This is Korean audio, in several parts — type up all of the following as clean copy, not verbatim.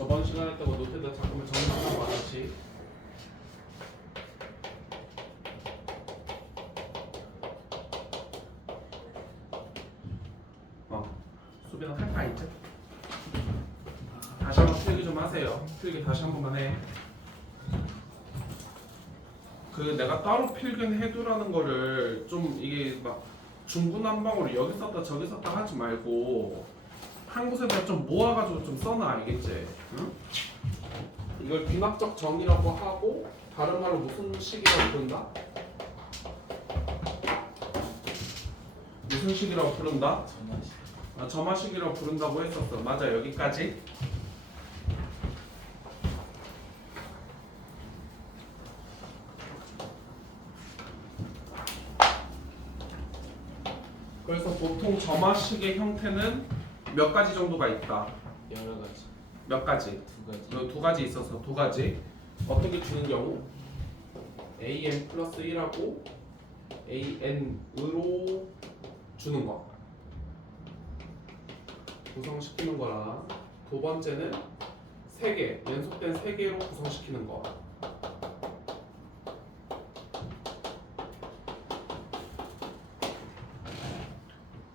저번 시간에 했던 거 노트에다 잠깐만 정리하고 와야지. 수빈아 할까 이제? 다시 한번 필기 좀 하세요. 필기 다시 한 번만 해. 그 내가 따로 필기는 해두라는 거를 좀 이게 막 중구난방으로 여기 썼다 저기 썼다 하지 말고 한 곳에다 좀 모아가지고 좀 써놔. 알겠지? 응? 이걸 귀납적 정의라고 하고 다른 말로 무슨 식이라고 부른다? 무슨 식이라고 부른다? 점화식이라고 부른다고 했었어. 맞아, 여기까지. 그래서 보통 점화식의 형태는 몇 가지 정도가 있다. 여러 가지. 몇 가지? 두 가지 있어서 두 가지. 어떻게 주는 경우? an 플러스 1하고 an으로 주는 거. 구성시키는 거랑 두 번째는 3개, 연속된 3개로 구성시키는 거.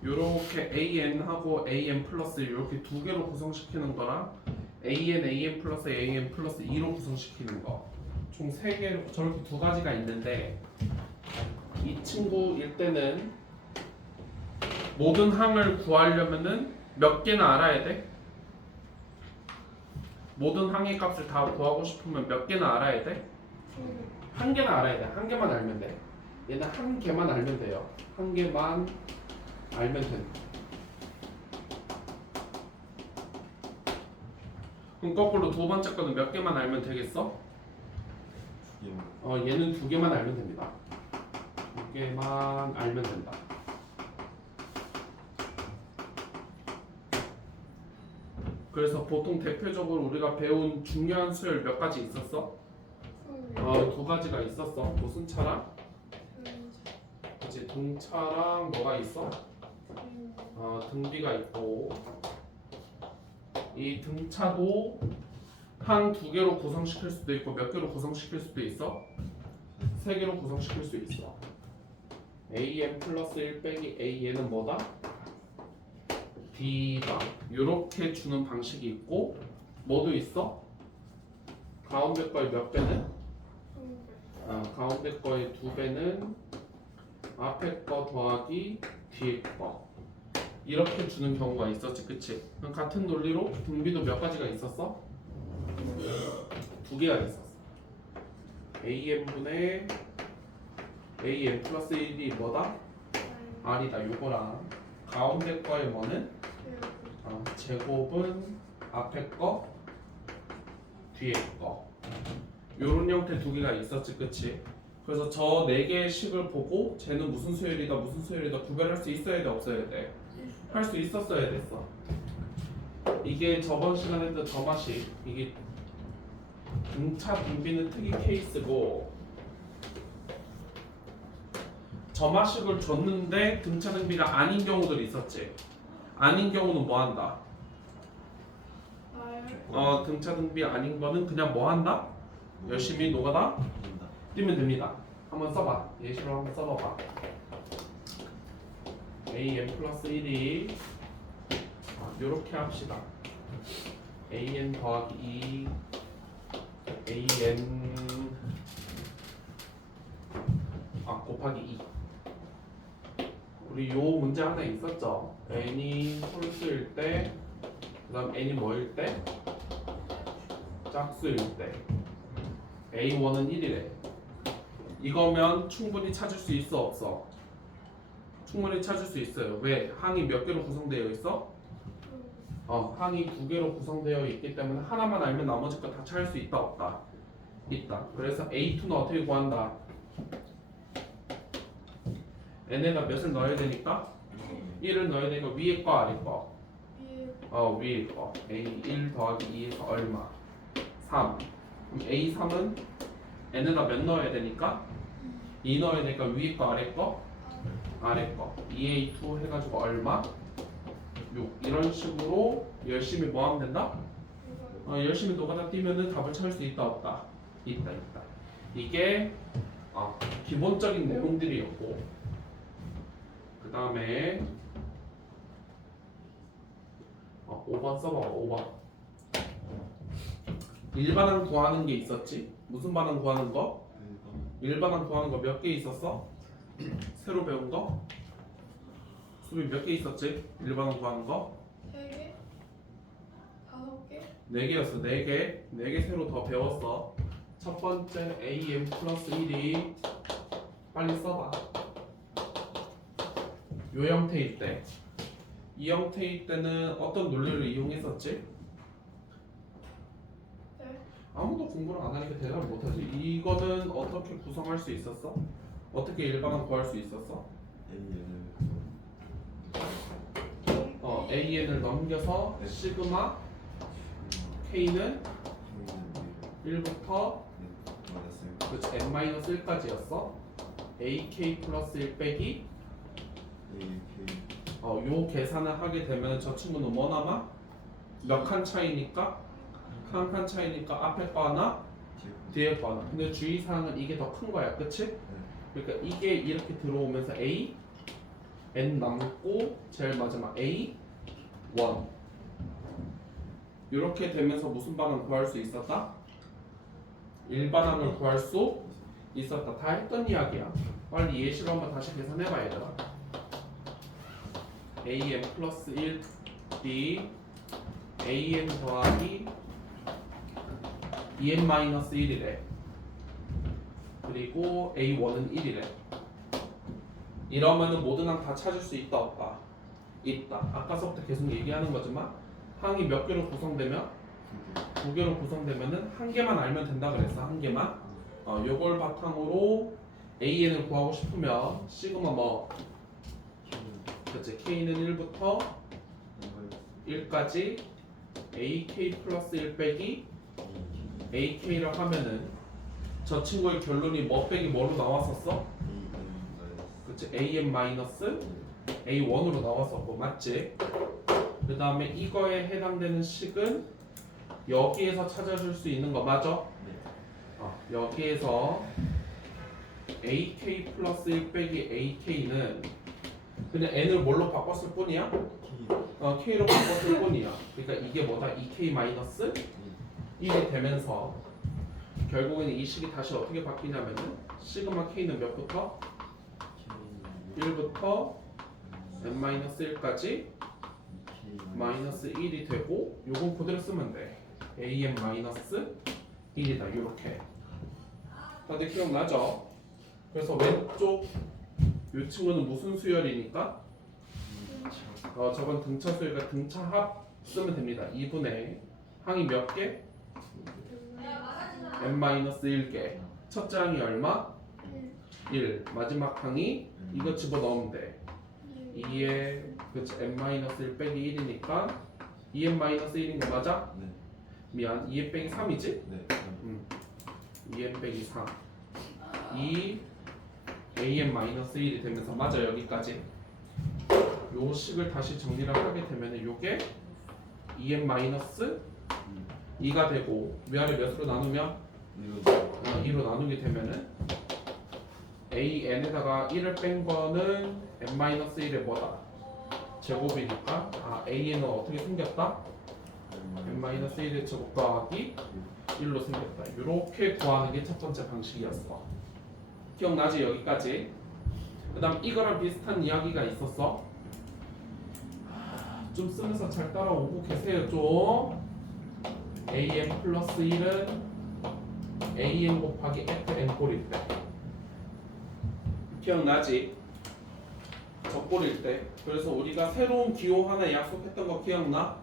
요렇게 an하고 an 플러스 이렇게 두 개로 구성시키는 거랑 an 플러스 2로 구성시키는 거. 총 3개로 저렇게 두 가지가 있는데 이 친구일 때는 모든 항을 구하려면은 몇 개나 알아야 돼? 모든 항의 값을 다 구하고 싶으면 몇 개나 알아야 돼? 한 개나 알아야 돼. 한 개만 알면 돼. 얘는 한 개만 알면 돼요. 한 개만 알면 돼. 그럼 거꾸로 두 번째 거는 몇 개만 알면 되겠어? 얘는 두 개만 알면 됩니다. 두 개만 알면 된다. 그래서 보통 대표적으로 우리가 배운 중요한 수열 몇 가지 있었어? 두 가지가 있었어. 무슨 차랑? 그치, 등차랑 뭐가 있어? 등비가 있고 이 등차도 항 두 개로 구성시킬 수도 있고 몇 개로 구성시킬 수도 있어? 3개로 구성시킬 수 있어. an 플러스 1 빼기 a는 뭐다? D다. 이렇게 주는 방식이 있고 뭐도 있어? 가운데 거의 몇 배는? 가운데 거의 2배는 앞에 거 더하기 뒤에 거. 이렇게 주는 경우가 있었지, 그치? 그럼 같은 논리로 등비도 몇 가지가 있었어? 2개가 있었어. an분의 an 플러스 1이 뭐다? r이다. 요거랑 가운데 거의 뭐는? 제곱은 앞에 거, 뒤에 거. 요런 형태 2개가 있었지, 그치? 그래서 저 4개의 식을 보고 쟤는 무슨 수열이다, 무슨 수열이다 구별할 수 있어야 돼, 없어야 돼? 할 수 있었어야 됐어. 이게 저번 시간에 했던 점화식. 이게 등차 등비는 특이 케이스고 점화식을 줬는데 등차 등비가 아닌 경우들이 있었지. 아닌 경우는 뭐 한다? 등차 등비 아닌 거는 그냥 뭐 한다? 열심히 노가다 뛰면 됩니다. 한번 써봐. 예시로 한번 써봐봐. an 플러스 1이 요렇게 합시다. an 더하기 2 an 곱하기 2. 우리 요 문제 하나 있었죠? n이 홀수일 때, 그 다음 n이 뭐일 때? 짝수일 때. a1은 1이래. 이거면 충분히 찾을 수 있어, 없어? 충분히 찾을 수 있어요. 왜? 항이 몇 개로 구성되어 있어? 항이 2개로 구성되어 있기 때문에 하나만 알면 나머지 거 다 찾을 수 있다, 없다? 있다. 그래서 A2는 어떻게 구한다? n에다 몇을 넣어야 되니까? 1을 넣어야 되니까 위에 거 아래 거? 위에 거. A1 더하기 2에서 얼마? 3. 그럼 A3은 n에다 몇 넣어야 되니까? 2 넣어야 되니까 위에 거 아래 거? 아래 거. 2A2 해가지고 얼마? 6. 이런 식으로 열심히 뭐 하면 된다? 열심히 노가다 뛰면은 답을 찾을 수 있다 없다? 있다. 이게 기본적인 내용들이었고 그 다음에 5번 써봐. 5번 일반항 구하는 게 있었지? 무슨 반항 구하는 거? 일반항 구하는 거 몇 개 있었어? 새로 배운 거? 수비 몇 개 있었지? 일반항 구하는 거? 3개? 5개? 4개였어. 4개 새로 더 배웠어. 첫 번째 AM 플러스 1이 빨리 써봐. 요 형태일 때, 이 형태일 때는 어떤 논리를 이용했었지? 네. 아무도 공부를 안 하니까 대답을 못하지. 이거는 어떻게 구성할 수 있었어? 어떻게 일반항 구할 수 있었어? AN을 넘겨서 시그마 K는 1부터 그치 n-1까지였어. AK 플러스 1 빼기 요 계산을 하게 되면 저 친구는 뭐 남아? 몇 칸 차이니까? 한 칸 차이니까 앞에 거 하나 뒤에 거 하나. 근데 주의사항은 이게 더 큰 거야, 그치? 그러니까 이게 이렇게 들어오면서 A N 남고 제일 마지막 A 1 이렇게 되면서 무슨 반항 구할 수 있었다? 일반항을 구할 수 있었다. 다 했던 이야기야. 빨리 예시로 한번 다시 계산해봐 얘들아. AN 플러스 1 B AN 더하기 EN 마이너스 1이래. 그리고 A1은 1이래. 이러면은 모든 항 다 찾을 수 있다 없다? 있다. 아까서부터 계속 얘기하는 거지만 항이 몇 개로 구성되면 2개로 구성되면은 한 개만 알면 된다 그랬어. 한 개만. 요걸 바탕으로 AN을 구하고 싶으면 시그마 뭐 그치 K는 1부터 1까지 AK 플러스 1 빼기 AK를 하면은 저 친구의 결론이 뭐 빼기 뭐로 나왔었어? 그치 AM 마이너스 A1으로 나왔었고 맞지? 그 다음에 이거에 해당되는 식은 여기에서 찾아줄 수 있는 거 맞아? 여기에서 AK 플러스 1 빼기 AK는 그냥 N을 뭘로 바꿨을 뿐이야? K로 바꿨을 뿐이야. 그러니까 이게 뭐다? 2K 마이너스 1이 되면서 결국에는 이 식이 다시 어떻게 바뀌냐면은 시그마 K는 몇부터? 1부터 n-1까지 마이너스 1이 되고 요건 그대로 쓰면 돼. am 마이너스 1이다. 요렇게 다들 기억나죠? 그래서 왼쪽 요 친구는 무슨 수열이니까? 저건 등차 수열이니까 등차 합 쓰면 됩니다. 2분의 항이 몇 개? n-1개. 첫째 항이 얼마? 1. 마지막 항이 이거 집어넣으면 돼. 2에 그치 n-1 빼기 1이니까 2n-1인 거 맞아? 네. 미안 2n 빼기 3이지? 네. 2n 빼기 3 2 an-1이 되면서 맞아 여기까지. 요 식을 다시 정리를 하게 되면 요게 2n-2가 되고 위아래 몇으로 나누면 2로 나누게 되면은 AN에다가 1을 뺀 거는 n-1의 뭐다? 제곱이니까 AN은 어떻게 생겼다? n-1의 제곱 더하기 1로 생겼다. 이렇게 구하는 게 첫 번째 방식이었어. 기억나지? 여기까지. 그 다음 이거랑 비슷한 이야기가 있었어. 좀 쓰면서 잘 따라오고 계세요 좀. AN 플러스 1은 AN 곱하기 FN 꼴일 때 기억나지? 적꼴일 때. 그래서 우리가 새로운 기호 하나 약속했던 거 기억나?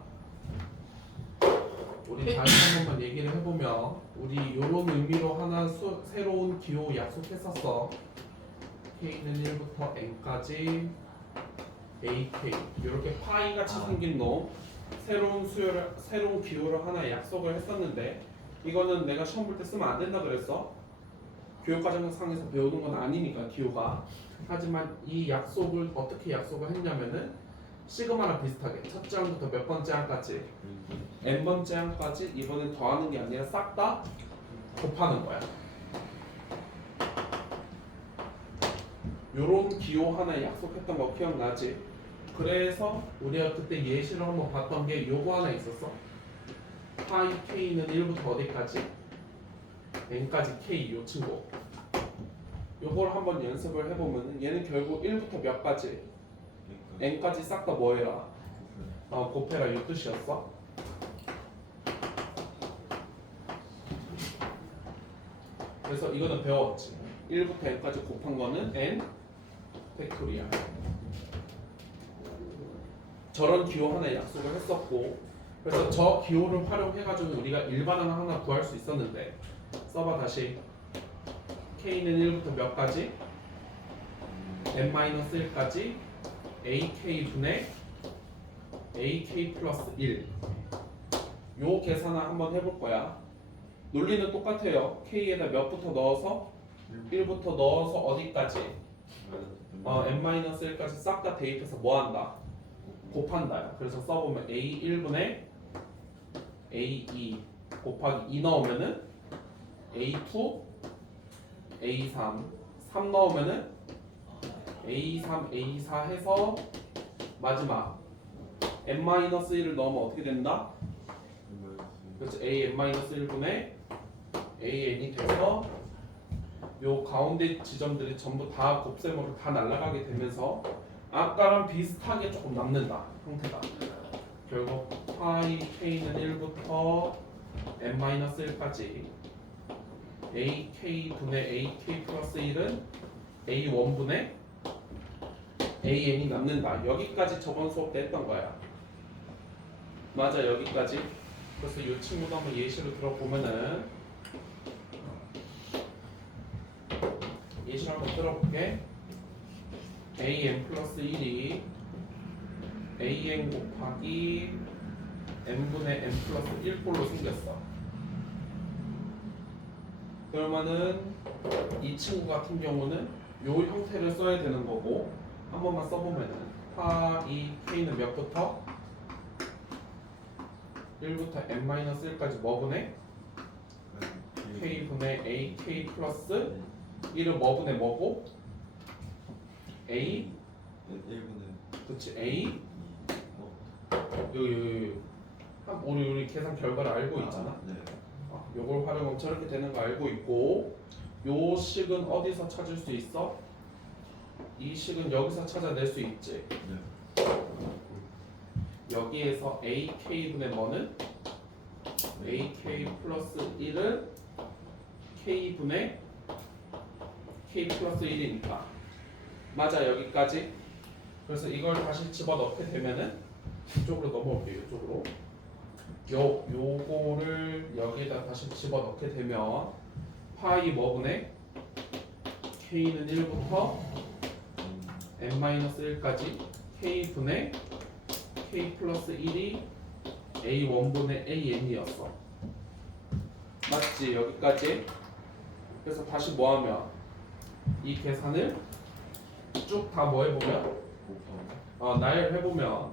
우리 다시 한 번만 얘기를 해보면 우리 요런 의미로 하나 새로운 기호 약속했었어. K는 1부터 N까지 AK 이렇게 파이 같이 생긴 놈 새로운 기호를 하나 약속을 했었는데 이거는 내가 시험 볼 때 쓰면 안 된다 그랬어. 교육과정상에서 배우는 건 아니니까 기호가. 하지만 이 약속을 어떻게 약속을 했냐면은 시그마랑 비슷하게 첫째 항부터 몇 번째 항까지 n번째 항까지 이번엔 더하는 게 아니라 싹 다 곱하는 거야. 요런 기호 하나 약속했던 거 기억나지? 그래서 우리가 그때 예시를 한번 봤던 게 요거 하나 있었어. 파이 k는 1부터 어디까지? n까지 k 요 친구. 요걸 한번 연습을 해보면 얘는 결국 1부터 몇 가지? n까지 싹 다 뭐해라? 곱해라 이 뜻이었어. 그래서 이거는 배웠지. 1부터 n까지 곱한 거는 n 팩토리얼. 저런 기호 하나 약속을 했었고, 그래서 저 기호를 활용해가지고 우리가 일반항 하나 구할 수 있었는데, 써봐 다시. k는 1부터 몇 가지? n-1까지 ak분의 ak 플러스 1. 요 계산을 한번 해볼 거야. 논리는 똑같아요. k에다 몇부터 넣어서 1부터 넣어서 어디까지? n-1까지 싹 다 대입해서 뭐 한다? 곱한다요. 그래서 써보면 a1분의 a2 곱하기 2 넣으면은 a2 a3 3 넣으면은 a3 a4 해서 마지막 n-1을 넣으면 어떻게 된다? 그렇지. an-1분의 an이 돼서 요 가운데 지점들이 전부 다 곱셈으로 다 날아가게 되면서 아까랑 비슷하게 조금 남는다 형태가. 결국 파이 k는 1부터 n-1까지 ak분의 ak 플러스 1은 a1분의 an이 남는다. 여기까지 저번 수업 때 했던 거야. 맞아, 여기까지. 그래서 이 친구도 한번 예시를 들어보면은 예시를 한번 들어볼게. an 플러스 1이 an 곱하기 n분의 n 플러스 1꼴로 생겼어. 그러면은 이 친구 같은 경우는 요 형태를 써야 되는 거고, 한 번만 써보면은 파이 k는 몇부터? 1부터 n-1까지 뭐분의? k분의 ak 플러스 1은 뭐분의 뭐고? a? 1분의 그치, a? 여기 우리 계산 결과를 알고 있잖아. 네. 요걸 활용하면 저렇게 되는 거 알고 있고, 요 식은 어디서 찾을 수 있어? 이 식은 여기서 찾아낼 수 있지. 네. 여기에서 ak분의 뭐는? ak 플러스 1은 k분의 k 플러스 1이니까 맞아, 여기까지. 그래서 이걸 다시 집어넣게 되면은 이쪽으로 넘어올게요. 이쪽으로 요거를 여기에다 다시 집어넣게 되면 파이 뭐분의 k는 1부터 n-1까지 k분의 k 플러스 1이 a1분의 an이었어. 맞지? 여기까지. 그래서 다시 뭐하면 이 계산을 쭉 다 뭐 해보면 나열해보면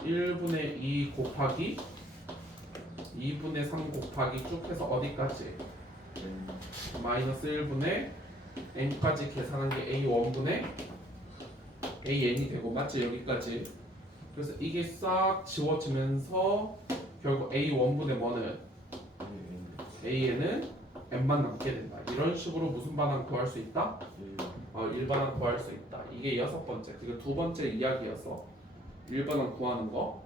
1분의 2 곱하기 2분의 3 곱하기 쭉 해서 어디까지? 마이너스 1분의 n까지 계산한 게 a1분의 an이 되고, 맞지? 여기까지. 그래서 이게 싹 지워지면서 결국 a1분의 뭐는? an은 n만 남게 된다. 이런 식으로 무슨 반항 구할 수 있다? 일반항 구할 수 있다. 이게 여섯 번째. 그리고 두 번째 이야기여서 일반항 구하는 거.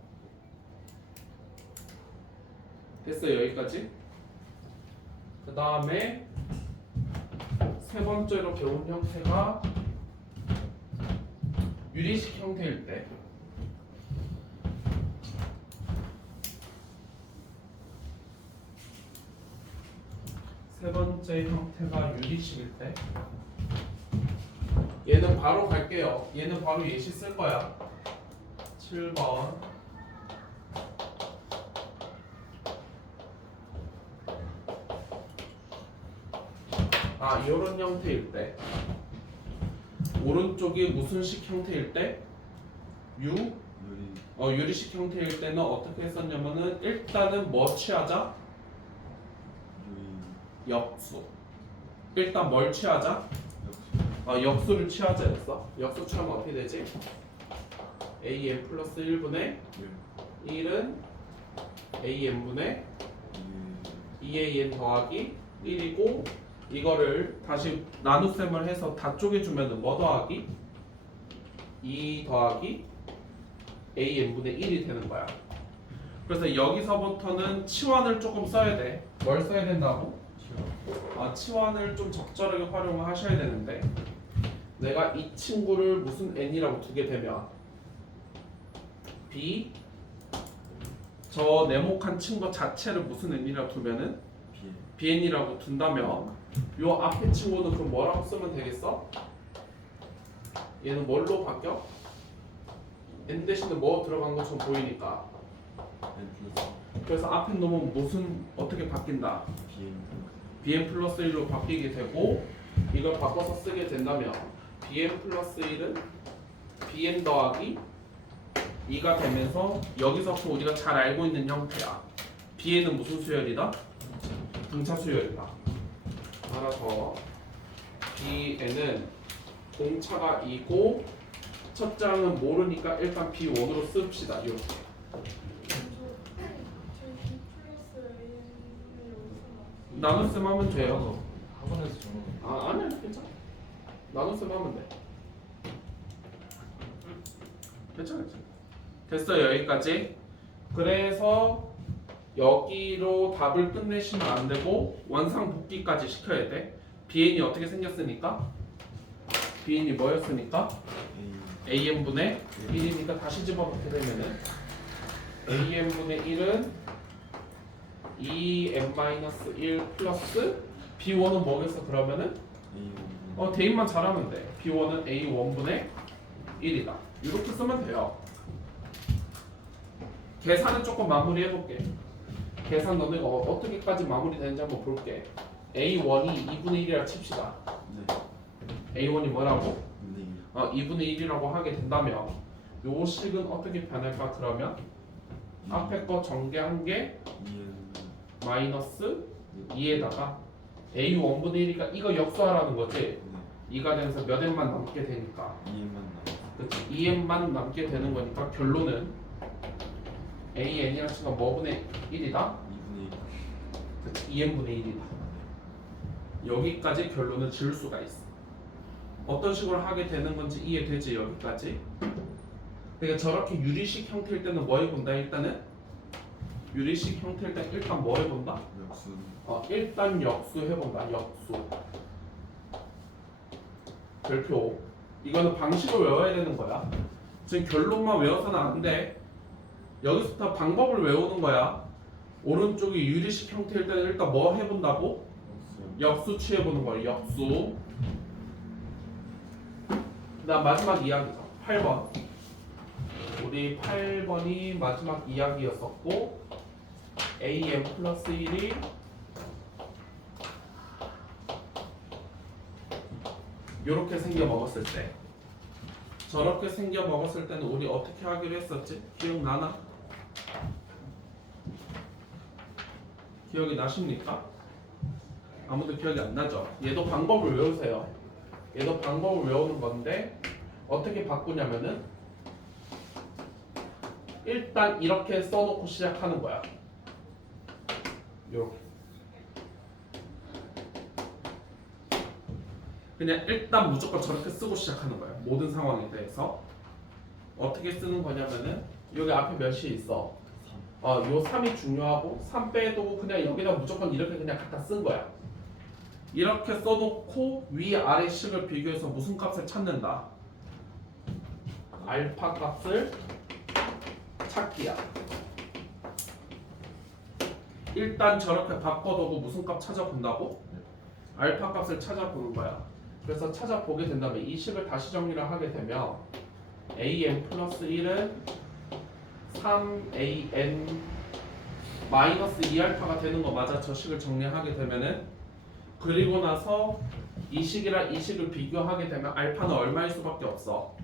됐어, 여기까지. 그 다음에 세 번째로 배운 형태가 유리식 형태일 때. 세 번째 형태가 유리식일 때. 얘는 바로 갈게요. 얘는 바로 예시 쓸 거야. 7번. 이런 형태일 때. 오른쪽이 무슨 식 형태일 때? 유리식 형태일 때는 어떻게 했었냐면은 일단은 뭐 취하자? 역수. 일단 뭘 취하자? 역수를 취하자였어. 역수 취하면 어떻게 되지? an 플러스 1분의 1은 an분의 2an 더하기 1이고 이거를 다시 나눗셈을 해서 다 쪼개주면은 뭐 더하기? 2 더하기 an분의 1이 되는 거야. 그래서 여기서부터는 치환을 조금 써야 돼. 뭘 써야 된다고? 치환을 좀 적절하게 활용을 하셔야 되는데 내가 이 친구를 무슨 n이라고 두게 되면 b 저 네모칸 친구 자체를 무슨 n이라고 두면은 bn이라고 둔다면 요 앞에 친구는 그럼 뭐라고 쓰면 되겠어? 얘는 뭘로 바뀌어? n 대신에 뭐 들어간 것처럼 보이니까 그래서 앞에 놈은 무슨 어떻게 바뀐다? bn 플러스 1로 바뀌게 되고 이걸 바꿔서 쓰게 된다면 bn 플러스 1은 bn 더하기 2가 되면서 여기서 우리가 잘 알고 있는 형태야. bn은 무슨 수열이다? 등차 수열이다. 따라서 bn은 공차가 2고 첫 장은 모르니까 일단 b1으로 씁시다. 이렇게. 나눗셈 하면 돼요. 학원에서 정말 아니야 괜찮아. 나눗셈 하면 돼. 괜찮아. 됐어요 여기까지. 그래서 여기로 답을 끝내시면 안 되고 원상복귀까지 시켜야 돼. bn이 어떻게 생겼으니까? bn이 뭐였으니까? an분의 1이니까 다시 집어넣게 되면은 an분의 1은 2n-1 플러스 b1은 뭐겠어 그러면은? 대입만 잘하면 돼. b1은 a1분의 1이다. 이렇게 쓰면 돼요. 계산은 조금 마무리해볼게. 계산 너네가 어떻게까지 마무리되는지 한번 볼게. a1이 2분의 1이라 칩시다. a1이 뭐라고? 2분의 1이라고 하게 된다면 요 식은 어떻게 변할까 그러면? 앞에 거 전개한 게 마이너스 2에다가 a1분의 1이니까 이거 역수하라는 거지. 2가 되면서 몇 n만 남게 되니까 그치? 2n만 남게 되는 거니까 결론은 an이랑 치면 뭐분의 1이다? 그치? 2n분의 1이다. 여기까지 결론을 지을 수가 있어. 어떤 식으로 하게 되는 건지 이해되지 여기까지? 그러니까 저렇게 유리식 형태일 때는 뭐 해본다? 일단은 유리식 형태일 때 일단 뭐 해본다? 일단 역수 해본다. 역수. 별표. 이거는 방식을 외워야 되는 거야. 지금 결론만 외워서는 안 돼. 여기서부터 방법을 외우는 거야. 오른쪽이 유리식 형태일 때는 일단 뭐 해본다고? 역수 취해보는 거야. 역수. 그다음 마지막 이야기죠. 8번. 우리 8번이 마지막 이야기였었고 an 플러스 1이 요렇게 생겨 먹었을 때 저렇게 생겨 먹었을 때는 우리 어떻게 하기로 했었지? 기억나나? 기억이 나십니까? 아무도 기억이 안 나죠? 얘도 방법을 외우세요. 얘도 방법을 외우는 건데 어떻게 바꾸냐면은 일단 이렇게 써놓고 시작하는 거야. 요렇게 그냥 일단 무조건 저렇게 쓰고 시작하는 거야. 모든 상황에 대해서 어떻게 쓰는 거냐면은 여기 앞에 몇이 있어? 요 3이 중요하고 3 빼도 그냥 여기다 무조건 이렇게 그냥 갖다 쓴 거야. 이렇게 써놓고 위아래 식을 비교해서 무슨 값을 찾는다? 알파 값을 찾기야. 일단 저렇게 바꿔두고 무슨 값 찾아본다고? 알파 값을 찾아보는 거야. 그래서 찾아보게 된다면 이 식을 다시 정리를 하게 되면 an 플러스 1은 3an 마이너스 2알파가 되는 거 맞아? 저 식을 정리하게 되면은 그리고 나서 이 식이랑 이 식을 비교하게 되면 알파는 얼마일 수밖에 없어?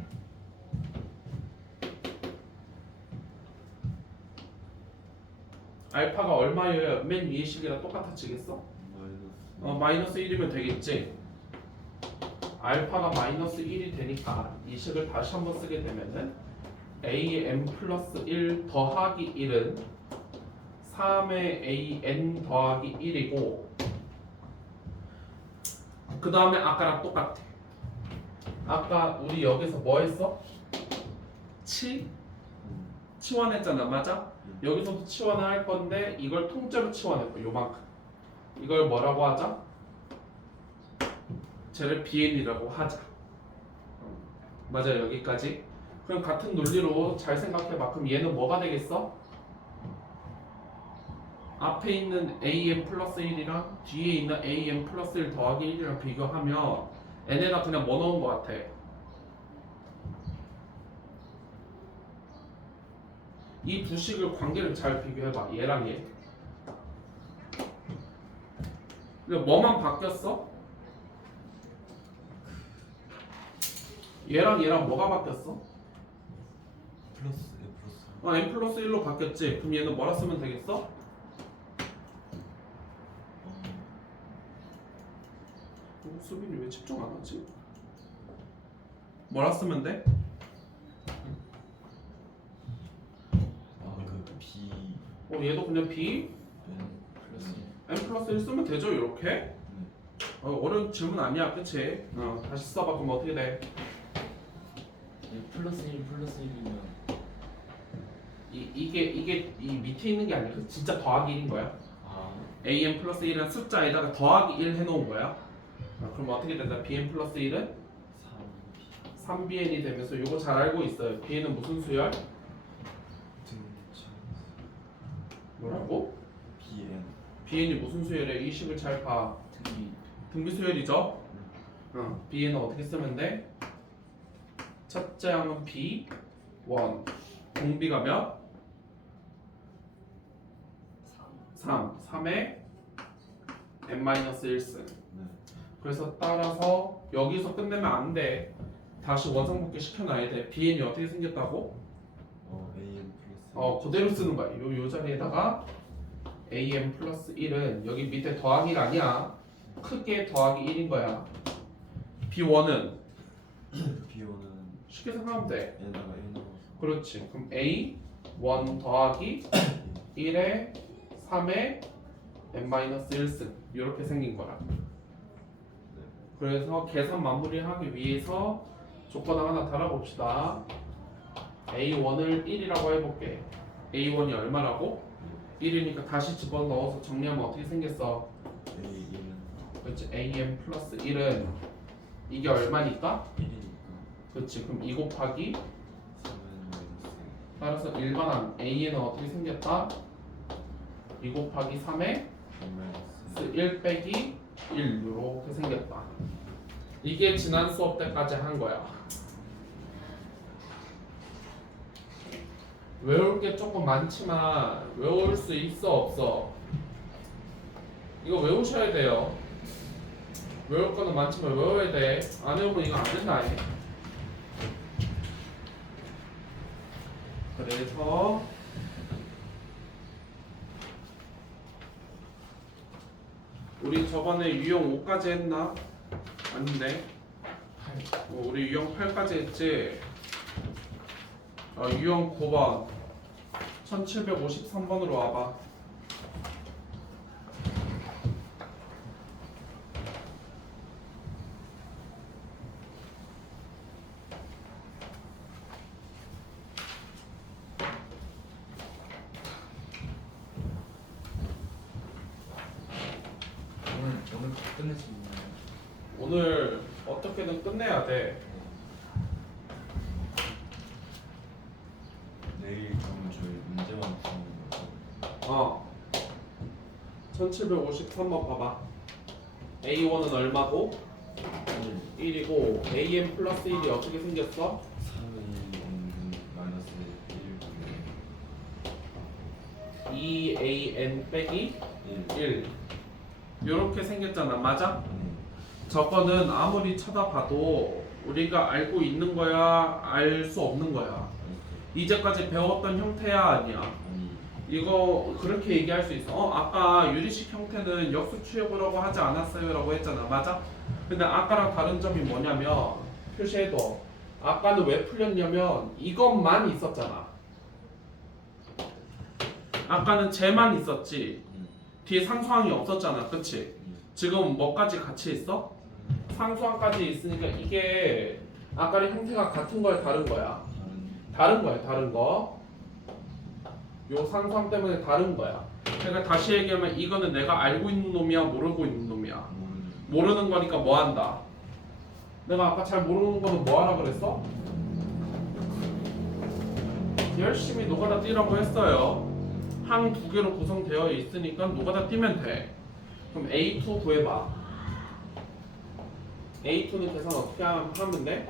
알파가 얼마여야 맨 위의 식이랑 똑같아지겠어? 마이너스 1이면 되겠지. 알파가 마이너스 1이 되니까 이 식을 다시 한번 쓰게 되면은 am 플러스 1 더하기 1은 3의 an 더하기 1이고 그 다음에 아까랑 똑같아. 아까 우리 여기서 뭐 했어? 치환했잖아, 맞아? 여기서도 치환을 할 건데 이걸 통째로 치환했고 요만큼. 이걸 뭐라고 하자? 쟤를 bn이라고 하자. 맞아, 여기까지. 그럼 같은 논리로 잘 생각해봐. 그럼 얘는 뭐가 되겠어? 앞에 있는 am 플러스 1이랑 뒤에 있는 am 플러스 1 더하기 1이랑 비교하면 n에다 그냥 뭐 넣은 것 같아? 이 두 식을 관계를 잘 비교해봐. 얘랑 얘. 근데 뭐만 바뀌었어? 얘랑 얘랑 뭐가 바뀌었어? 플러스 n 플러스 1로 바뀌었지. 그럼 얘는 뭐라 쓰면 되겠어? 수빈이 왜 집중 안 하지? 뭐라 쓰면 돼? 그 B 얘도 그냥 b 플러스 n 플러스 1 쓰면 되죠, 이렇게? 어려운 질문 아니야, 그치? 다시 써봐. 그럼 어떻게 돼? 플러스 1 플러스 1이면 이게 이 밑에 있는 게 아니라 진짜 더하기 1인 거야. 아 am 플러스 1은 숫자에다가 더하기 1 해놓은 거야. 그럼 어떻게 된다? bn 플러스 1은 3bn이 되면서 이거 잘 알고 있어요. bn은 무슨 수열? 뭐라고? BN bn이 무슨 수열이야? 이 식을 잘 봐. 등비 등비 수열이죠? bn은 어떻게 쓰면 돼? 첫째 항은 b 1 공비가 몇? 3 3에 n-1승. 그래서 따라서 여기서 끝내면 안 돼. 다시 원상복귀 시켜놔야 돼. bn이 어떻게 생겼다고? AM 플러스 그대로 쓰는 거야. 요 자리에다가 am 플러스 1은 여기 밑에 더하기가 아니야. 크게 더하기 1인 거야. b1은 B1은 쉽게 생각하면 돼. N에다가 A 넣어서 그렇지. 그럼 a 1 더하기 1에 3에 n-1승 이렇게 생긴 거야. 그래서 계산 마무리하기 위해서 조건을 하나 달아봅시다. a1을 1이라고 해볼게. a1이 얼마라고? 1이니까 다시 집어넣어서 정리하면 어떻게 생겼어? A1은 그렇지. am 플러스 1은 이게 얼마니까? 1이니까 그렇지. 그럼 2 곱하기 3은 마이너스 따라서 일반항 a는 어떻게 생겼다? 2 곱하기 3에 N-1 1 빼기 1 이렇게 생겼다. 이게 지난 수업 때까지 한 거야. 외울 게 조금 많지만 외울 수 있어 없어? 이거 외우셔야 돼요. 외울 거는 많지만 외워야 돼. 안 외우면 이거 안 된다. 그래서 우리 저번에 유형 5까지 했나? 아닌데. 우리 유형 8까지 했지. 유형 9번 1753번으로 와봐. 오늘 끝낼 수 있나요? 오늘 어떻게든 끝내야 돼. 내일 그러면 저희 문제만 푸는 거죠? 1753번 봐봐. A1은 얼마고? 1이고 AM 플러스 1이 어떻게 생겼어? 3은 마이너스 1 2AN 빼기 1 1 이렇게 생겼잖아. 맞아? 저거는 아무리 쳐다봐도 우리가 알고 있는 거야? 알 수 없는 거야? 이제까지 배웠던 형태야? 아니야? 아니 이거 그렇게 얘기할 수 있어. 아까 유리식 형태는 역수 취업이라고 하지 않았어요? 라고 했잖아. 맞아? 근데 아까랑 다른 점이 뭐냐면 표시해도 아까는 왜 풀렸냐면 이것만 있었잖아. 아까는 쟤만 있었지. 뒤에 상수항이 없었잖아. 그치? 지금 뭐까지 같이 있어? 상수항까지 있으니까 이게 아까랑 형태가 같은 거야 다른 거야? 다른 거야 다른 거. 요 상수항 때문에 다른 거야. 그러니까 다시 얘기하면 이거는 내가 알고 있는 놈이야 모르고 있는 놈이야? 모르는 거니까 뭐 한다? 내가 아까 잘 모르는 거는 뭐 하라 그랬어? 열심히 노가다 뛰라고 했어요. 항 두 개로 구성되어 있으니까 노가다 뛰면 돼. 그럼 A2 구해봐. A2는 계산 어떻게 하면 돼?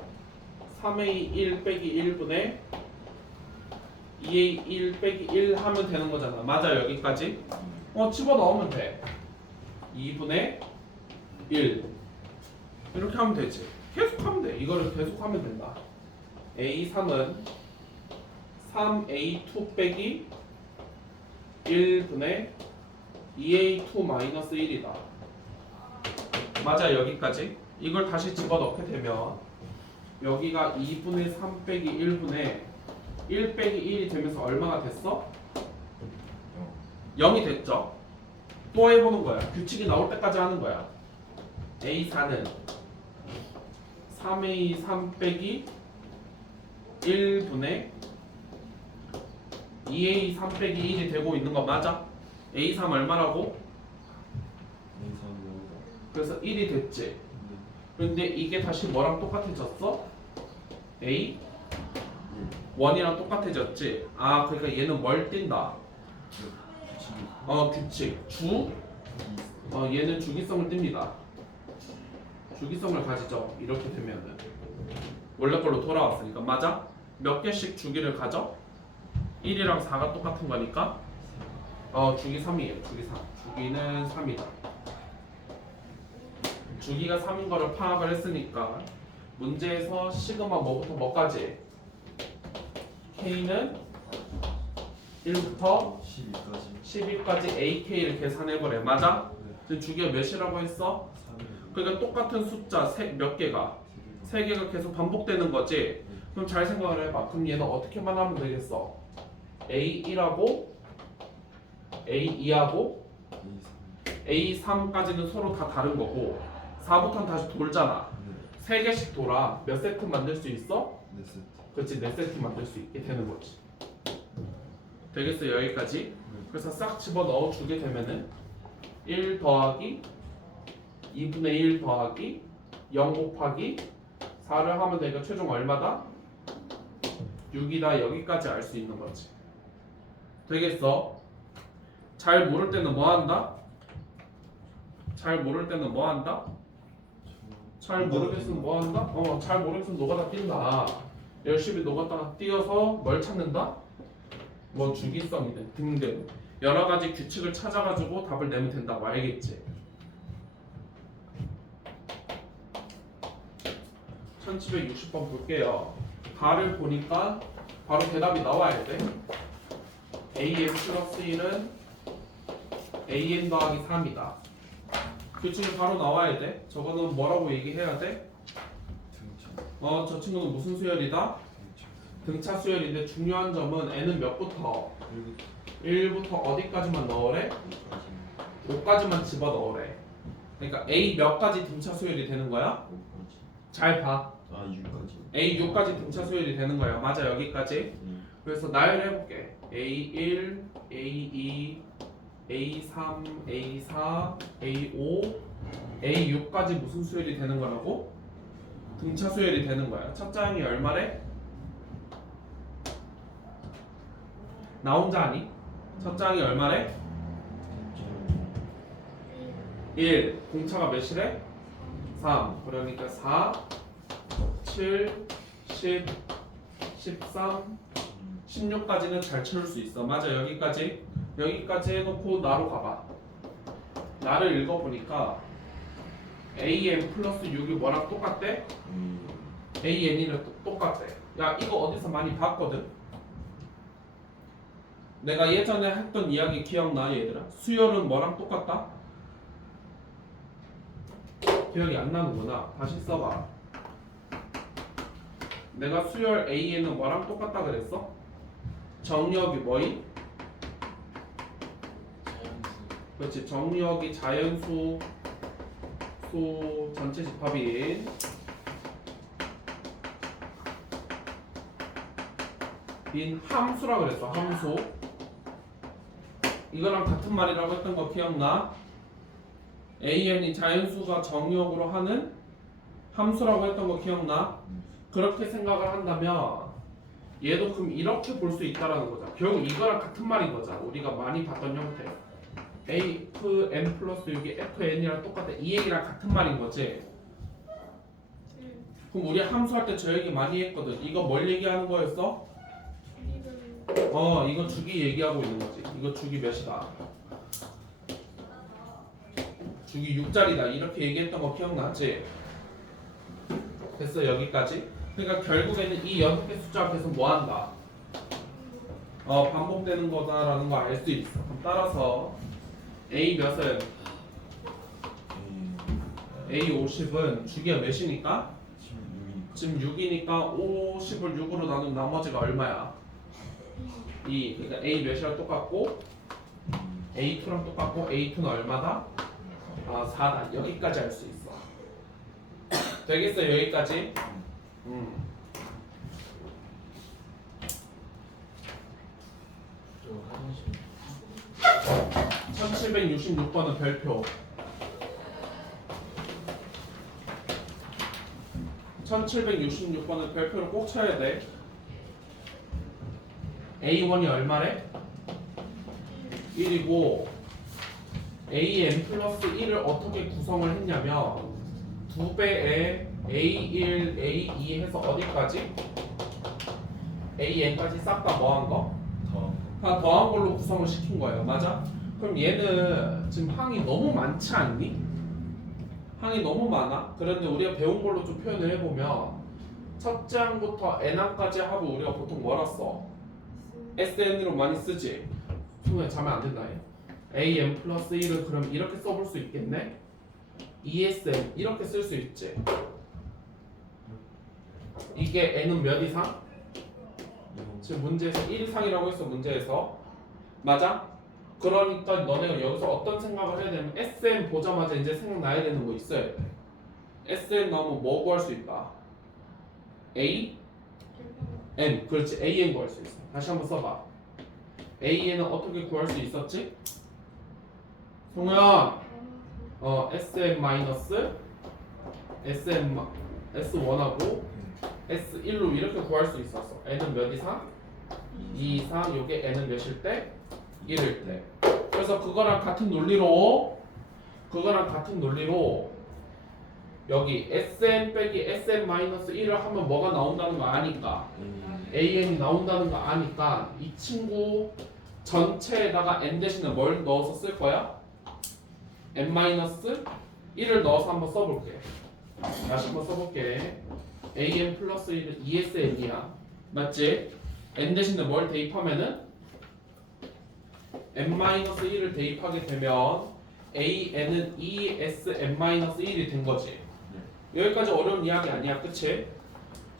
3A 1 빼기 1분의 2A 1 빼기 1 하면 되는 거잖아. 맞아 여기까지? 집어넣으면 돼. 2분의 1 이렇게 하면 되지. 계속 하면 돼. 이거를 계속 하면 된다. A3은 3A2 빼기 1분의 2A2 마이너스 1이다. 맞아 여기까지? 이걸 다시 집어넣게 되면 여기가 2분의 3 빼기 1분의 1 빼기 1이 되면서 얼마가 됐어? 0이 됐죠? 또 해보는 거야. 규칙이 나올 때까지 하는 거야. A4는 3A3 빼기 1분의 2A3 빼기 1이 되고 있는 거 맞아? A3 얼마라고? 그래서 1이 됐지. 근데 이게 다시 뭐랑 똑같아졌어? A? 1이랑 똑같아졌지. 그러니까 얘는 뭘 띈다? 규칙. 주? 얘는 주기성을 띱니다. 주기성을 가지죠. 이렇게 되면은 원래 걸로 돌아왔으니까 맞아? 몇 개씩 주기를 가져? 1이랑 4가 똑같은 거니까 주기 3이에요. 주기 3. 주기는 3이다. 주기가 3인 거를 파악을 했으니까 문제에서 시그마 뭐부터 뭐까지? K는 1부터 12까지 AK를 계산해보래. 맞아? 지금 주기가 몇이라고 했어? 그러니까 똑같은 숫자 몇 개가? 3개가 계속 반복되는 거지? 그럼 잘 생각을 해봐. 그럼 얘는 어떻게만 하면 되겠어? A1하고 A2하고 A3까지는 서로 다 다른 거고 4부터는 다시 돌잖아. 3개씩 돌아. 몇 세트 만들 수 있어? 그렇지, 4세트 만들 수 있게 되는 거지. 되겠어 여기까지? 그래서 싹 집어넣어 주게 되면은 1 더하기 2분의 1 더하기 0 곱하기 4를 하면 되니까 최종 얼마다? 6이다. 여기까지 알 수 있는 거지. 되겠어? 잘 모를 때는 뭐 한다? 잘 모를 때는 뭐 한다? 잘 모르겠으면 뭐 한다? 잘 모르겠으면 노가다 뛴다. 열심히 노가다 뛰어서 뭘 찾는다? 뭐 주기성이든 등등 여러 가지 규칙을 찾아가지고 답을 내면 된다고. 알겠지? 1760번 볼게요. 답을 보니까 바로 대답이 나와야 돼. AN 플러스 1은 AN 더하기 3이다. 규칙이 바로 나와야 돼. 저거는 뭐라고 얘기해야 돼? 저 친구는 무슨 수열이다? 등차 수열인데 중요한 점은 N은 몇부터? 1부터 어디까지만 넣으래? 5까지만 집어넣으래. 그러니까 A 몇 가지 등차 수열이 되는 거야? 잘 봐. 6까지. A 6까지 등차 수열이 되는 거야. 맞아 여기까지. 그래서 나열해볼게. A1, A2, A3, A4, A5, A6까지 무슨 수열이 되는 거라고? 등차 수열이 되는 거야. 첫 장이 얼마래? 나 혼자 아니? 첫 장이 얼마래? 1. 공차가 몇이래? 3. 그러니까 4, 7, 10, 13, 16까지는 잘 채울 수 있어. 맞아 여기까지. 여기까지 해놓고 나로 가봐. 나를 읽어보니까 AN 플러스 6이 뭐랑 똑같대? AN이랑 똑같대. 야 이거 어디서 많이 봤거든? 내가 예전에 했던 이야기 기억나 얘들아? 수열은 뭐랑 똑같다? 기억이 안 나는구나. 다시 써봐. 내가 수열 A에는 뭐랑 똑같다 그랬어? 정력이 뭐이? 자연수. 그렇지. 정력이 자연수 수 전체 집합인 함수라 그랬어. 함수. 이거랑 같은 말이라고 했던 거 기억나? AN이 자연수가 정역으로 하는 함수라고 했던 거 기억나? 그렇게 생각을 한다면 얘도 그럼 이렇게 볼 수 있다라는 거잖아. 결국 이거랑 같은 말인 거잖아. 우리가 많이 봤던 형태. fn 플러스 6이 fn이랑 똑같아. 이 얘기랑 같은 말인 거지. 그럼 우리 함수할 때 저 얘기 많이 했거든. 이거 뭘 얘기하는 거였어? 이거 주기 얘기하고 있는 거지. 이거 주기 몇이다? 주기 6짜리다. 이렇게 얘기했던 거 기억나지? 됐어 여기까지. 그러니까 결국에는 이 6개 숫자가 계속 뭐한다? 반복되는 거다라는 거 알 수 있어. 그럼 따라서 A 몇은? A 50은 주기가 몇이니까? 지금 6이니까 50을 6으로 나누면 나머지가 얼마야? 2. 그러니까 A 몇이랑 똑같고 A2랑 똑같고 A2는 얼마다? 4다. 여기까지 할 수 있어. 되겠어 여기까지? 1766번은 별표. 1766번은 별표를 꼭 쳐야 돼. A1이 얼마래? 1이고 AN 플러스 1을 어떻게 구성을 했냐면 2배의 A1, A2 해서 어디까지? AN까지 싹 다 뭐한 거? 다 더한 걸로 구성을 시킨 거예요. 맞아? 그럼 얘는 지금 항이 너무 많지 않니? 항이 너무 많아? 그런데 우리가 배운 걸로 좀 표현을 해보면 첫째 항부터 n항까지 하고 우리가 보통 뭐라 써? SN으로 많이 쓰지? 순간에 자면 안 된다 얘. AN 플러스 1을 그럼 이렇게 써볼 수 있겠네? ESN 이렇게 쓸 수 있지? 이게 n은 몇 이상? 지금 문제에서 1 이상이라고 했어. 문제에서 맞아? 그러니까 너네가 여기서 어떤 생각을 해야 되냐면 SN 보자마자 이제 생각나야 되는 거 있어야 돼. SN 나오면 뭐 구할 수 있다? A? N. 그렇지. AN 구할 수 있어. 다시 한번 써봐. AN은 어떻게 구할 수 있었지? 송현 SM 마이너스 SM S1하고 S1로 이렇게 구할 수 있었어. N은 몇 이상? 2 이상. 요게 N은 몇일 때? 1일 때. 그래서 그거랑 같은 논리로 여기 SM 빼기 SM 마이너스 1을 하면 뭐가 나온다는 거 아니까 AN이 나온다는 거 아니까 이 친구 전체에다가 N 대신에 뭘 넣어서 쓸 거야? N 마이너스 1을 넣어서 한번 써볼게. 다시 한번 써볼게. AN 플러스 1은 ESN이야. 맞지? N 대신에 뭘 대입하면은 n-1을 대입하게 되면 AN은 ESN-1이 된 거지. 여기까지 어려운 이야기 아니야, 그치?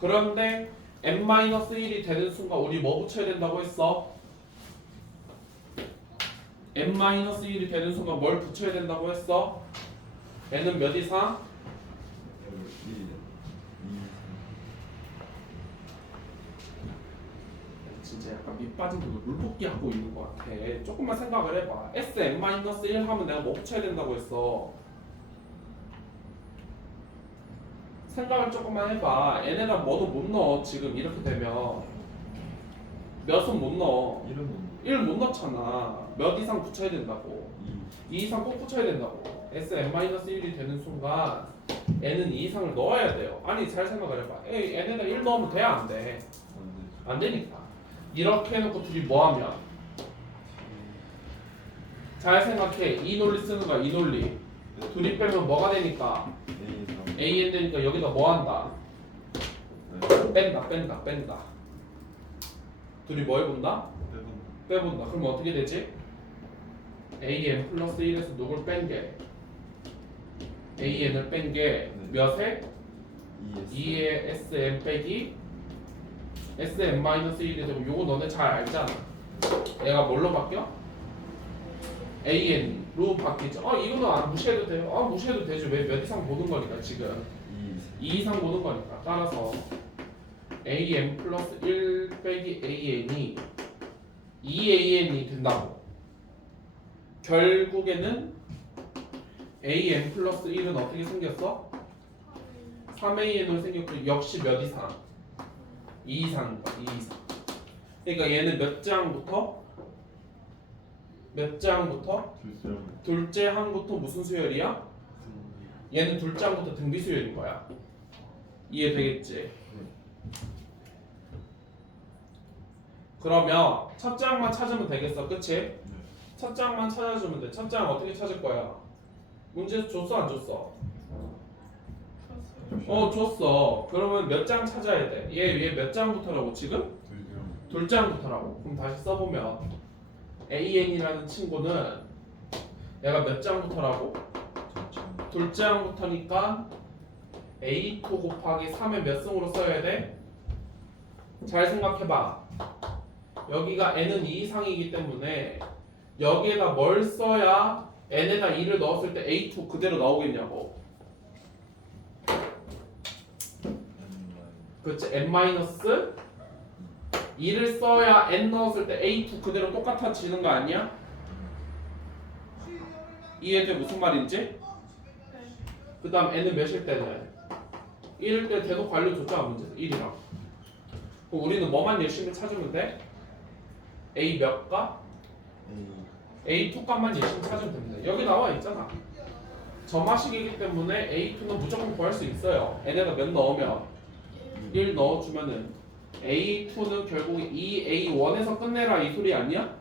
그런데 n-1이 되는 순간 우리 뭐 붙여야 된다고 했어? n-1이 되는 순간 뭘 붙여야 된다고 했어? n은 몇 이상? 진짜 약간 밑빠진 그거 물뽑기 하고 있는 것 같아. 조금만 생각을 해봐. Sn-1 하면 내가 뭐 붙여야 된다고 했어? 생각을 조금만 해봐. n에다 뭐도 못 넣어. 지금 이렇게 되면 몇은 못 넣어. 1 못 넣잖아. 몇 이상 붙여야 된다고? 2 이상 꼭 붙여야 된다고. Sn-1이 되는 순간 n은 2 이상을 넣어야 돼요. 아니 잘 생각을 해봐. n에다 1 넣으면 돼? 안 돼? 안 되니까. 이렇게 해놓고 둘이 뭐하면? 잘 생각해. 이 논리 쓰는 거야. 이 논리. 둘이 빼면 뭐가 되니까? AN 되니까 여기다 뭐한다? 뺀다. 둘이 뭘 본다? 빼본다. 그럼 어떻게 되지? an 플러스 1에서 누굴 뺀 게? an을 뺀 게 몇에? 2의 sm 빼기 sm 마이너스 1이 되고 요거 너네 잘 알잖아. 얘가 뭘로 바뀌어? an로 바뀌죠. 이거는 안 무시해도 돼요. 무시해도 되지. 왜 몇 이상 보는 거니까 지금 2 이상 보는 거니까. 따라서 am 플러스 1 빼기 an이 2an이 된다고. 결국에는 am 플러스 1은 어떻게 생겼어? 3an으로 생겼고 역시 몇 이상? 2 이상인 거야. 2 이상. 그러니까 얘는 몇 장부터? 몇 장부터? 둘째 항부터 무슨 수열이야? 얘는 둘째 항부터 등비 수열인 거야. 이해되겠지? 그러면 첫 장만 찾으면 되겠어. 그치? 첫 장만 찾아주면 돼. 첫 장 어떻게 찾을 거야? 문제에서 줬어 안 줬어? 줬어. 그러면 몇 장 찾아야 돼? 얘 몇 장부터라고 지금? 둘 장부터라고. 그럼 다시 써보면 an이라는 친구는 얘가 몇 장부터라고? 둘 장부터니까 a2 곱하기 3의 몇 승으로 써야 돼? 잘 생각해봐. 여기가 n은 2 이상이기 때문에 여기에다 뭘 써야 n에다 2를 넣었을 때 a2 그대로 나오겠냐고. 그렇지. n-2를 써야 n 넣었을 때 a2 그대로 똑같아지는 거 아니야? 이해돼? 무슨 말인지? 그 다음 n은 몇일 때는? 1일 때 대독 관료 줬잖아. 문제에서 1이랑. 그럼 우리는 뭐만 열심히 찾으면 돼? a 몇 가? a2 값만 열심히 찾으면 됩니다. 여기 나와 있잖아. 점화식이기 때문에 a2는 무조건 구할 수 있어요. n에다 몇 넣으면 1 넣어주면은 a2는 결국 이 a1에서 끝내라 이 소리 아니야?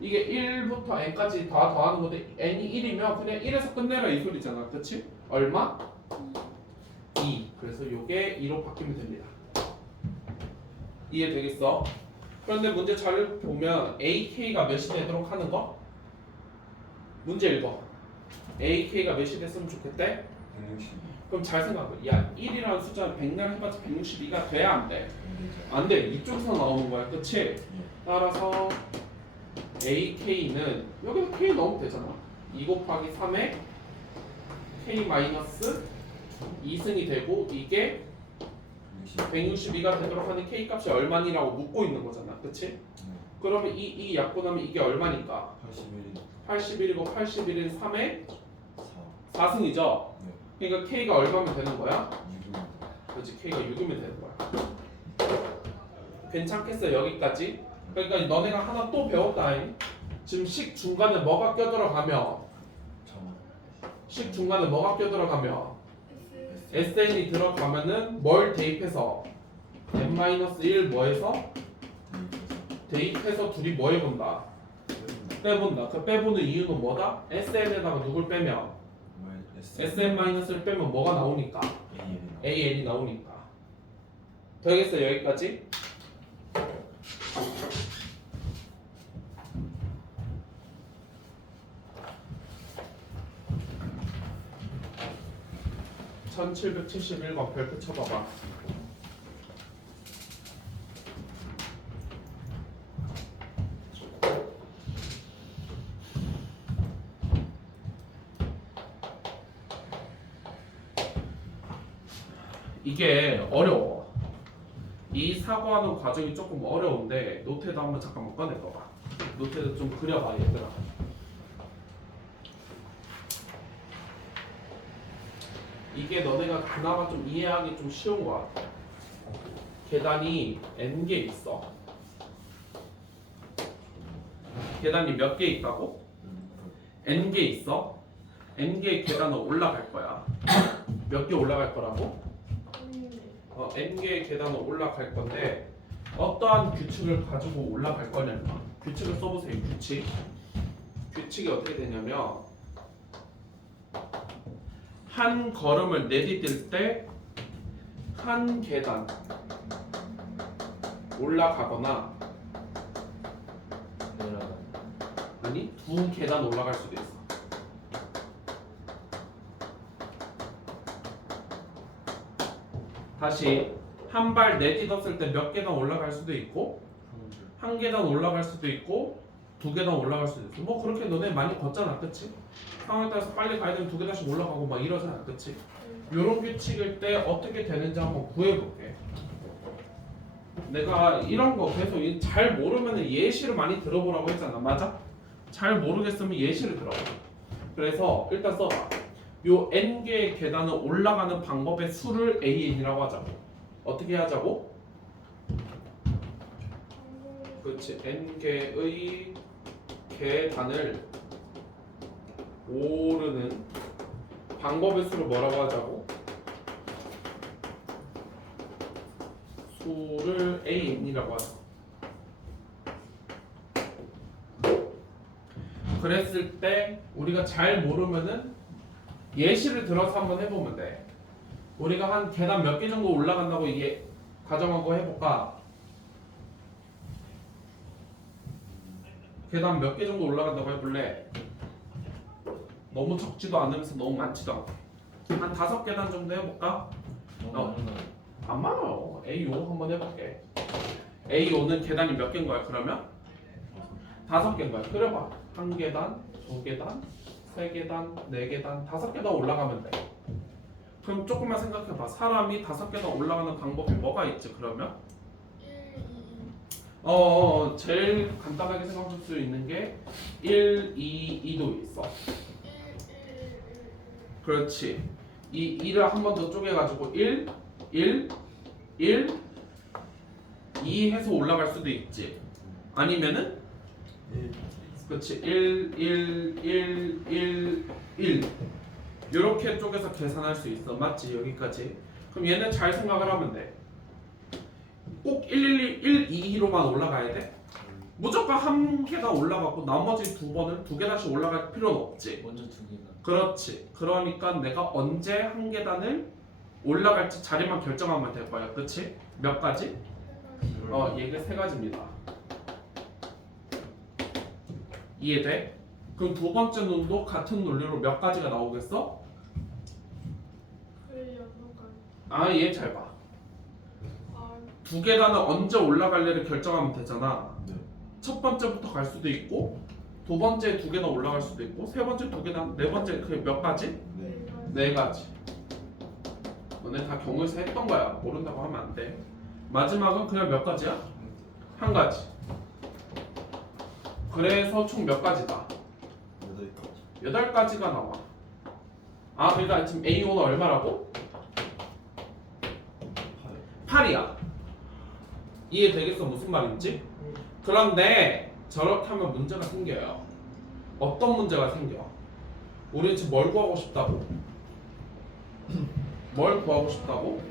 이게 1부터 n까지 다 더하는 건데 n이 1이면 그냥 1에서 끝내라 이 소리잖아. 그치? 얼마? 2. 그래서 요게 2로 바뀌면 됩니다. 이해되겠어? 그런데 문제 잘 보면 AK가 몇이 되도록 하는 거? 문제 읽어. AK가 몇이 됐으면 좋겠대? 162. 그럼 잘 생각해. 야, 1이라는 숫자는 100날 해봤자 162가 돼야 안 돼? 안 돼. 이쪽에서 나오는 거야. 그치? 따라서 AK는 여기서 K 넣으면 되잖아. 2 곱하기 3에 K 마이너스 2승이 되고 이게 162가 되도록 하는 K 값이 얼마니라고 묻고 있는 거잖아. 그치? 그러면 이 약분하면 이게 얼마니까? 81이고 81은 3에 4승이죠? 그러니까 K가 얼마면 되는 거야? 6. 그렇지. K가 6이면 되는 거야. 괜찮겠어 여기까지? 그러니까 너네가 하나 또 배웠다잉. 지금 식 중간에 뭐가 껴들어가면 식 중간에 뭐가 껴들어가면 SN이 들어가면은 뭘 대입해서 n-1 뭐해서? 대입해서 둘이 뭐 해본다? 빼본다. 그 빼보는 이유는 뭐다? SN에다가 누굴 빼면? SN-를 빼면 뭐가 나오니까? AN이 나오니까. 되겠어 여기까지? (1771번) 별표 쳐봐봐. 이게 어려워. 이 사고하는 과정이 조금 어려운데 노트에도 한번 잠깐만 꺼내봐봐. 노트에도 좀 그려봐 얘들아. 이게 너네가 그나마 좀 이해하기 좀 쉬운 것 같아. 계단이 n개 있어. 계단이 몇 개 있다고? n개 있어. n개의 계단은 올라갈 거야. 몇 개 올라갈 거라고? n개의 계단은 올라갈 건데 어떠한 규칙을 가지고 올라갈 거냐면 규칙을 써보세요. 규칙이 어떻게 되냐면 한 걸음을 내디딜 때 한 계단 올라가거나 아니 두 계단 올라갈 수도 있어. 다시 한 발 내딛었을 때 몇 계단 올라갈 수도 있고 한 계단 올라갈 수도 있고 두 계단 올라갈 수도 있어. 뭐 그렇게 너네 많이 걷잖아, 그치? 상황에 따라서 빨리 가야 되면 두 계단씩 올라가고 막 이러잖아, 그치? 요런 규칙일 때 어떻게 되는지 한번 구해볼게. 내가 이런 거 계속 잘 모르면 예시를 많이 들어보라고 했잖아, 맞아? 잘 모르겠으면 예시를 들어봐. 그래서 일단 써봐. 요 n개의 계단을 올라가는 방법의 수를 an이라고 하자고. 어떻게 하자고? 그렇지. n개의 계단을 오르는 방법의 수를 뭐라고 하자고? 수를 an이라고 하자. 그랬을 때 우리가 잘 모르면은 예시를 들어서 한번 해보면 돼. 우리가 한 계단 몇 개 정도 올라간다고 이게 가정하고 해볼까? 계단 몇 개 정도 올라간다고 해볼래? 너무 적지도 않으면서 너무 많지도 않고 한 5계단 정도 해볼까? 안 많아요. A5 한번 해볼게. A5는 계단이 몇 개인 거야 그러면? 5개인 거야. 그려봐. 1계단, 2계단, 3계단, 4계단, 5계단 올라가면 돼. 그럼 조금만 생각해봐. 사람이 5계단 올라가는 방법이 뭐가 있지 그러면? 1, 2, 제일 간단하게 생각할 수 있는 게 1, 2, 2도 있어. 1. 그렇지. 이 2를 한 번 더 쪼개가지고 1, 1, 1, 2 해서 올라갈 수도 있지. 아니면은 그렇지. 1, 1, 1, 1, 1 이렇게 쪼개서 계산할 수 있어. 맞지? 여기까지. 그럼 얘는 잘 생각을 하면 돼. 꼭 1, 2로만 올라가야 돼? 무조건 한 계단 올라가고 나머지 두 계단씩 올라갈 필요는 없지. 먼저 2계단. 그렇지. 그러니까 내가 언제 한 계단을 올라갈지 자리만 결정하면 될 거야. 그렇지? 몇 가지? 얘가 3가지입니다. 이해돼? 그럼 두 번째 놈도 같은 논리로 몇 가지가 나오겠어? 얘 잘 봐. 두 계단을 언제 올라갈래를 결정하면 되잖아. 네. 첫 번째부터 갈 수도 있고 두 번째 2계단 올라갈 수도 있고 세 번째 2계단, 네 번째 그게 몇 가지? 네. 4가지. 너네 다 경우에서 했던 거야. 모른다고 하면 안 돼. 마지막은 그냥 몇 가지야? 한 가지. 그래서 총 몇 가지다? 8가지가 나와. 그러니까 지금 A5는 얼마라고? 8이야. 이해되겠어? 무슨 말인지? 그런데 저렇게 하면 문제가 생겨요. 어떤 문제가 생겨? 우리 지금 뭘 구하고 싶다고? 뭘 구하고 싶다고?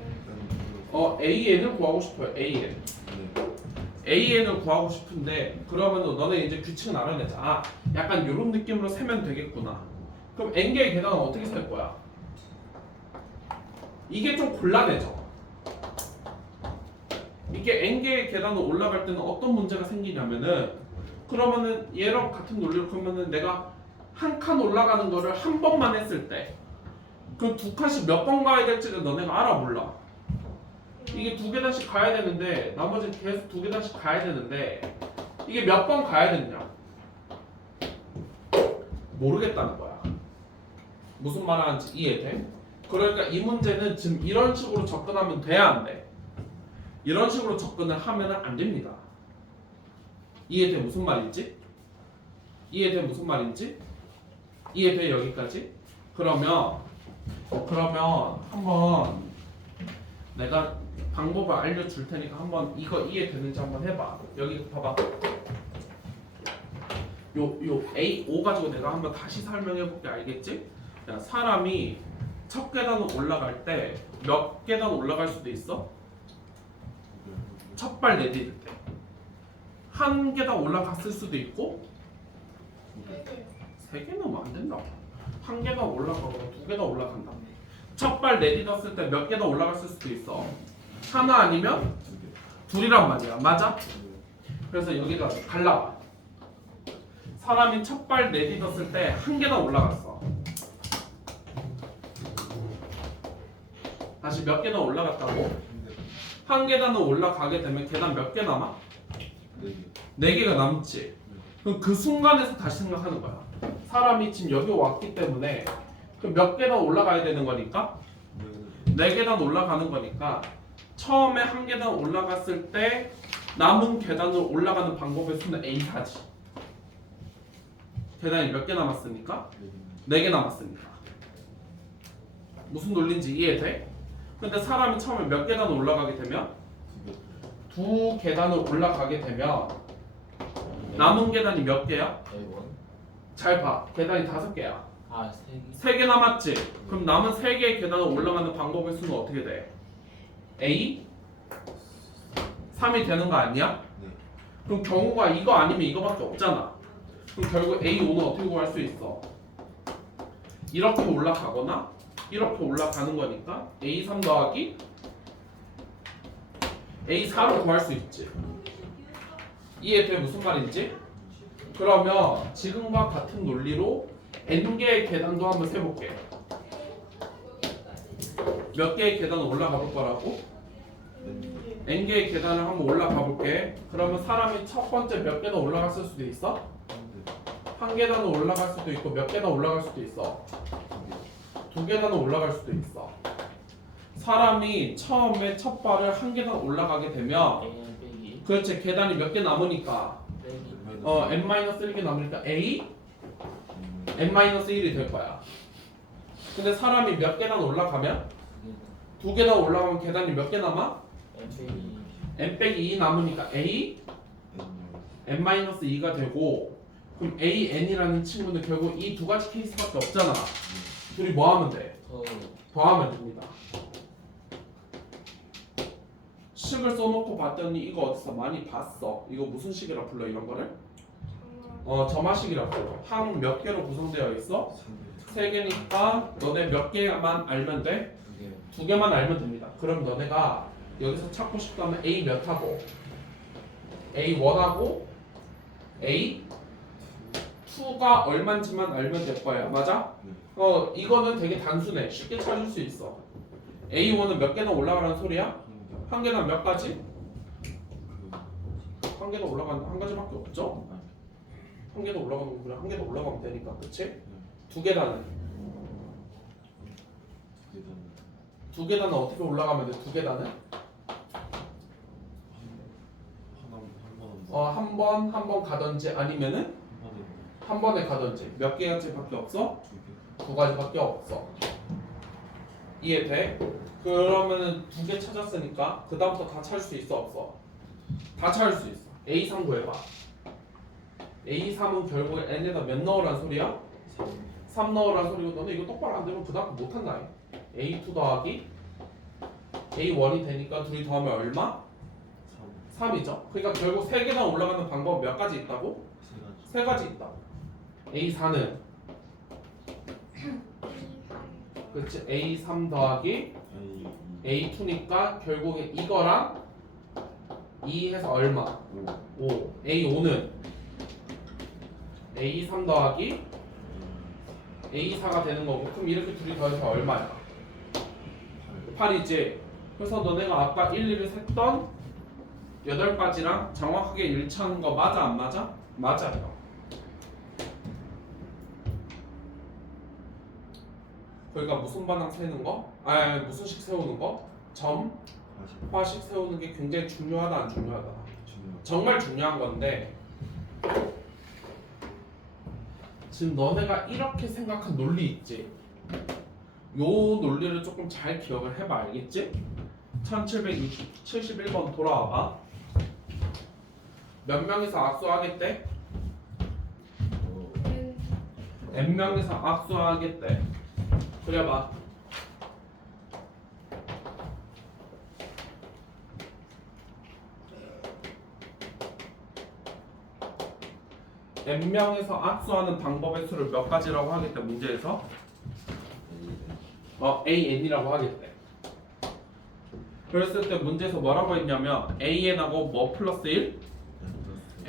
AN을 구하고 싶어요. AN. AN을 구하고 싶은데 그러면 너네 이제 규칙은 알아내자. 약간 이런 느낌으로 세면 되겠구나. 그럼 n개의 계단은 어떻게 셀 거야? 이게 좀 곤란해져. 이게 n개의 계단을 올라갈 때는 어떤 문제가 생기냐면은 그러면은 얘랑 같은 논리로 그러면은 내가 한 칸 올라가는 거를 한 번만 했을 때 그럼 2칸씩 몇 번 가야 될지를 너네가 알아 몰라? 이게 2계단씩 가야 되는데 나머지는 계속 2계단씩 가야 되는데 이게 몇 번 가야 되느냐? 모르겠다는 거야. 무슨 말 하는지 이해돼? 그러니까 이 문제는 지금 이런 식으로 접근하면 돼야 안 돼? 이런 식으로 접근을 하면 안 됩니다. 이해돼? 무슨 말인지? 이해돼? 무슨 말인지? 이해돼? 여기까지? 그러면 한번 내가 방법을 알려줄 테니까 한번 이거 이해되는지 한번 해봐. 여기 봐봐. 요 A5 가지고 내가 한번 다시 설명해볼게. 알겠지? 야, 사람이 첫 계단을 올라갈 때 몇 계단 올라갈 수도 있어? 첫 발 내딛을 때. 한 계단 올라갔을 수도 있고 3개는 안 된다고. 한 계단 올라가고 2계단 올라간다. 첫 발 내딛었을 때 몇 계단 올라갔을 수도 있어. 하나 아니면 둘이란 말이야. 맞아? 그래서 여기다 갈라봐. 사람이 첫발 내딛었을 때 한 계단 올라갔어. 다시 몇 계단 올라갔다고? 한 계단을 올라가게 되면 계단 몇 개 남아? 네 개가 남지. 그럼 그 순간에서 다시 생각하는 거야. 사람이 지금 여기 왔기 때문에 그럼 몇 계단 올라가야 되는 거니까? 네 계단 올라가는 거니까 처음에 한 계단 올라갔을 때 남은 계단을 올라가는 방법의 수는 A4지. 계단이 몇 개 남았으니까? 4개 남았으니까. 무슨 논리인지 이해돼? 근데 사람이 처음에 몇 계단을 올라가게 되면? 2계단을 올라가게 되면 남은 계단이 몇 개야? A1 잘 봐. 계단이 5개야. 아 3개 3개 남았지? 그럼 남은 3개의 계단을 올라가는 방법의 수는 어떻게 돼? A? 3이 되는 거 아니야? 그럼 경우가 이거 아니면 이거밖에 없잖아. 그럼 결국 A5는 어떻게 구할 수 있어? 이렇게 올라가거나 이렇게 올라가는 거니까 A3 더하기 A4로 구할 수 있지. 이해돼? 무슨 말인지? 그러면 지금과 같은 논리로 N개의 계단도 한번 세볼게. 몇 개의 계단을 올라가 볼 거라고? N개의 계단을 한번 올라가 볼게. 그러면 사람이 첫 번째 몇 계단 올라갔을 수도 있어? 한 계단은 올라갈 수도 있고 몇 계단 올라갈 수도 있어? 2계단은 올라갈 수도 있어. 사람이 처음에 첫 발을 한 계단 올라가게 되면 A1 빼기 그렇지 계단이 몇 개 남으니까 빼기 n-1개 남으니까 A n-1이 될 거야. 근데 사람이 몇 계단 올라가면 2계단 올라가면 계단이 몇 개 남아? A 빼기 n-2 남으니까 A n-2가 되고 그럼 AN이라는 친구는 결국 이 두 가지 케이스밖에 없잖아. 둘이 뭐 하면 돼? 더 더하면 됩니다. 식을 써놓고 봤더니 이거 어디서 많이 봤어. 이거 무슨 식이라 불러 이런 거를? 점화식이라 불러. 항 몇 개로 구성되어 있어? 3개니까 너네 몇 개만 알면 돼? 2개만 알면 됩니다. 그럼 너네가 여기서 찾고 싶다면 A 몇 하고 A1하고 A2가 얼마인지만 알면 될 거야. 맞아? 이거는 되게 단순해. 쉽게 찾을 수 있어. A1은 몇 계단 올라가라는 소리야? 한 계단 몇 가지? 한 계단 올라가는 한 가지밖에 없죠? 한 계단 올라가는 거 그냥 한 계단 올라가면 되니까, 그치? 2계단은? 2계단은 어떻게 올라가면 돼? 2계단은? 한 번 가든지 아니면은 한 번에 가든지 몇 개가지밖에 없어? 2가지밖에 없어. 이해돼? 그러면은 2개 찾았으니까 그 다음부터 다 찾을 수 있어 없어? 다 찾을 수 있어. A3 구해봐. A3은 결국에 n에다 몇 넣으란 소리야? 3 넣으란 소리고 너네 이거 똑바로 안 되면 그 다음 못한다. A2 더하기 A1이 되니까 둘이 더하면 얼마? 3이죠. 그러니까 결국 3계단 올라가는 방법 몇 가지 있다고? 3가지 있다. A4는 그렇지. A3 더하기 A2니까 결국에 이거랑 2 해서 얼마? 5. A5는 A3 더하기 A4가 되는 거고 그럼 이렇게 둘이 더해서 얼마야? 8이지. 그래서 너네가 아까 1, 2를 셌던 8가지랑 정확하게 일치하는 거 맞아 안 맞아? 맞아요. 그러니까 무슨 반항 세는 거? 무슨 식 세우는 거? 점, 화식 세우는 게 굉장히 중요하다 안 중요하다? 정말 중요한 건데 지금 너네가 이렇게 생각한 논리 있지? 요 논리를 조금 잘 기억을 해봐. 알겠지? 1771번 돌아와봐. 몇 명이서 악수하겠대? n명이서 악수하겠대. 그려봐. n명에서 악수하는 방법의 수를 몇 가지라고 하겠대 문제에서? AN이라고 하겠대. 그랬을 때 문제에서 뭐라고 했냐면 AN하고 뭐 플러스 1?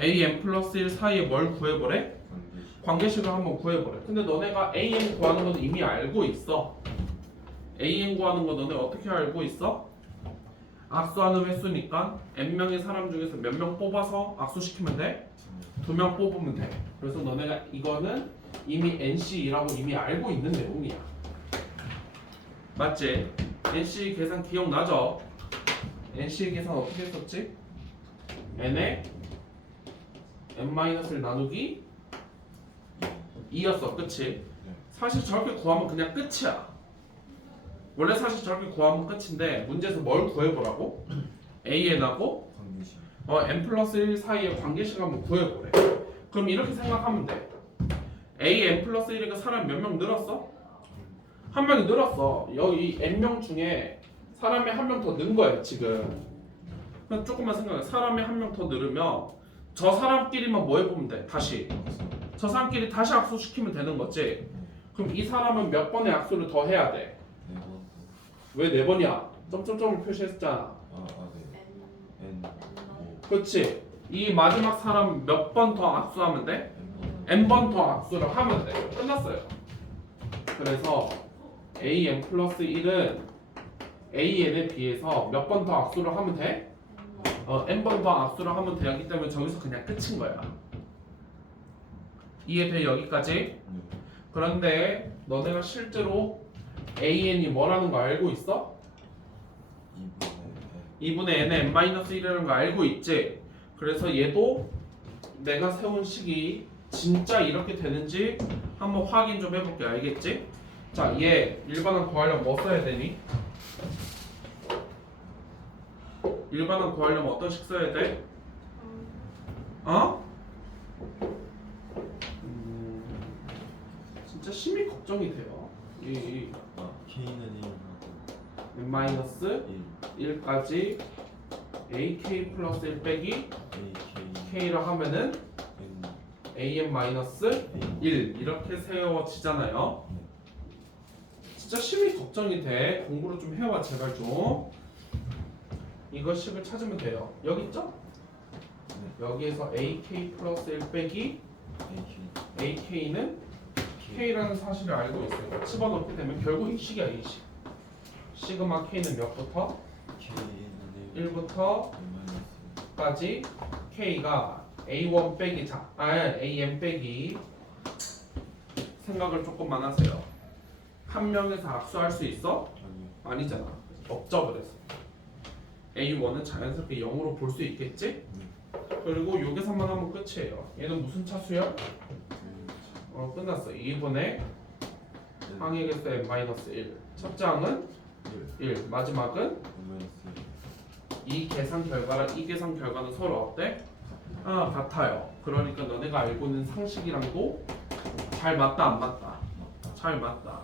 am 플러스 1 사이에 뭘 구해보래? 관계식. 관계식을 한번 구해보래. 근데 너네가 am 구하는 건 이미 알고 있어. am 구하는 거 너네 어떻게 알고 있어? 악수하는 횟수니까 n명의 사람 중에서 몇 명 뽑아서 악수시키면 돼? 2명 뽑으면 돼. 그래서 너네가 이거는 이미 NC라고 이미 알고 있는 내용이야. 맞지? NC 계산 기억나죠? NC 계산 어떻게 했었지? n에 n-를 나누기 2였어. 그치? 사실 저렇게 구하면 그냥 끝이야. 원래 사실 저렇게 구하면 끝인데 문제에서 뭘 구해보라고? AN하고 관계식. n 플러스 1 사이의 관계식 한번 구해보래. 그럼 이렇게 생각하면 돼. n 플러스 1이가 사람 몇 명 늘었어? 한 명이 늘었어. 여기 n명 중에 사람이 한 명 더 는 거야 지금. 그냥 조금만 생각해. 사람이 한 명 더 늘으면 저 사람끼리만 뭐 해보면 돼? 다시 저 사람끼리 다시 악수시키면 되는 거지. 그럼 이 사람은 몇 번의 악수를 더 해야 돼? 네 번. 왜 4번이야? 점점점을 표시했잖아. 네. N. 오. 그렇지. 이 마지막 사람 몇 번 더 악수하면 돼? N 번. n번 더 악수를 하면 돼. 끝났어요. 그래서 an 플러스 1은 an에 비해서 몇 번 더 악수를 하면 돼? n번 더 악수를 하면 되기 때문에 저기서 그냥 끝인 거야. 이해돼 여기까지? 네. 그런데 너네가 실제로 an이 뭐라는 거 알고 있어? 2분의 n에 n-1이라는 거 알고 있지? 그래서 얘도 내가 세운 식이 진짜 이렇게 되는지 한번 확인 좀 해볼게. 알겠지? 자, 얘 일반항 구하려면 뭐 써야 되니? 일반항 구하려면 어떤 식 써야 돼? 어? 진짜 심히 걱정이 돼요. 이 아, K는 1하고 n-1 1까지 ak 플러스 1 빼기 AK k를 하면은 N am-1 이렇게 세워지잖아요. 진짜 심히 걱정이 돼. 공부를 좀 해와 제발 좀. 이거 식을 찾으면 돼요. 여기 있죠? 여기에서 ak 플러스 1 빼기 AK ak는 k라는 사실을 알고 있어요. 집어넣게 되면 결국 이 식이야. 이 식. 시그마 k는 몇부터? K는 1부터 1 까지 k가 a1 빼기 am 빼기 생각을 조금만 하세요. 한 명에서 악수할 수 있어? 아니요. 아니잖아. 없죠. 그래서 a1은 자연스럽게 0으로 볼 수 있겠지? 그리고 요 계산만 하면 끝이에요. 얘는 무슨 차수야? 끝났어. 2분의 항의 개수 n-1 첫째 항은 1 마지막은 이 계산 결과랑 이 계산 결과는 서로 어때? 같아요. 그러니까 너네가 알고 있는 상식이랑도 잘 맞다 안 맞다? 잘 맞다.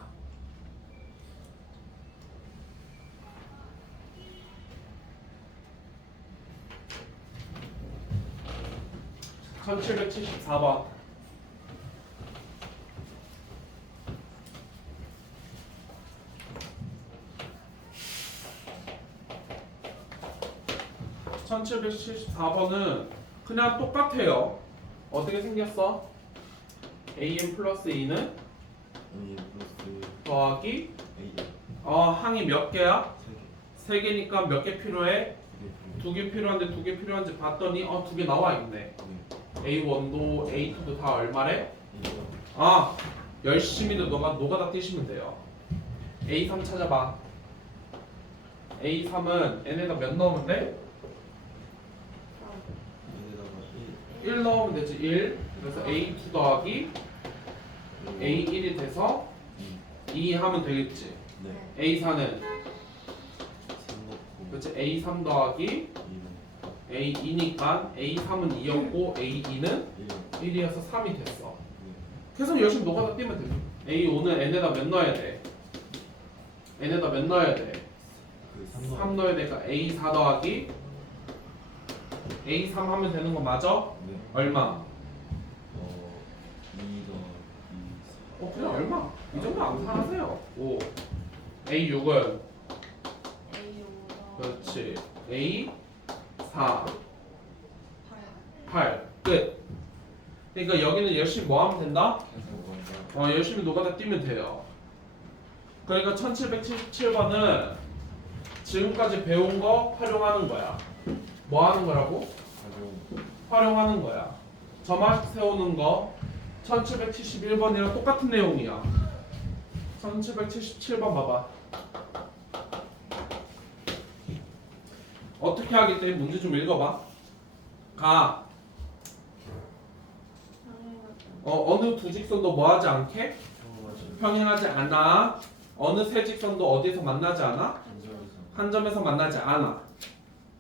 (1774번) (1774번은) 그냥 똑같아요. 어떻게 생겼어? am 플러스 2는 A 플러스 더하기 A 항이 몇 개야? 3개 3개니까 몇 개 필요해? 2개 2개 필요한데 2개 필요한지 봤더니 2개 나와 있네. A1도 A2도 다 얼마래? 열심히도 노가다 뛰시면 돼요. A3 찾아봐. A3은 n에다 몇 넣으면 돼? 1 넣으면 되지. 1. 그래서 A2 더하기 A1이 돼서 2 하면 되겠지. 네. A4는 3 넣고 그렇지. A3 더하기 2는 A2니까 A3은 2였고 A2는 1 1이어서 3이 됐어. 계속 열심히 노가다 뛰면 돼. A5는 n에다 몇 넣어야 돼? n에다 몇 넣어야 돼? 3 넣어야 되니까 A4 더하기 A3 하면 되는 거 맞아? 네. 얼마? 2 더하기 그냥 얼마? 이 정도 암산하세요. 5 A6은 그렇지. A4 8 끝. 그러니까 여기는 열심히 뭐 하면 된다? 계속 뭔가 열심히 노가다 뛰면 돼요. 그러니까 1777번은 지금까지 배운 거 활용하는 거야. 뭐 하는 거라고? 활용하는 거야. 점화 세우는 거 1771번이랑 똑같은 내용이야. 1777번 봐봐. 어떻게 하기 때문에 문제 좀 읽어봐. 가. 어느 두 직선도 뭐 하지 않게? 평행하지 않아. 어느 세 직선도 어디서 만나지 않아? 한 점에서 만나지 않아.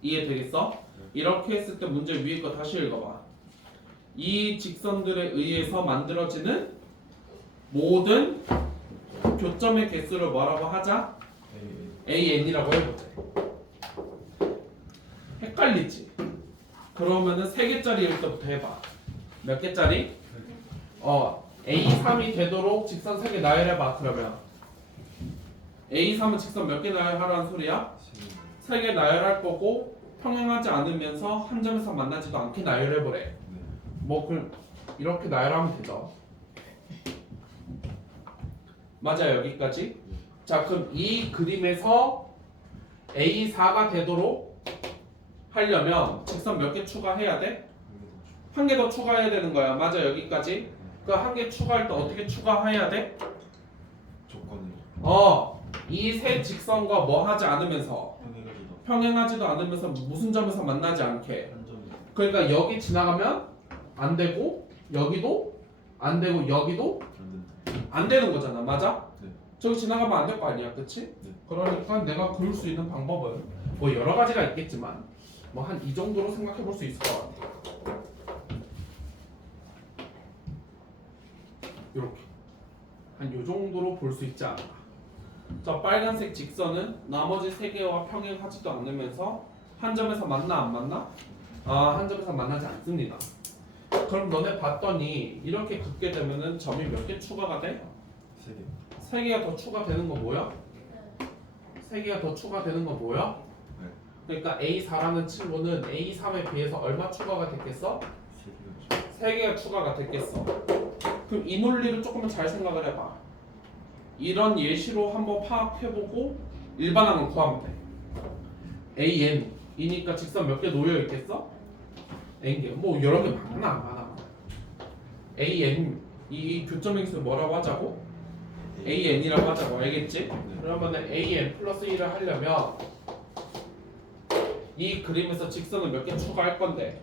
이해되겠어? 이렇게 했을 때 문제 위에 거 다시 읽어봐. 이 직선들에 의해서 만들어지는 모든 교점의 개수를 뭐라고 하자? AN이라고 해보자. 헷갈리지? 그러면은 3개짜리 때부터 해봐. 몇 개짜리? A3이 되도록 직선 3개 나열해봐. 그러면 A3은 직선 몇 개 나열하라는 소리야? 3개 나열할 거고 평행하지 않으면서 한 점에서 만나지도 않게 나열해보래. 뭐 그럼 이렇게 나열하면 되죠. 맞아요, 여기까지. 자, 그럼 이 그림에서 A4가 되도록 하려면 직선 몇 개 추가해야 돼? 한 개 더 추가해야 되는 거야. 맞아, 여기까지. 그 한 개 추가할 때 어떻게 추가해야 돼? 조건을 이 세 직선과 뭐 하지 않으면서 평행하지도 않으면서 무슨 점에서 만나지 않게. 한 점이 그러니까 여기 지나가면 안 되고 여기도 안 되고 여기도 안 된다. 안 되는 거잖아. 맞아? 네. 저기 지나가면 안 될 거 아니야. 그치? 네. 그러니까 내가 그릴 수 있는 방법은 뭐 여러 가지가 있겠지만 뭐 한 이 정도로 생각해 볼 수 있을 것 같아. 이렇게 한 요 정도로 볼 수 있지 않을까. 저 빨간색 직선은 나머지 세 개와 평행하지도 않으면서 한 점에서 만나 안 만나? 한 점에서 만나지 않습니다. 그럼 너네 봤더니 이렇게 긋게 되면은 점이 몇 개 추가가 돼? 3개. 세 개가 더 추가되는 거 뭐야? 세 개가 더 추가되는 거 뭐야? 네. 그러니까 A4라는 친구는 A3에 비해서 얼마 추가가 됐겠어? 3개가 세 개가 추가가 됐겠어. 그럼 이 논리를 조금만 잘 생각을 해봐. 이런 예시로 한번 파악해보고 일반항을 구하면 돼. AN이니까 직선 몇 개 놓여 있겠어? N개. 뭐 여러 개 많아 안 많아. AN 이 교점의 개수 뭐라고 하자고? AN이라고 하자고. 알겠지? 그러면은 AN 플러스 1을 하려면 이 그림에서 직선을 몇 개 추가할 건데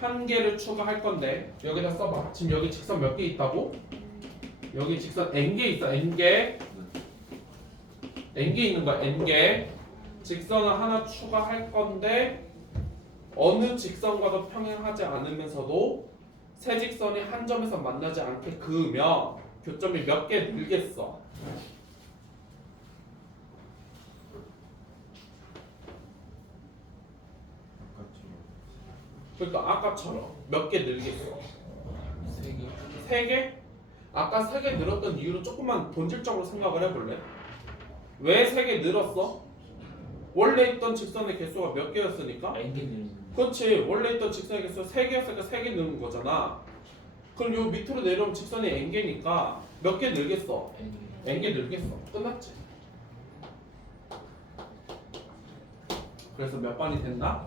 한 개를 추가할 건데 여기다 써봐. 지금 여기 직선 몇 개 있다고? 여기 직선 n개 있어. n개 있는 거야. n개 직선을 하나 추가할 건데 어느 직선과도 평행하지 않으면서도 세 직선이 한 점에서 만나지 않게 그으면 교점이 몇 개 늘겠어? 그러니까 아까처럼 몇 개 늘겠어? 3개. 세 개? 아까 세 개 늘었던 이유를 조금만 본질적으로 생각을 해볼래? 왜 세 개 늘었어? 원래 있던 직선의 개수가 몇 개였으니까? N개는 그렇지. 원래 있던 직선의 개수가 3개였으니까 3개 늘는 거잖아. 그럼 요 밑으로 내려오면 직선이 n개니까 몇 개 늘겠어? N개. n개 늘겠어. 끝났지. 그래서 몇 번이 된다?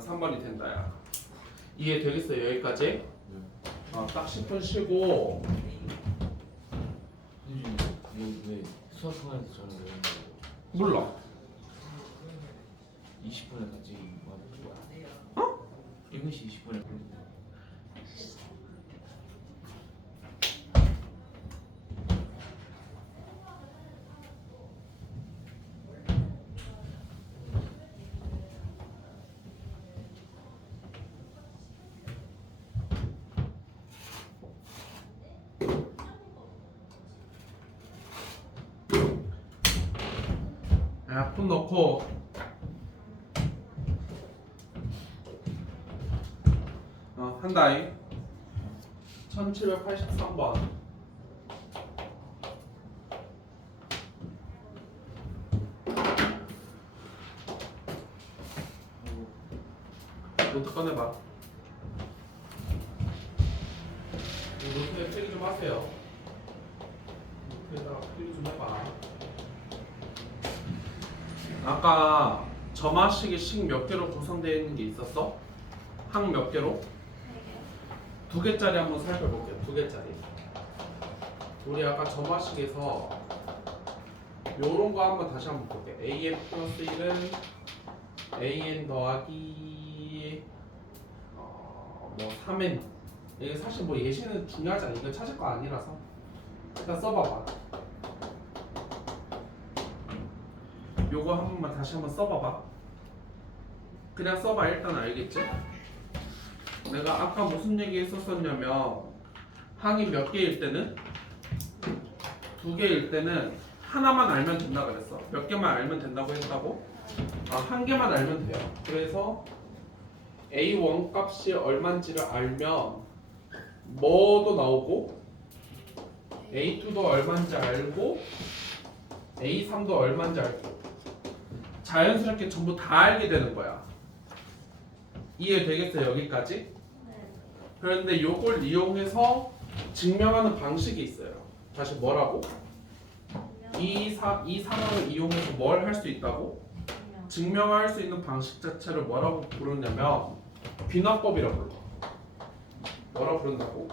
3번이 된다. 야. 이해되겠어? 여기까지? 딱 10분 쉬고 선생님 왜 수학 시간에서 저는 왜 몰라. 20분에 같이 어? 이것이 20분에 폰 넣고 한다이 1783번 꺼내봐. 노트에 필기 좀 하세요. 노트에다가 필기 좀 해봐. 아까 점화식이 식 몇 개로 구성되어 있는 게 있었어? 항 몇 개로? 2개짜리 한번 살펴볼게요. 2개짜리. 우리 아까 점화식에서 요런 거 한번 다시 한번 볼게요. AN 플러스 1은 AN 더하기 뭐 3N. 이게 사실 뭐 예시는 중요하지 않아. 이거 찾을 거 아니라서 일단 써봐봐. 요거 한 번만 다시 한번 써봐봐. 그냥 써봐. 일단 알겠지? 내가 아까 무슨 얘기 했었었냐면 항이 몇 개일 때는 2개일 때는 하나만 알면 된다 그랬어. 몇 개만 알면 된다고 했다고? 한 개만 알면 돼요. 그래서 A1 값이 얼마인지를 알면 뭐도 나오고 A2도 얼마인지 알고 A3도 얼마인지 알고 자연스럽게 전부 다 알게 되는 거야. 이해되겠어요? 여기까지? 그런데 요걸 이용해서 증명하는 방식이 있어요. 다시 뭐라고? 이 상황을 이용해서 뭘 할 수 있다고? 증명할 수 있는 방식 자체를 뭐라고 부르냐면 귀납법이라고 불러. 뭐라 부른다고?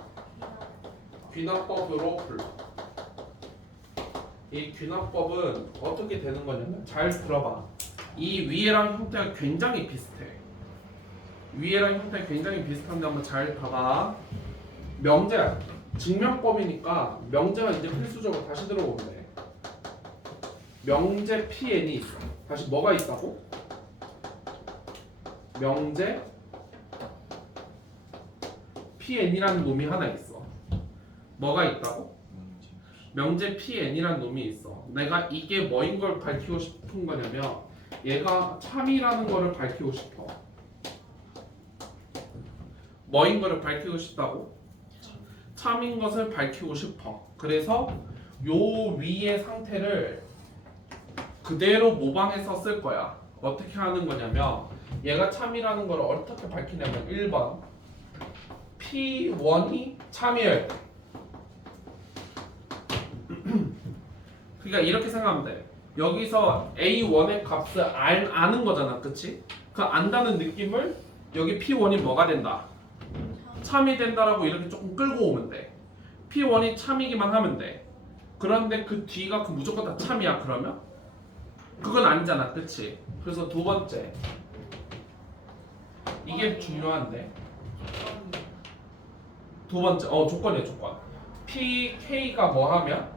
귀납법으로 불러. 이 귀납법은 어떻게 되는 거냐면 잘 들어봐. 이 위에랑 형태가 굉장히 비슷해. 위에랑 형태가 굉장히 비슷한데 한번 잘 봐봐. 명제 증명법이니까 명제가 이제 필수적으로 다시 들어오면 돼. 명제 PN이 있어. 다시 뭐가 있다고? 명제 PN이라는 놈이 하나 있어. 뭐가 있다고? 명제 PN이라는 놈이 있어. 내가 이게 뭐인 걸 밝히고 싶은 거냐면 얘가 참이라는 거를 밝히고 싶어. 뭐인 거를 밝히고 싶다고? 참인 것을 밝히고 싶어. 그래서 요 위의 상태를 그대로 모방해서 쓸 거야. 어떻게 하는 거냐면 얘가 참이라는 걸 어떻게 밝히냐면 1번 P1이 참이어야 돼. 그러니까 이렇게 생각하면 돼. 여기서 A1의 값을 아는 거잖아. 그치? 그 안다는 느낌을 여기 P1이 뭐가 된다? 참이 된다라고 이렇게 조금 끌고 오면 돼. P1이 참이기만 하면 돼. 그런데 그 뒤가 무조건 다 참이야 그러면? 그건 아니잖아. 그치? 그래서 두 번째 이게 중요한데 두 번째 조건이야 조건. PK가 뭐 하면?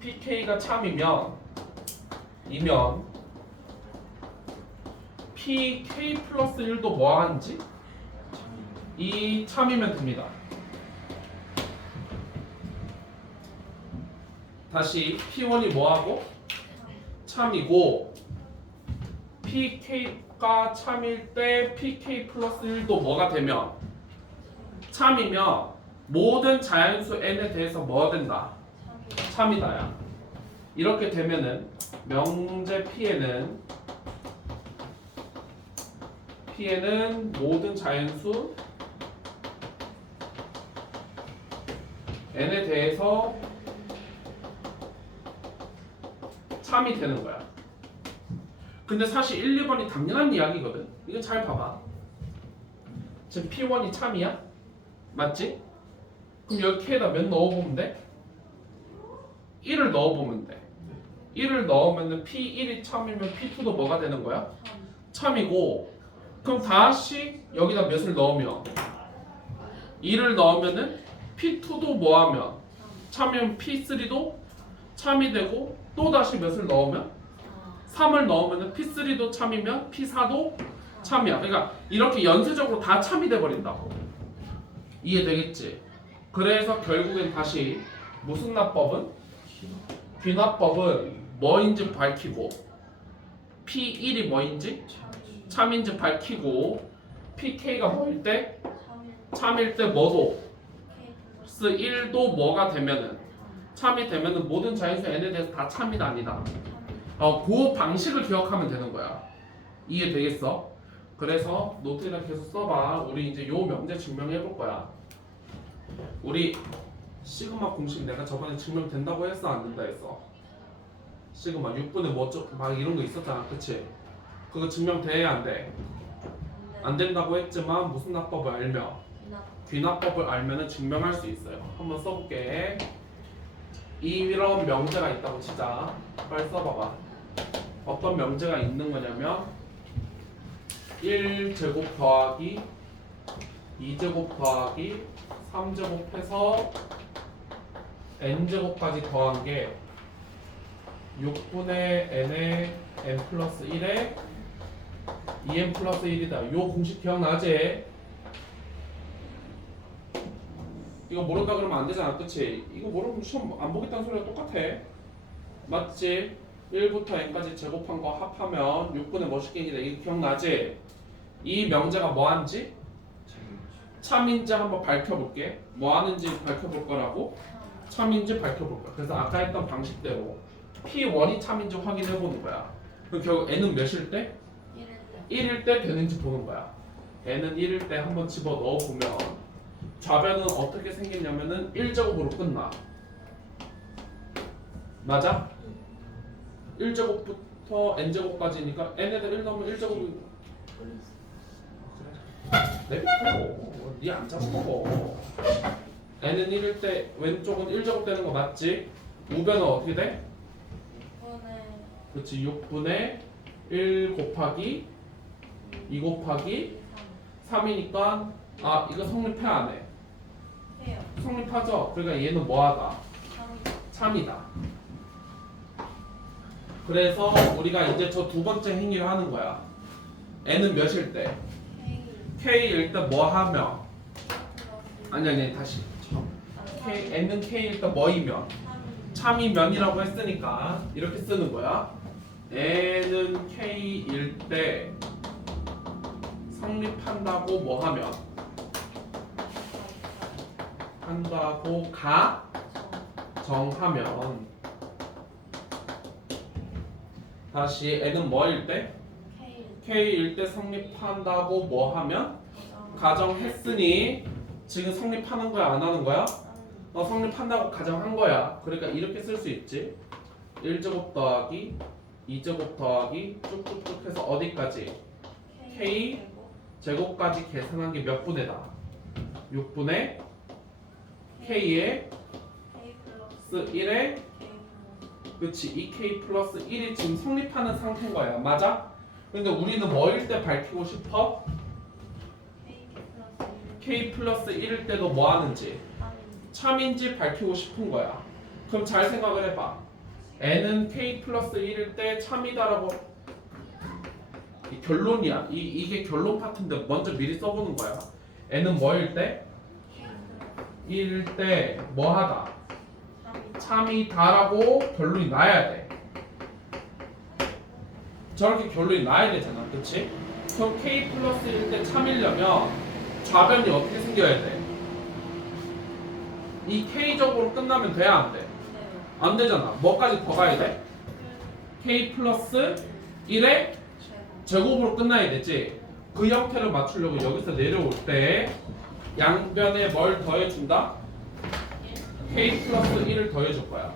PK가 참이면 PK 플러스 1도 뭐 하는지? 이 참이면 됩니다. 다시 P1이 뭐하고? 참이고 PK가 참일 때 PK 플러스 1도 뭐가 되면? 참이면 모든 자연수 n에 대해서 뭐가 된다? 참이다야. 이렇게 되면은 명제 Pn은 모든 자연수 n에 대해서 참이 되는 거야. 근데 사실 1, 2번이 당연한 이야기거든. 이거 잘 봐봐. 지금 P1이 참이야? 맞지? 그럼 여기 K에다 몇 넣어보면 돼? 1을 넣어보면 돼. 1을 넣으면 P1이 참이면 P2도 뭐가 되는 거야? 참이고 그럼 다시 여기다 몇을 넣으면 2를 넣으면은 P2도 뭐하면? 참이면 P3도 참이 되고 또 다시 몇을 넣으면? 3을 넣으면 P3도 참이면 P4도 참이야. 그러니까 이렇게 연쇄적으로 다 참이 돼버린다고. 이해되겠지? 그래서 결국엔 다시 무슨 납법은? 귀납법은 뭐인지 밝히고 P1이 뭐인지? 참인지 밝히고 PK가 뭐일 때? 참일 때 뭐도? 1도 뭐가 되면은 참이 되면은 모든 자연수 n에 대해서 다 참이다 아니다. 그 방식을 기억하면 되는 거야. 이해되겠어? 그래서 노트에다 계속 써봐. 우리 이제 요 명제 증명해 볼 거야. 우리 시그마 공식 내가 저번에 증명된다고 했어 안 된다 했어? 시그마 6분의 뭐막 이런 거 있었잖아, 그치? 그거 증명돼야 안 돼? 안 된다고 했지만 무슨 납법을 알면? 귀납법을 알면은 증명할 수 있어요. 한번 써볼게. 이런 명제가 있다고 치자. 빨리 써봐봐. 어떤 명제가 있는 거냐면 1제곱 더하기 2제곱 더하기 3제곱 해서 n제곱까지 더한 게 6분의 n의 n 플러스 1에 2n 플러스 1이다. 요 공식 기억나지? 이거 모른다 그러면 안 되잖아, 그치? 이거 모르면 시험 안 보겠다는 소리가 똑같아. 맞지? 1부터 n까지 제곱한 거 합하면 6분의 뭐시기이다. 이거 기억나지? 이 명제가 뭐한지? 참인지 한번 밝혀볼게. 뭐하는지 밝혀볼 거라고? 참인지 밝혀볼 거야. 그래서 아까 했던 방식대로 P1이 참인지 확인해보는 거야. 그럼 결국 n은 몇일 때? 1일 때 되는지 보는 거야. n은 1일 때 한번 집어 넣어보면 좌변은 어떻게 생겼냐면은 1제곱으로 끝나. 맞아? 1제곱부터 n제곱까지니까 n에다 1 넣으면 1제곱이 내비고 니안 잡고 n은 1일 때 왼쪽은 1제곱 되는 거 맞지? 우변은 어떻게 돼? 그렇지 6분의 1 곱하기 2 곱하기 3이니까 아 이거 성립해 안 해? 성립하죠? 그러니까 얘는 뭐하다? 참이다. 그래서 우리가 이제 저 두 번째 행위를 하는 거야. n은 몇일 때? k일 때 뭐 하면? 아니 다시 n은 k일 때 뭐이면? 참이면이라고 했으니까 이렇게 쓰는 거야. n은 k일 때 성립한다고 뭐 하면? 한다고 가정하면 다시 n은 뭐일 때? k일 때 성립한다고 뭐 하면? 가정했으니 지금 성립하는 거야 안 하는 거야? 성립한다고 가정한 거야. 그러니까 이렇게 쓸 수 있지. 1제곱 더하기 2제곱 더하기 쭉쭉쭉 해서 어디까지? k 제곱까지 계산한 게 몇 분의다? 6분의 k에 플러스 1에 그치 2k 플러스 1이 지금 성립하는 상태인 거야. 맞아? 근데 우리는 뭐일 때 밝히고 싶어? k 플러스 1일 때도 뭐 하는지 참인지 밝히고 싶은 거야. 그럼 잘 생각을 해봐. n은 k 플러스 1일 때 참이다라고 이 결론이야. 이게 결론 파트인데 먼저 미리 써보는 거야. n은 뭐일 때? 1일 때 뭐하다? 참이다라고 결론이 나야 돼. 저렇게 결론이 나야 되잖아, 그렇지? 그럼 k 플러스 1일 때 참이려면 좌변이 어떻게 생겨야 돼? 이 k적으로 끝나면 돼야 안 돼? 안 되잖아. 뭐까지 더 가야 돼? k 플러스 1의 제곱으로 끝나야 되지. 그 형태를 맞추려고 여기서 내려올 때 양변에 뭘 더해준다? k 플러스 1을 더해줄 거야.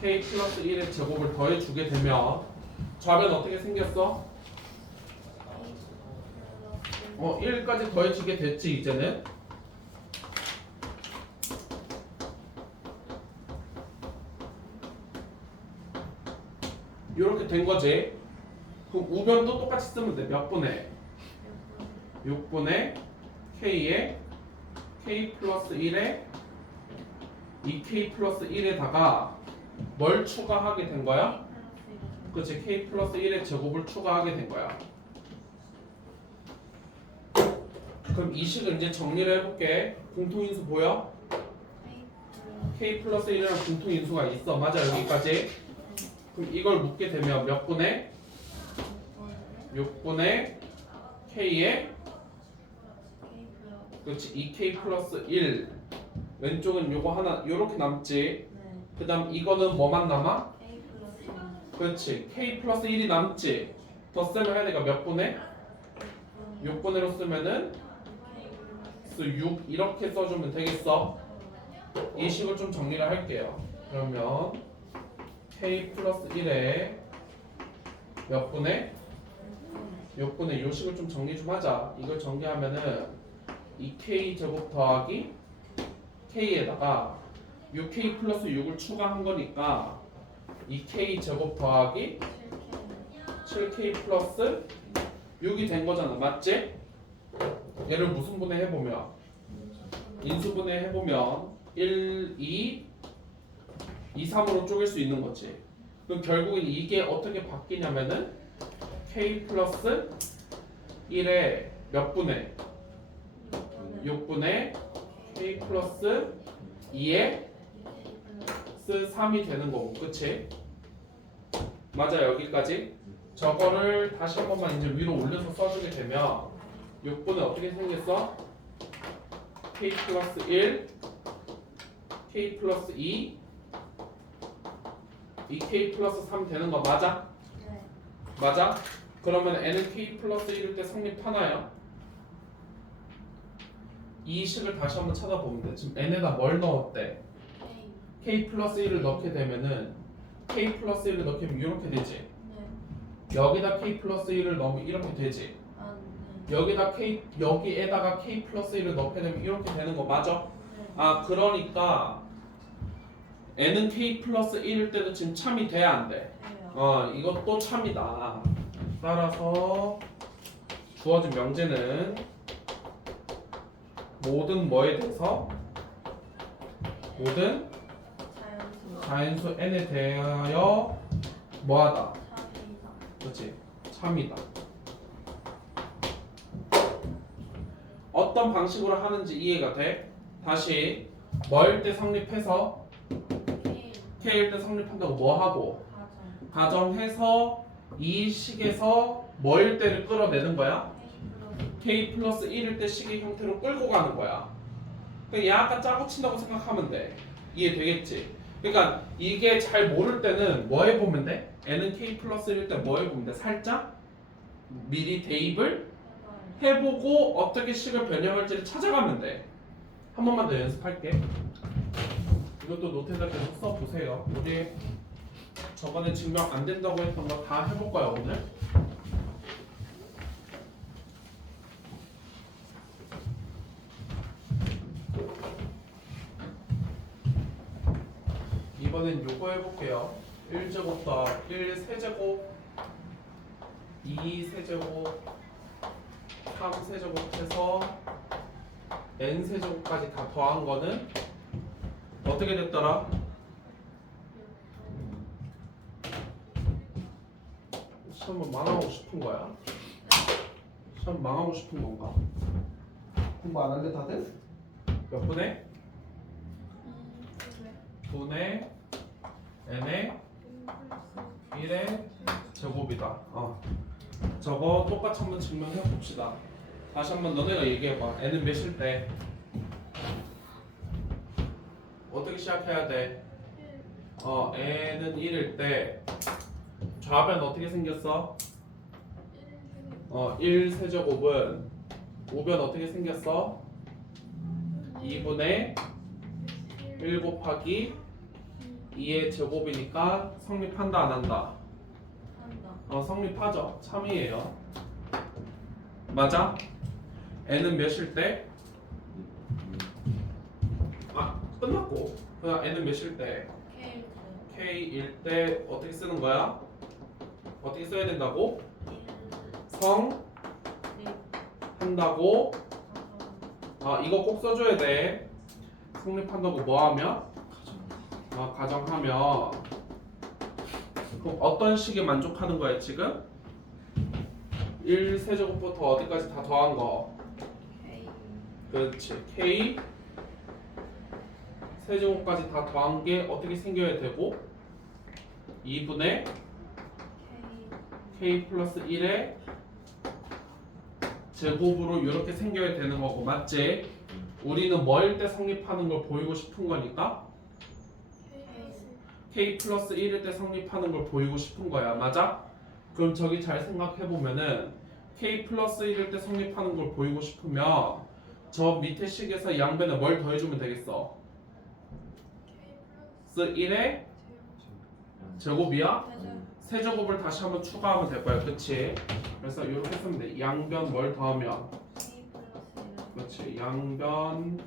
k 플러스 1의 제곱을 더해주게 되면 좌변 어떻게 생겼어? 1까지 더해지게 됐지 이제는. 이렇게 된 거지. 그럼 우변도 똑같이 쓰면 돼. 몇 분의? 6분의 k에 k 플러스 1에 2k 플러스 1에다가 뭘 추가하게 된 거야? 그렇지. k 플러스 1의 제곱을 추가하게 된 거야. 그럼 이 식을 이제 정리를 해볼게. 공통인수 보여? k 플러스 1이랑 공통인수가 있어. 맞아 여기까지. 그럼 이걸 묻게 되면 몇 분의? 6분의 k에 그렇지 2k 플러스 1 왼쪽은 요거 하나 요렇게 남지. 그 다음 이거는 뭐만 남아? 그렇지 k 플러스 1이 남지. 덧셈을 해야 되니까 몇 분의? 6분의로 쓰면은 6 이렇게 써주면 되겠어. 이 식을 좀 정리를 할게요. 그러면 k 플러스 1에 몇 분의? 6분의 요 식을 좀 정리 좀 하자. 이걸 정리하면은 이 k 제곱 더하기 k에다가 6k 플러스 6을 추가한 거니까 2k 제곱 더하기 7k 플러스 6이 된 거잖아. 맞지? 얘를 무슨 분해 해보면 인수분해 해보면 1, 2, 2, 3으로 쪼갤 수 있는 거지. 그럼 결국엔 이게 어떻게 바뀌냐면은 k 플러스 1에 몇 분의? 6분의 k 플러스 2에 3이 되는 거고, 그치? 맞아, 여기까지. 저거를 다시 한 번만 이제 위로 올려서 써주게 되면 6분의 어떻게 생겼어? k 플러스 1, k 플러스 2, 2k 플러스 3 되는 거 맞아? 네. 맞아? 그러면 n은 k 플러스 1일 때 성립하나요? 이 식을 다시 한번 찾아보면 돼. 지금 n에다 뭘 넣었대? k 플러스 1을 넣게 되면은 k 플러스 1을 넣게 되면 이렇게 되지. 네. 여기다 k 플러스 1을 넣으면 이렇게 되지. 아, 네. 여기에다가 k 플러스 1을 넣게 되면 이렇게 되는 거 맞아? 네. 아, 그러니까 n은 k 플러스 1일 때도 지금 참이 돼야 안 돼? 돼요. 이것도 참이다. 따라서 주어진 명제는 모든 뭐에 대해서 모든 자연수. 자연수 n에 대하여 뭐하다? 참이다. 그렇지? 참이다. 어떤 방식으로 하는지 이해가 돼? 다시 뭐일 때 성립해서 K. k일 때 성립한다고 뭐 하고 가정. 가정해서 이 식에서 뭐일 때를 끌어내는 거야? K k 플러스. 플러스 1일 때 식의 형태로 끌고 가는 거야. 그냥 약간 짜고 친다고 생각하면 돼. 이해되겠지? 그러니까 이게 잘 모를 때는 뭐 해보면 돼? n은 k 플러스 1일 때 뭐 해보면 돼? 살짝 미리 대입을 해보고 어떻게 식을 변형할지를 찾아가면 돼. 한 번만 더 연습할게. 이것도 노트에다 계속 써보세요. 우리 저번에 증명 안 된다고 했던 거 다 해볼 거야 오늘. 이번엔 요거 해볼게요. 1제곱 더 1 세제곱 2 세제곱 3 세제곱 해서 n 세제곱까지 다 더한 거는 어떻게 됐더라? 시험 망하고 싶은 거야? 시험 망하고 싶은 건가? 공부 안 할래 다들? 몇 분에? 분의 n의 1의 제곱이다. 저거 똑같이 한번 증명해 봅시다. 다시 한번 너네가 얘기해봐. n은 몇일 때? 어떻게 시작해야 돼? n은 1일 때 좌변 어떻게 생겼어? 1 세제곱은 우변 어떻게 생겼어? 2분의 1 곱하기 2의 제곱이니까 성립한다 안 한다? 한다. 성립하죠. 참이에요. 맞아? n은 몇일 때? 끝났고 그냥 n은 몇일 때? K. k일 때 어떻게 쓰는 거야? 어떻게 써야 된다고? 1. 성한다고? 가정. 이거 꼭 써줘야 돼. 성립한다고 뭐 하면? 가정. 가정하면 그럼 어떤 식에 만족하는 거야 지금? 1 세제곱부터 어디까지 다 더한 거? K. 그렇지. k 세제곱까지 다 더한 게 어떻게 생겨야 되고 2분의 K. k 플러스 1의 제곱으로 이렇게 생겨야 되는 거고 맞지? 우리는 뭐일 때 성립하는 걸 보이고 싶은 거니까 k 플러스 1일 때 성립하는 걸 보이고 싶은 거야 맞아? 그럼 저기 잘 생각해 보면은 k 플러스 1일 때 성립하는 걸 보이고 싶으면 저 밑에 식에서 양변에 뭘 더해주면 되겠어? K 1의 제곱이야? 플러스 세제곱을 다시 한번 추가하면 될 거야, 그치? 그래서 이렇게 쓰면 돼. 양변 뭘 더하면? K 플러스 1 그렇지. 양변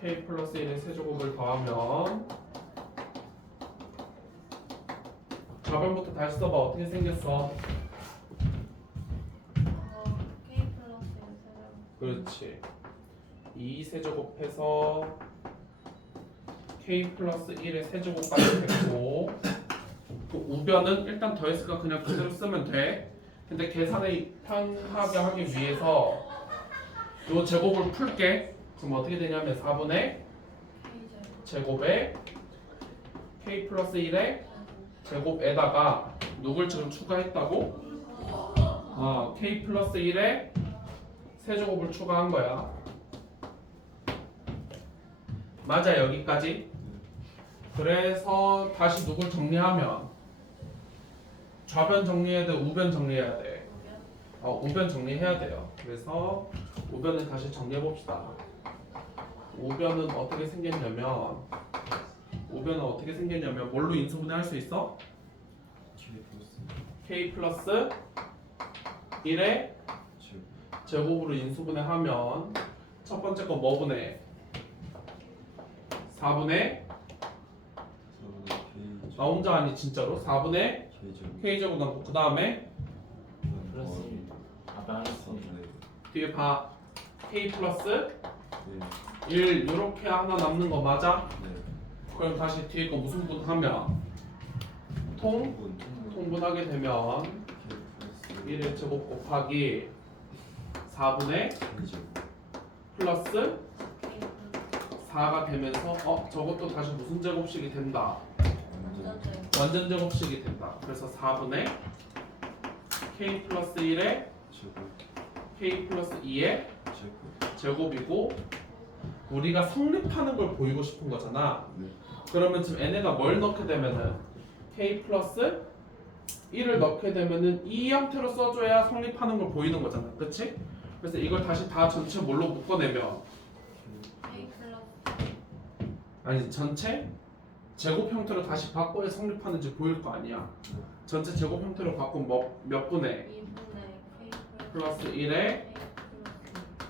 k 플러스 1의 세제곱을 더하면 좌변부터 다시 써봐. 어떻게 생겼어? K 플러스 1 세제곱 그렇지. 2 세제곱해서 k 플러스 1의 세제곱까지 됐고 그 우변은 일단 더했으니까 그냥 그대로 쓰면 돼. 근데 계산을 편하게 하기 위해서 요 제곱을 풀게. 그럼 어떻게 되냐면 4분의 K 제곱 제곱에 k 플러스 1의 제곱에다가 누굴 지금 추가했다고? k 플러스 1의 세제곱을 추가한 거야. 맞아, 여기까지. 그래서 다시 누굴 정리하면 좌변 정리해야 돼, 우변 정리해야 돼. 우변 정리해야 돼요. 그래서 우변을 다시 정리해 봅시다. 우변은 어떻게 생겼냐면 뭘로 인수분해 할 수 있어? k 플러스 1의 제곱으로 인수분해하면 첫 번째 거 뭐 분해? 4분의 나 혼자 아니 진짜로 4분의 k제곱 남고 그 다음에 플러스 1. 아빠 알았어. 뒤에 봐 k 플러스 1 이렇게 하나 남는 거 맞아? 그럼 다시 뒤에 거 무슨 분하면 통분하게 되면 1의 제곱 곱하기 4분의 플러스 K 플러스 4가 되면서 저것도 다시 무슨 제곱식이 된다? 완전 제곱 완전 제곱식이 된다. 그래서 4분의 k 플러스 1의 k 플러스 2의 제곱이고 우리가 성립하는 걸 보이고 싶은 거잖아. 그러면 지금 얘네가 뭘 넣게 되면은 k 플러스 1을 넣게 되면은 이 형태로 써줘야 성립하는 걸 보이는 거잖아. 그치? 그래서 이걸 다시 다 전체 뭘로 묶어내면 K 플러스 아니 전체 제곱 형태로 다시 바꿔야 성립하는지 보일 거 아니야. 전체 제곱 형태로 바꾸면 몇 분의 2분의 K 플러스 1에 K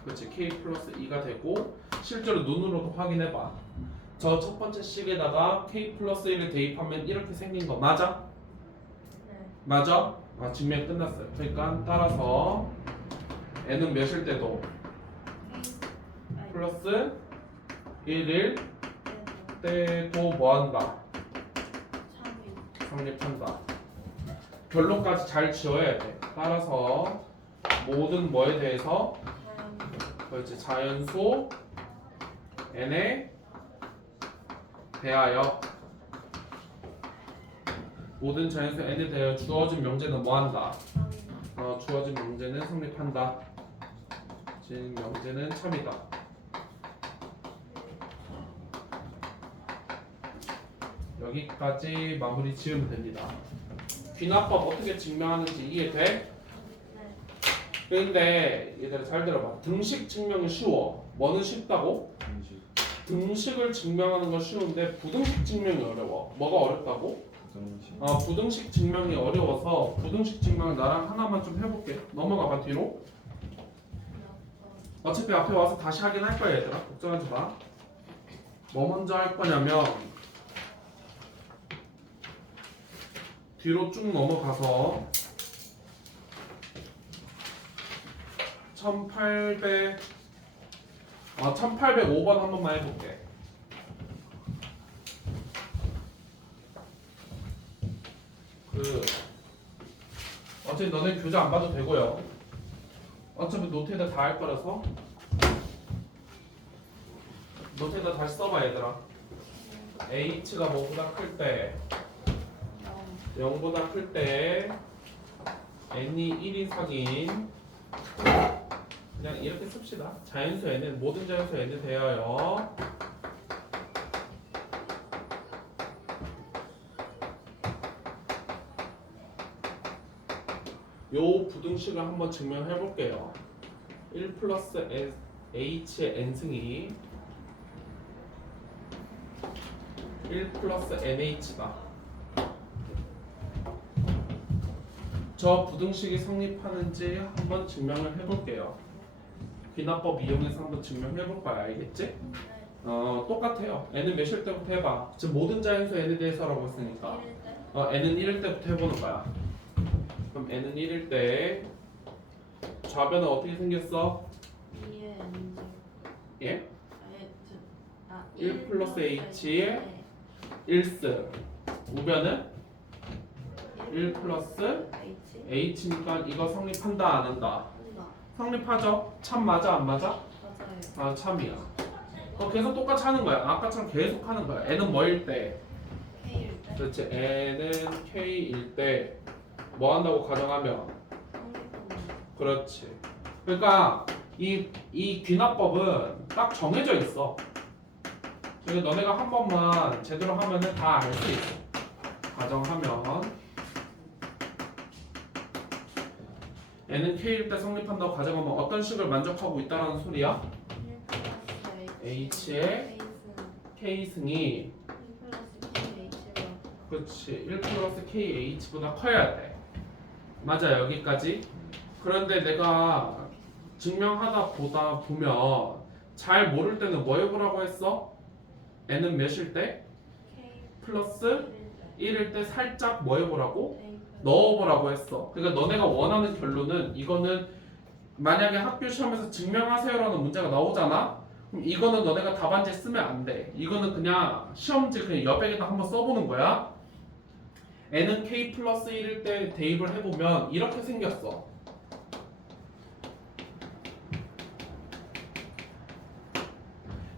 플러스 그렇지 k 플러스 2가 되고 실제로 눈으로도 확인해봐. 저 첫 번째 식에다가 k 플러스 1을 대입하면 이렇게 생긴 거 맞아? 네 맞아? 증명 끝났어요. 그러니까 따라서 n은 몇일 때도 K 플러스 1일 네 때도 뭐한다? 참이 성립한다. 결론까지 잘 지어야 돼. 따라서 모든 뭐에 대해서 그렇지 자연수 n에 대하여 모든 자연수 n에 대하여 주어진 명제는 뭐한다? 주어진 명제는 성립한다. 주어진 명제는 참이다. 여기까지 마무리 지으면 됩니다. 귀납법 어떻게 증명하는지 이해돼? 네 근데 얘들아 잘 들어봐. 등식 증명은 쉬워. 뭐는 쉽다고? 등식을 증명하는 건 쉬운데 부등식 증명이 어려워. 뭐가 어렵다고? 부등식 증명이 어려워서 부등식 증명을 나랑 하나만 좀 해볼게. 넘어가봐 뒤로. 어차피 앞에 와서 다시 하긴 할 거야 얘들아. 걱정하지 마. 뭐 먼저 할 거냐면 뒤로 쭉 넘어가서 1805번 한 번만 해볼게. 어차피 너네 교재 안 봐도 되고요. 어차피 노트에다 다 할 거라서 노트에다 다시 써봐 얘들아. h가 뭐보다 클 때 0보다 클 때 n이 1 이상인 그냥 이렇게 씁시다. 자연수 n은 모든 자연수 n에 대하여 요 부등식을 한번 증명해 볼게요. 1 플러스 h의 n승이 1 플러스 nh다. 저 부등식이 성립하는지 한번 증명을 해볼게요. 귀납법 이용해서 한번 증명해 볼 거야. 알겠지? 네. 똑같아요. n은 몇일 때부터 해봐. 지금 모든 자연수 n에 대해서라고 했으니까. 1일 때 n은 1일 때부터 해보는 거야. 그럼 n은 1일 때 좌변은 어떻게 생겼어? 2의 n제 예? 1 플러스 h의 1승. 우변은 1 플러스 h h니까 이거 성립한다 안 한다? 한다. 성립하죠? 참 맞아 안 맞아? 맞아요. 아 참이야. 계속 똑같이 하는 거야. 아까처럼 계속 하는 거야. n은 뭐일 때? k일 때 그렇지. n은 k일 때 뭐 한다고 가정하면 성립한다. 그렇지. 그러니까 이 귀납법은 딱 정해져 있어. 그래서 너네가 한 번만 제대로 하면은 다 알 수 있어. 가정하면 n은 k일 때 성립한다고 가정하면 어떤 식을 만족하고 있다는 소리야? 1 플러스 h의 k승이 1 플러스 kh가 그렇지 1 플러스 kh보다 커야 돼. 맞아 여기까지. 그런데 내가 증명하다 보다 보면 잘 모를 때는 뭐 해보라고 했어? n은 몇일 때? k 플러스 1일 때 살짝 뭐 해보라고? k 넣어보라고 했어. 그러니까 너네가 원하는 결론은 이거는 만약에 학교 시험에서 증명하세요라는 문제가 나오잖아? 그럼 이거는 너네가 답안지에 쓰면 안 돼. 이거는 그냥 시험지 그냥 여백에다 한번 써보는 거야. n은 k 플러스 1일 때 대입을 해보면 이렇게 생겼어.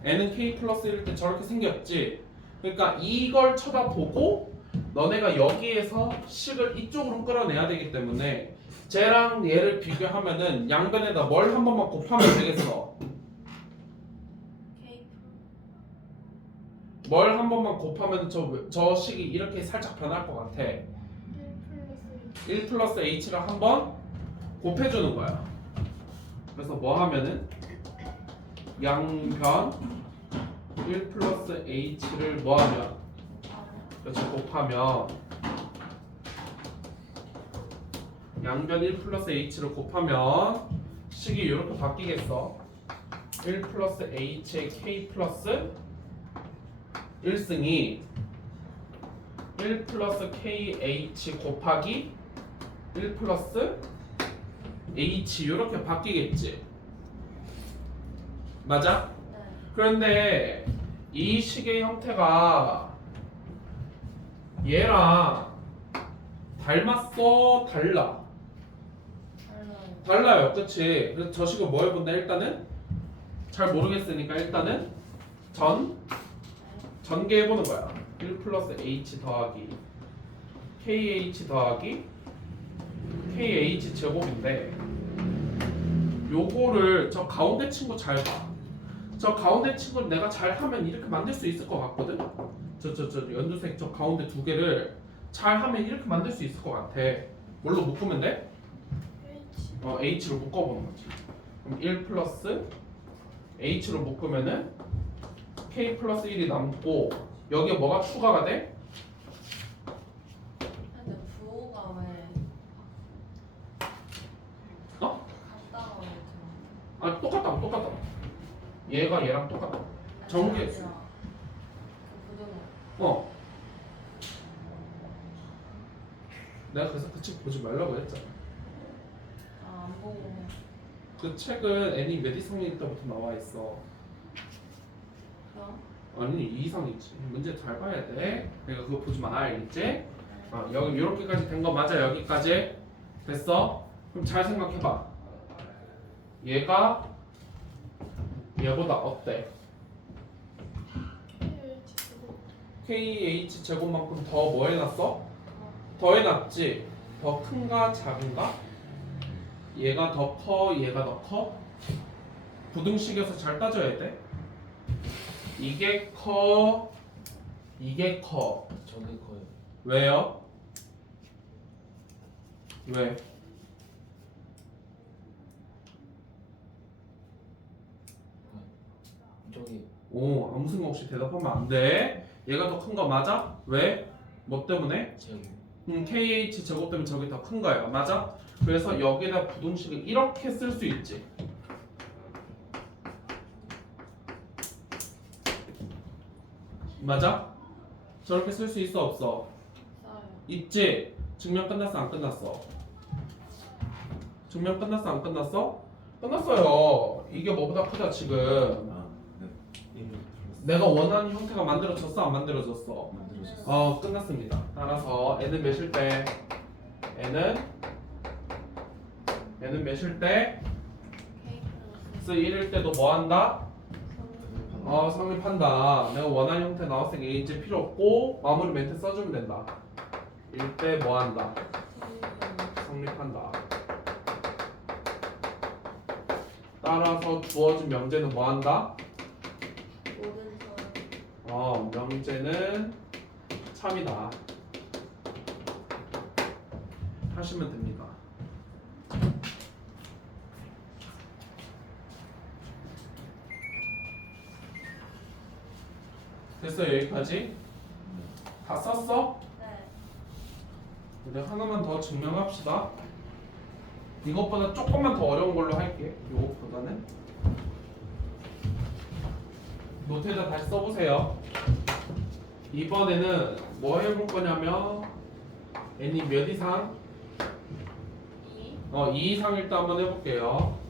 n은 k 플러스 1일 때 저렇게 생겼지. 그러니까 이걸 쳐다보고 너네가 여기에서 식을 이쪽으로 끌어내야 되기 때문에 쟤랑 얘를 비교하면은 양변에다 뭘 한 번만 곱하면 되겠어. k 뭘 한 번만 곱하면 저 식이 이렇게 살짝 변할 것 같아. 1 플러스 1 플러스 h를 한번 곱해주는 거야. 그래서 뭐 하면은 양변 1 플러스 h를 뭐 하면 그렇지 곱하면 양변 1 플러스 h를 곱하면 식이 이렇게 바뀌겠어. 1 플러스 h의 k 플러스 1승이 1 플러스 kh 곱하기 1 플러스 h 이렇게 바뀌겠지. 맞아? 네. 그런데 이 식의 형태가 얘랑 닮았어? 달라? 달라요. 달라요. 그치? 그래서 저 식을 뭐 해본다? 일단은 잘 모르겠으니까 일단은 전개해보는 거야. 1 플러스 h 더하기 kh 더하기 kh 제곱인데 요거를 저 가운데 친구 잘 봐. 저 가운데 친구를 내가 잘 하면 이렇게 만들 수 있을 것 같거든? 저 연두색 저 가운데 두 개를 잘 하면 이렇게 만들 수 있을 것 같아. 뭘로 묶으면 돼? h로 묶어보는 거지. 그럼 1 플러스 h로 묶으면은 k 플러스 1이 남고 여기에 뭐가 추가가 돼? 근데 부호가 왜 어? 같다고 그러죠? 아 똑같다. 얘가 얘랑 똑같다. 정계. 그 부등호. 어. 내가 그래서 그 책 보지 말라고 했잖아. 안 보고 그 책은 애니 몇 이상일 때부터 나와 있어. 그럼 아니 2 이상이지. 문제 잘 봐야 돼. 내가 그거 보지 마. 알겠지? 여기 이렇게까지 된 거 맞아. 여기까지 됐어? 그럼 잘 생각해봐. 얘가 얘보다 어때? KH 제곱만큼 더 뭐 해놨어? 더 해놨지? 더 큰가 작은가? 얘가 더 커? 얘가 더 커? 부등식에서 잘 따져야 돼. 이게 커, 이게 커. 저게 거의 왜요? 왜? 이쪽이 아무 생각 없이 대답하면 안 돼. 얘가 더 큰 거 맞아? 왜? 뭐 때문에? 제곱. KH 제곱 때문에 저기 더 큰 거예요. 맞아? 그래서 여기다 부동식을 이렇게 쓸 수 있지. 맞아? 저렇게 쓸 수 있어 없어? 써요. 있지? 증명 끝났어 안 끝났어? 증명 끝났어 안 끝났어? 끝났어요. 이게 뭐보다 크다 지금. 아, 네. 1 플러스 내가 원하는 형태가 만들어졌어 안 만들어졌어? 만들어졌어. 끝났습니다. 따라서 n은 몇일 때? n은 몇일 때? K 플러스 1일 때도 뭐 한다? 성립한다. 성립한다. 내가 원하는 형태 나왔으니까 이제 필요 없고 마무리 멘트 써주면 된다. 1 때 뭐 한다? 성립한다. 따라서 주어진 명제는 뭐 한다? 오른손 명제는 참이다. 하시면 됩니다. 됐어 여기까지? 다 썼어? 네. 우리 하나만 더 증명합시다. 이것보다 조금만 더 어려운 걸로 할게. 이것보다는 노트에다 다시 써보세요. 이번에는 뭐 해볼 거냐면 n이 몇 이상? 2 2 이상일 때 한번 해볼게요.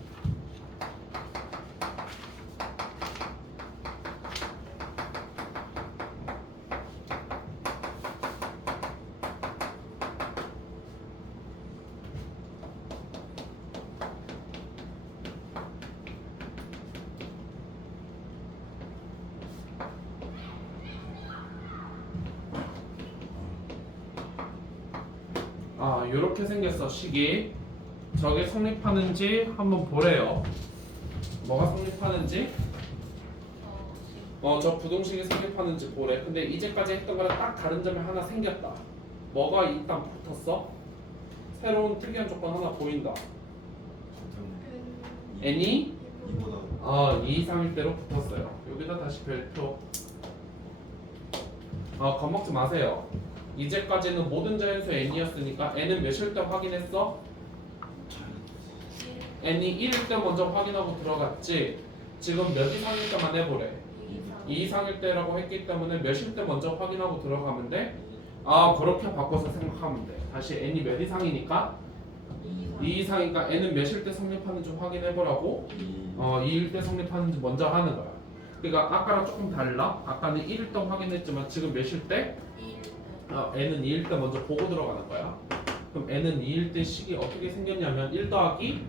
요렇게 생겼어 식이. 저게 성립하는지 한번 보래요. 뭐가 성립하는지? 지금 저 부동식이 성립하는지 보래. 근데 이제까지 했던 거랑 딱 다른 점이 하나 생겼다. 뭐가 일단 붙었어? 새로운 특이한 조건 하나 보인다. n이 2보다 2 이상일 때로 붙었어요. 여기다 다시 별표. 겁먹지 마세요. 이제까지는 모든 자연수 n이었으니까 n은 몇일 때 확인했어? n이 1일 때 먼저 확인하고 들어갔지. 지금 몇 이상일 때만 해보래. 2 이상일 때라고 했기 때문에 몇일 때 먼저 확인하고 들어가면 돼? 그렇게 바꿔서 생각하면 돼. 다시 n이 몇 이상이니까? 2 이상이니까 n은 몇일 때 성립하는지 확인해보라고. 2일 때 성립하는지 먼저 하는 거야. 그러니까 아까랑 조금 달라. 아까는 1일 때 확인했지만 지금 몇일 때? 2일 n은 2일 때 먼저 보고 들어가는 거야. 그럼 n은 2일 때 식이 어떻게 생겼냐면 1 더하기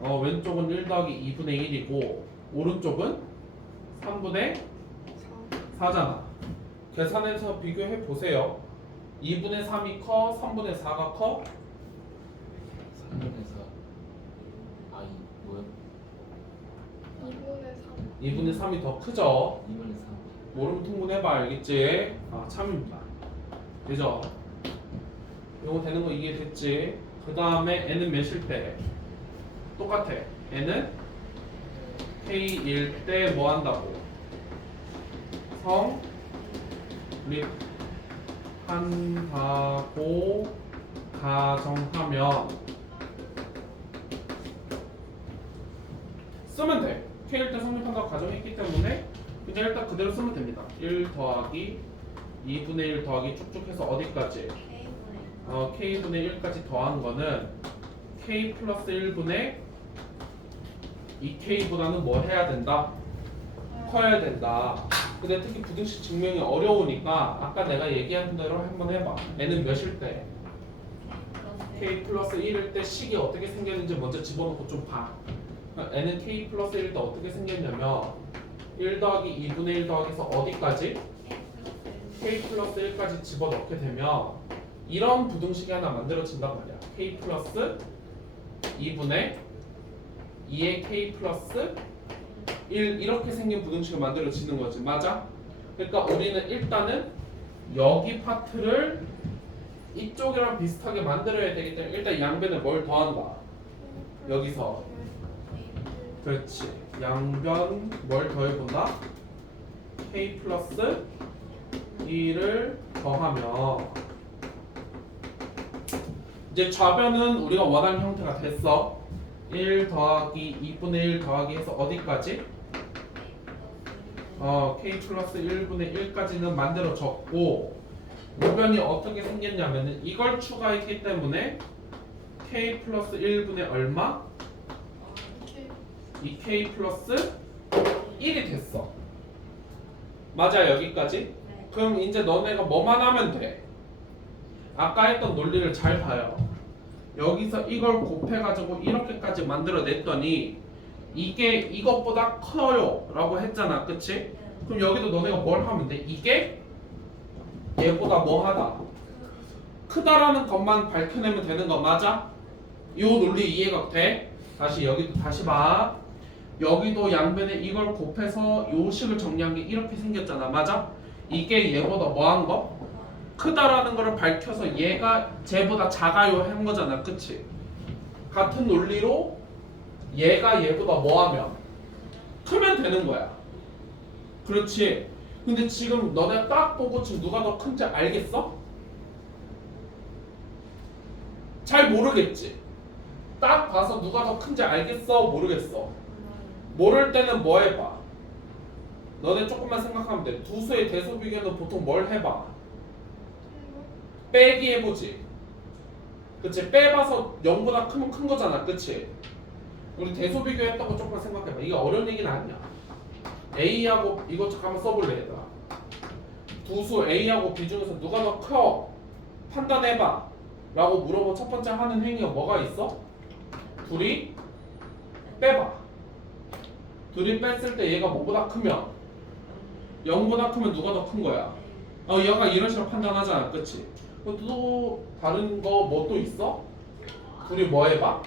왼쪽은 1 더하기 2분의 1이고 오른쪽은 3분의 4잖아. 계산해서 비교해 보세요. 2분의 3이 커? 3분의 4가 커? 3분에서 아이 뭐야? 2분의 3이 더 크죠? 2분의 3. 모르면 통분해봐. 알겠지? 참입니다. 되죠? 요거 되는 거 이해됐지? 그 다음에 n은 몇일 때? 똑같아. n은 k1 때 뭐 한다고? 성립한다고 가정하면 쓰면 돼. k일 때 성립한다고 가정했기 때문에 그냥 일단 그대로 쓰면 됩니다. 1 더하기 2분의 1 더하기 쭉쭉 해서 어디까지? K분의 k분의 1까지 더한 거는 k 플러스 1분의 2k보다는 뭐 해야 된다? 커야 된다. 근데 특히 부등식 증명이 어려우니까 아까 내가 얘기한 대로 한번 해봐. n은 몇일 때? k 플러스 1일 때 식이 어떻게 생겼는지 먼저 집어넣고 좀 봐. n은 k 플러스 1일 때 어떻게 생겼냐면 1 더하기 2분의 1 더하기서 어디까지? k 플러스 1까지 집어넣게 되면 이런 부등식이 하나 만들어진단 말이야. k 플러스 2분의 2의 k 플러스 1 이렇게 생긴 부등식이 만들어지는 거지. 맞아? 그러니까 우리는 일단은 여기 파트를 이쪽이랑 비슷하게 만들어야 되기 때문에 일단 양변에 뭘 더한다. 여기서 그렇지. 양변 뭘 더해본다? k 플러스 1을 더하면 이제 좌변은 우리가 원하는 형태가 됐어. 1 더하기 2분의 1 더하기 해서 어디까지? k 플러스 1분의 1까지는 만들어졌고 우변이 어떻게 생겼냐면은 이걸 추가했기 때문에 k 플러스 1분의 얼마? 2k 플러스 1이 됐어. 맞아 여기까지? 그럼 이제 너네가 뭐만 하면 돼? 아까 했던 논리를 잘 봐요. 여기서 이걸 곱해가지고 이렇게까지 만들어냈더니 이게 이것보다 커요 라고 했잖아 그치? 그럼 여기도 너네가 뭘 하면 돼? 이게 얘보다 뭐하다? 크다라는 것만 밝혀내면 되는 거 맞아? 이 논리 이해가 돼? 다시 여기도 다시 봐. 여기도 양변에 이걸 곱해서 요 식을 정리한 게 이렇게 생겼잖아 맞아? 이게 얘보다 뭐한 거? 크다라는 거를 밝혀서 얘가 쟤보다 작아요 한 거잖아 그치? 같은 논리로 얘가 얘보다 뭐하면 크면 되는 거야 그렇지? 근데 지금 너네 딱 보고 지금 누가 더 큰지 알겠어? 잘 모르겠지? 딱 봐서 누가 더 큰지 알겠어? 모르겠어? 모를 때는 뭐 해봐? 너네 조금만 생각하면 돼. 두 수의 대소 비교는 보통 뭘 해봐? 빼기 해보지. 그치? 빼봐서 0보다 크면 큰 거잖아. 그치? 우리 대소 비교 했던 거 조금만 생각해봐. 이게 어려운 얘기는 아니야. A하고 이거 잠깐만 써볼래 얘들아. 두 수 A하고 B 중에서 누가 더 커? 판단해봐 라고 물어본 첫 번째 하는 행위가 뭐가 있어? 둘이 빼봐. 둘이 뺐을 때 얘가 뭐보다 크면 0보다 크면 누가 더 큰 거야? 얘가 이런 식으로 판단하잖아 그치? 또 다른 거 뭐 또 있어? 둘이 뭐 해봐?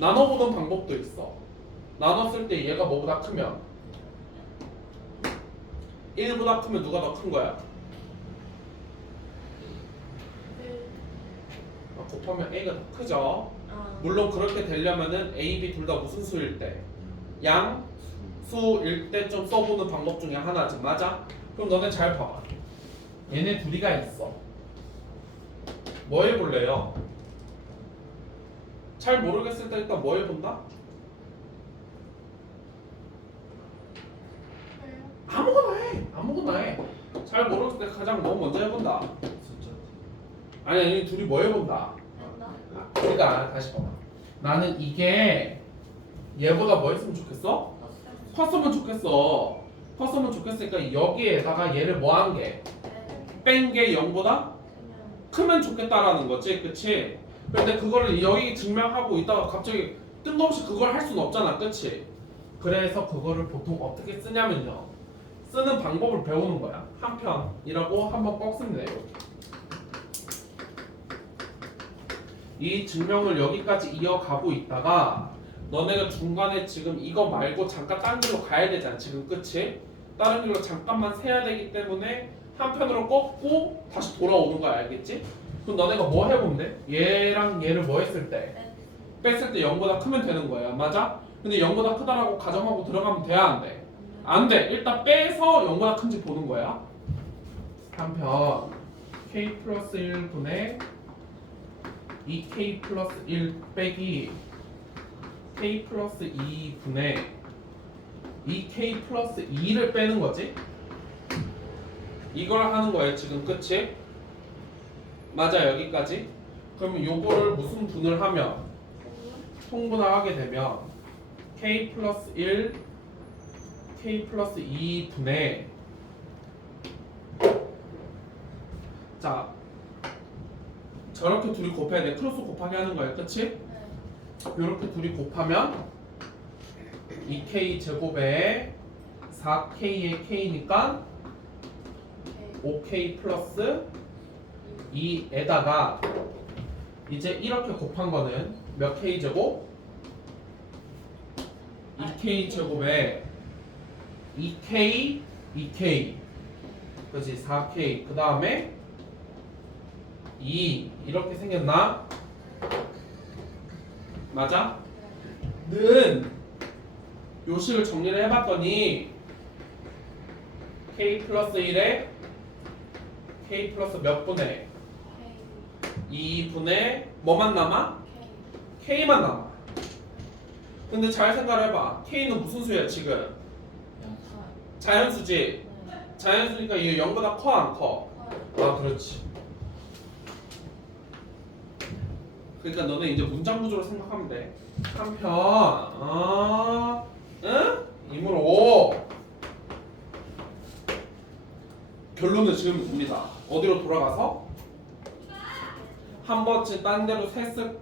나눠보는 방법도 있어. 나눴을 때 얘가 뭐보다 크면 1보다 크면 누가 더 큰 거야? 곱하면 A가 더 크죠? 물론 그렇게 되려면은 A, B 둘 다 무슨 수일 때? 양수일 때 좀 써보는 방법 중에 하나지 맞아? 그럼 너네 잘 봐봐. 얘네 둘이가 있어. 뭐 해볼래요? 잘 모르겠을 때 일단 뭐 해본다? 아무거나 해. 아무거나 해. 잘 모르겠을 때 가장 뭐 먼저 해본다. 숫자 아니 둘이 뭐 해본다. 그러니까 다시 봐봐. 나는 이게 얘보다 뭐 했으면 좋겠어? 컸으면 좋겠어. 컸으면 좋겠으니까 여기에다가 얘를 뭐 한 게? 뺀 게 0보다 크면 좋겠다라는 거지. 그치? 근데 그거를 여기 증명하고 있다가 갑자기 뜬금없이 그걸 할 수는 없잖아. 그치? 그래서 그거를 보통 어떻게 쓰냐면요. 쓰는 방법을 배우는 거야. 한 편이라고 한번 꼭 씁니다. 이렇게. 이 증명을 여기까지 이어가고 있다가 너네가 중간에 지금 이거 말고 잠깐 딴 길로 가야 되잖아. 지금 그치? 다른 길로 잠깐만 세야 되기 때문에 한편으로 꺾고 다시 돌아오는 거야. 알겠지? 그럼 너네가 뭐 해보면 돼? 얘랑 얘를 뭐 했을 때? 뺐을 때 0보다 크면 되는 거야. 맞아? 근데 0보다 크다라고 가정하고 들어가면 돼야 안 돼? 안 돼. 일단 빼서 0보다 큰지 보는 거야. 한편 k 플러스 1분의 2k 플러스 1 빼기 k 플러스 2분의 2k 플러스 2를 빼는 거지? 이걸 하는 거예요 지금. 그치? 맞아 여기까지? 그러면 요거를 무슨 분을 하면 통분할하게 되면 k 플러스 1 k 플러스 2분의 자 저렇게 둘이 곱해야 돼. 크로스 곱하기 하는 거예요. 그치? 이렇게 둘이 곱하면 2k 제곱에 4k의 k니까 5k 플러스 2에다가 이제 이렇게 곱한 거는 몇 k 제곱? 2k 제곱에 2k, 2k 그치? 4k 그 다음에 2 이렇게 생겼나? 맞아? 는 요 식을 정리를 해봤더니 k 플러스 1에 k 플러스 몇 분의 K 2분의 뭐만 남아? K k만 남아. 근데 잘 생각해봐. k는 무슨 수야 지금? 자연수지. 네. 자연수니까 이게 0보다 커 안 커? 아 그렇지. 그러니까 너네 이제 문장 구조로 생각하면 돼. 한편 응? 이므로 결론은 지금입니다. 어디로 돌아가서 한 번쯤 딴 데로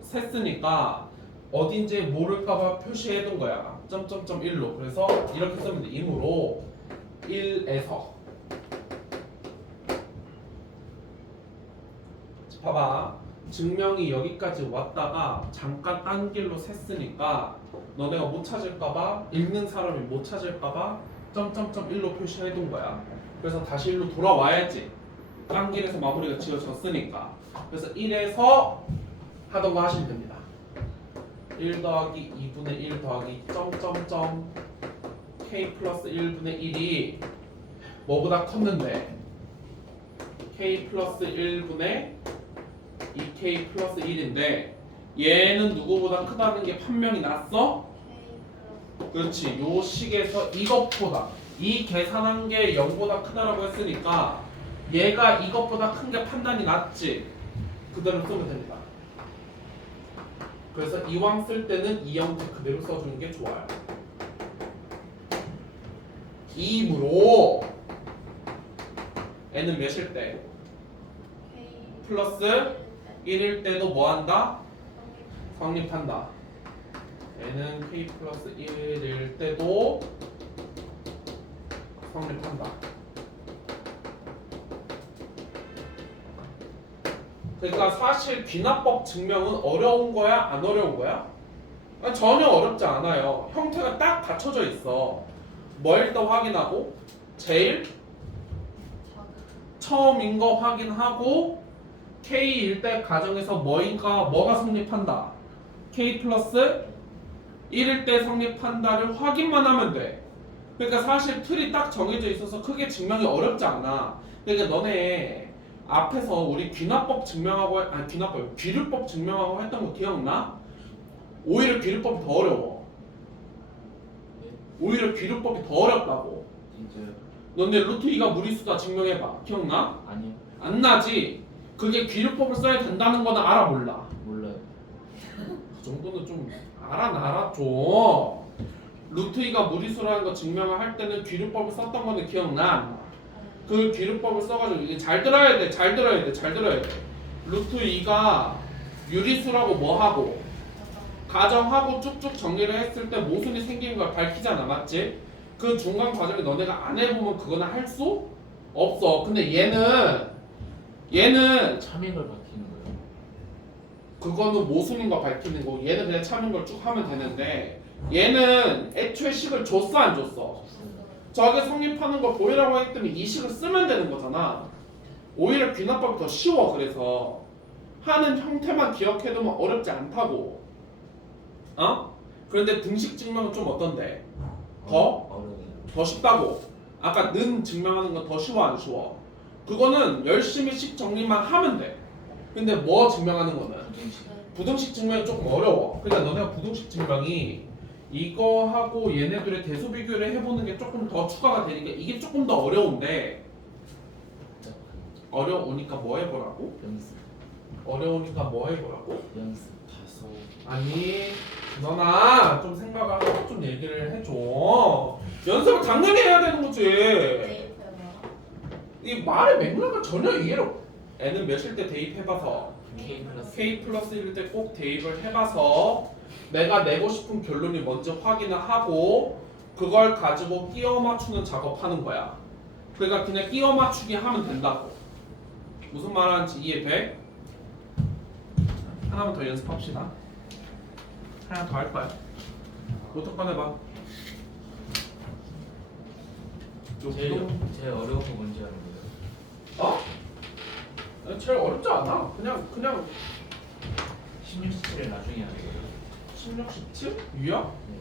셌으니까 어딘지 모를까봐 표시해둔 거야. 점점점 1로. 그래서 이렇게 쓰면 돼. 이므로 1에서 봐봐. 증명이 여기까지 왔다가 잠깐 딴 길로 샜으니까 너네가 못 찾을까봐 읽는 사람이 못 찾을까봐 점점점 1로 표시해둔 거야. 그래서 다시 1로 돌아와야지. 딴 길에서 마무리가 지어졌으니까. 그래서 1에서 하던 거 하시면 됩니다. 1 더하기 2분의 1 더하기 점점점 k 플러스 1분의 1이 뭐보다 컸는데 k 플러스 1분의 2k 플러스 1인데 얘는 누구보다 크다는 게 판명이 났어? K 그렇지. 요 식에서 이것보다 이 계산한 게 0보다 크다라고 했으니까 얘가 이것보다 큰 게 판단이 났지. 그대로 쓰면 됩니다. 그래서 이왕 쓸 때는 이 형태 그대로 써주는 게 좋아요. 이므로 n은 몇일 때? K 플러스 1일 때도 뭐 한다? 성립한다. n은 k 플러스 1일 때도 성립한다. 그러니까 사실 귀납법 증명은 어려운 거야? 안 어려운 거야? 아니, 전혀 어렵지 않아요. 형태가 딱 갖춰져 있어. 뭐 일단 확인하고 제일 처음인 거 확인하고 K일 때 가정에서 뭐가 성립한다. K 플러스 1일 때 성립한다를 확인만 하면 돼. 그러니까 사실 틀이 딱 정해져 있어서 크게 증명이 어렵지 않아. 그러니까 너네 앞에서 우리 귀납법 증명하고 귀류법 증명하고 했던 거 기억나? 오히려 귀류법이 더 어려워. 오히려 귀류법이 더 어렵다고. 진짜요? 너네 루트 2가 무리수다 증명해봐. 기억나? 아니요. 안 나지? 그게 귀류법을 써야 된다는 거는 알아 몰라? 몰라요. 그 정도는 좀 알아 좀. 루트 2가 무리수라는 거 증명을 할 때는 귀류법을 썼던 거는 기억나? 그 귀류법을 써가지고 이게 잘 들어야 돼. 루트 2가 유리수라고 뭐하고 가정하고 쭉쭉 정리를 했을 때 모순이 생기는 걸 밝히잖아. 맞지? 그 중간 과정에 너네가 안 해보면 그거는 할 수 없어. 근데 얘는 참인 걸 밝히는 거예요. 그거는 모순인 거 밝히는 거고 얘는 그냥 참인 걸 쭉 하면 되는데 얘는 애초에 식을 줬어 안 줬어? 저게 성립하는 거 보이라고 했더니 이 식을 쓰면 되는 거잖아. 오히려 귀납법이 더 쉬워. 그래서 하는 형태만 기억해두면 어렵지 않다고. 어? 그런데 등식 증명은 좀 어떤데? 어려워요. 더 쉽다고. 아까 는 증명하는 건 더 쉬워 안 쉬워? 그거는 열심히 식 정리만 하면 돼. 근데 뭐 증명하는 거는? 부등식 증명이 조금 어려워. 그러니까 너네가 부등식 증명이 이거하고 얘네들의 대수 비교를 해보는 게 조금 더 추가가 되니까 이게 조금 더 어려운데 어려우니까 뭐 해보라고? 연습. 어려우니까 뭐 해보라고? 연습. 다섯. 아니 너나 좀 생각을 하고 좀 얘기를 해줘. 연습을 당연히 해야 되는 거지. 네, 이 말의 맥락을 전혀 이해를 n은 몇일 때 대입해봐서 K 플러스. k 플러스 1일 때 꼭 대입을 해봐서 내가 내고 싶은 결론이 먼저 확인을 하고 그걸 가지고 끼워 맞추는 작업하는 거야. 그러니까 그냥 끼워 맞추기 하면 된다고. 무슨 말하는지 이해돼? 하나만 더 연습합시다. 하나 더 할 거야. 노트 꺼내봐. 제일 어려운 거 뭔지 아는 거예요? 어? 아니, 제일 어렵지 않아. 그냥 16, 17을 나중에 하는 거예요. 16, 17? 유야? 네.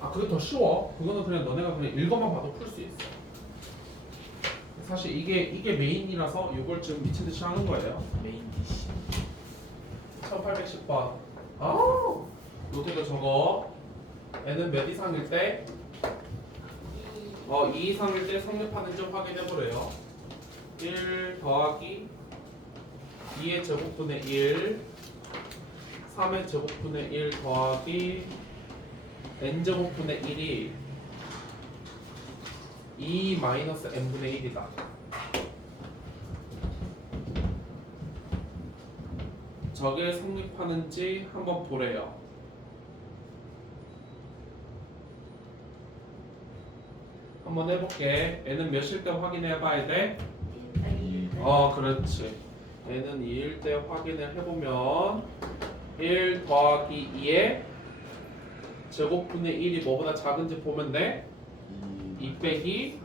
아 아 그게 더 쉬워. 그거는 그냥 너네가 그냥 읽어만 봐도 풀 수 있어. 사실 이게 메인이라서 이걸 지금 미친 듯이 하는 거예요. 메인 DC. 1810번. 아우 노트도 적어. n은 몇 이상일 때? 2 이상일 때 성립하는지 확인해 보래요. 1 더하기 2의 제곱분의 1 3의 제곱분의 1 더하기 n제곱분의 1이 2 마이너스 n분의 1이다. 저게 성립하는지 한번 보래요. 한번 해볼게. n은 몇일 때 확인해 봐야 돼? 그렇지. n은 2일 때 확인을 해보면 1 더하기 2의 제곱분의 1이 뭐보다 작은지 보면 돼? 2 빼기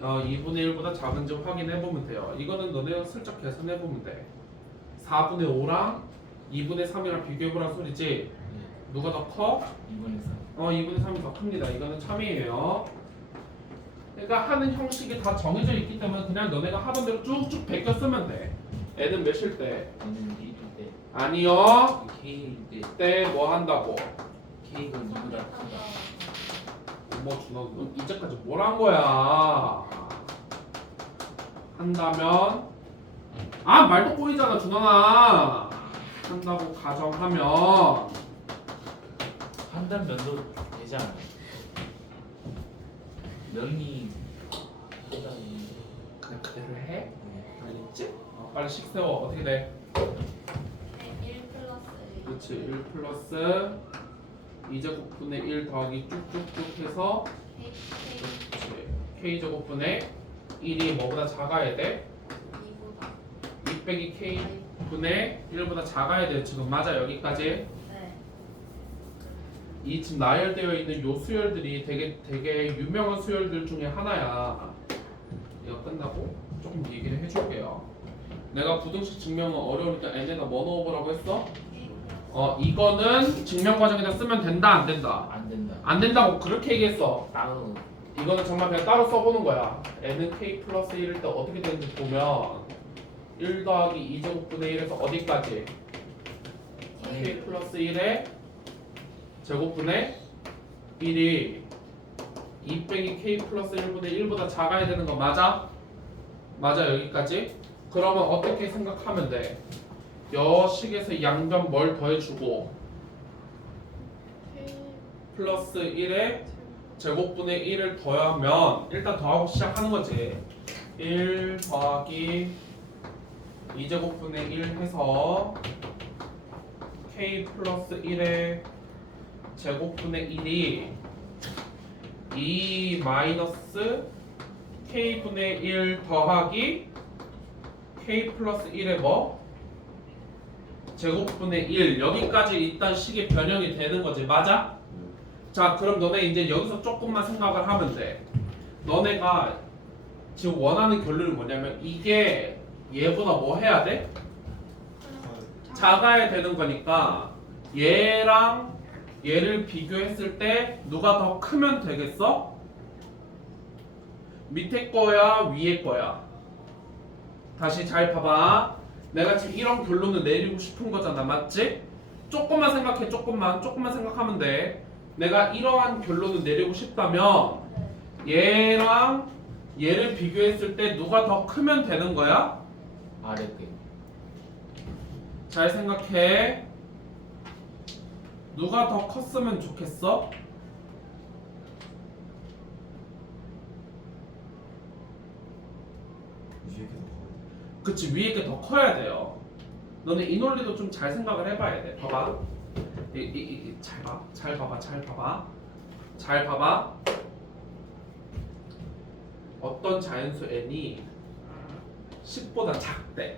2분의 1보다 작은지 확인해보면 돼요. 이거는 너네가 슬쩍 계산해보면 돼. 4분의 5랑 2분의 3이랑 비교해보란 소리지? 네. 누가 더 커? 2분의 3. 2분의 3이 더 큽니다. 이거는 참이에요. 그러니까 하는 형식이 다 정해져 있기 때문에 그냥 너네가 하던 대로 쭉쭉 베껴 쓰면 돼. n은 몇일 때? 저는 1일 때. 아니요. K일 때. 때 뭐 한다고? K가 2보다 크다. 뭐 준호 너 이제까지 뭘 한 거야? 한다면 말도 꼬이잖아 준호아. 한다고 가정하면 한단 면도 되지 않아요? 면이 크다니. 그냥 그대로 해? 알겠지? 빨리 식 세워. 어떻게 돼? 1 플러스 그렇지. 1 플러스 2제곱분의 1 더하기 쭉쭉쭉 해서 그렇지. k제곱분의 1이 뭐보다 작아야 돼? 2보다 2 빼기 k분의 1보다 작아야 돼요. 지금 맞아 여기까지? 네. 이 지금 나열되어 있는 요 수열들이 되게 유명한 수열들 중에 하나야. 이거 끝나고 조금 얘기를 해줄게요. 내가 부등식 증명은 어려우니까 n에다 뭐 넣어보라고 했어? K 이거는 증명 과정에다 쓰면 된다 안 된다? 안 된다. 안 된다고 그렇게 얘기했어. 따로. 이거는 정말 그냥 따로 써보는 거야. n은 k 플러스 1일 때 어떻게 되는지 보면 1 더하기 2제곱분의 1에서 어디까지? k 플러스 1의 제곱분의 1이 2 빼기 k 플러스 1분의 1보다 작아야 되는 거 맞아? 맞아 여기까지? 그러면 어떻게 생각하면 돼? 여 식에서 양변 뭘 더해주고 플러스 1에 제곱분의 1을 더하면 일단 더하고 시작하는 거지. 1 더하기 2제곱분의 1 해서 k 플러스 1의 제곱분의 1이 2 마이너스 k분의 1 더하기 k 플러스 1의 뭐? 제곱분의 1 여기까지 일단 식이 변형이 되는 거지 맞아? 자 그럼 너네 이제 여기서 조금만 생각을 하면 돼. 너네가 지금 원하는 결론은 뭐냐면 이게 얘보다 뭐 해야 돼? 작아야 되는 거니까 얘랑 얘를 비교했을 때 누가 더 크면 되겠어? 밑에 거야 위에 거야? 다시 잘 봐봐. 내가 지금 이런 결론을 내리고 싶은 거잖아 맞지? 조금만 생각해 조금만 생각하면 돼. 내가 이러한 결론을 내리고 싶다면 얘랑 얘를 비교했을 때 누가 더 크면 되는 거야? 아래 게. 잘 생각해. 누가 더 컸으면 좋겠어? 그치 위에 게 더 커야 돼요. 너네 이 논리도 좀 잘 생각을 해봐야 돼. 봐봐. 잘 봐봐. 어떤 자연수 n이 10보다 작대.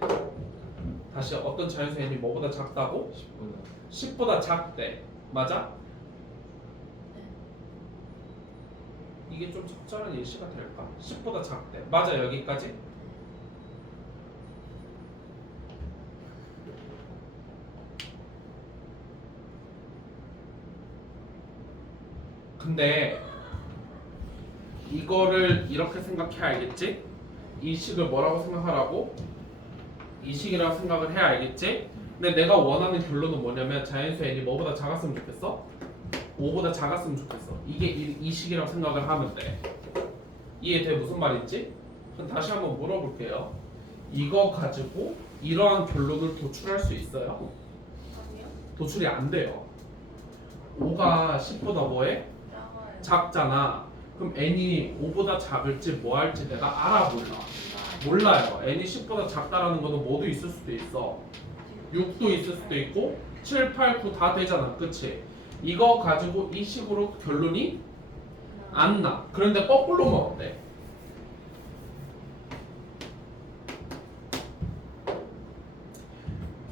다시 어떤 자연수 n이 뭐보다 작다고? 10보다 작대. 맞아? 이게 좀 적절한 예시가 될까? 10보다 작대. 맞아 여기까지? 근데 이거를 이렇게 생각해야 알겠지? 이 식을 뭐라고 생각하라고? 이 식이라고 생각을 해야 알겠지? 근데 내가 원하는 결론은 뭐냐면 자연수 n이 뭐보다 작았으면 좋겠어? 5보다 작았으면 좋겠어. 이게 이 식이라고 생각을 하면 돼. 이해돼? 무슨 말인지? 그럼 다시 한번 물어볼게요. 이거 가지고 이러한 결론을 도출할 수 있어요? 아니요. 도출이 안 돼요. 5가 10보다 뭐해? 작아요. 작잖아. 그럼 n이 5보다 작을지 뭐 할지 내가 알아 몰라? 몰라요. n이 10보다 작다라는 거는 뭐도 있을 수도 있어. 6도 있을 수도 있고 7, 8, 9 다 되잖아. 그치? 이거 가지고 이 식으로 결론이 안 나. 그런데 거꾸로면 어때?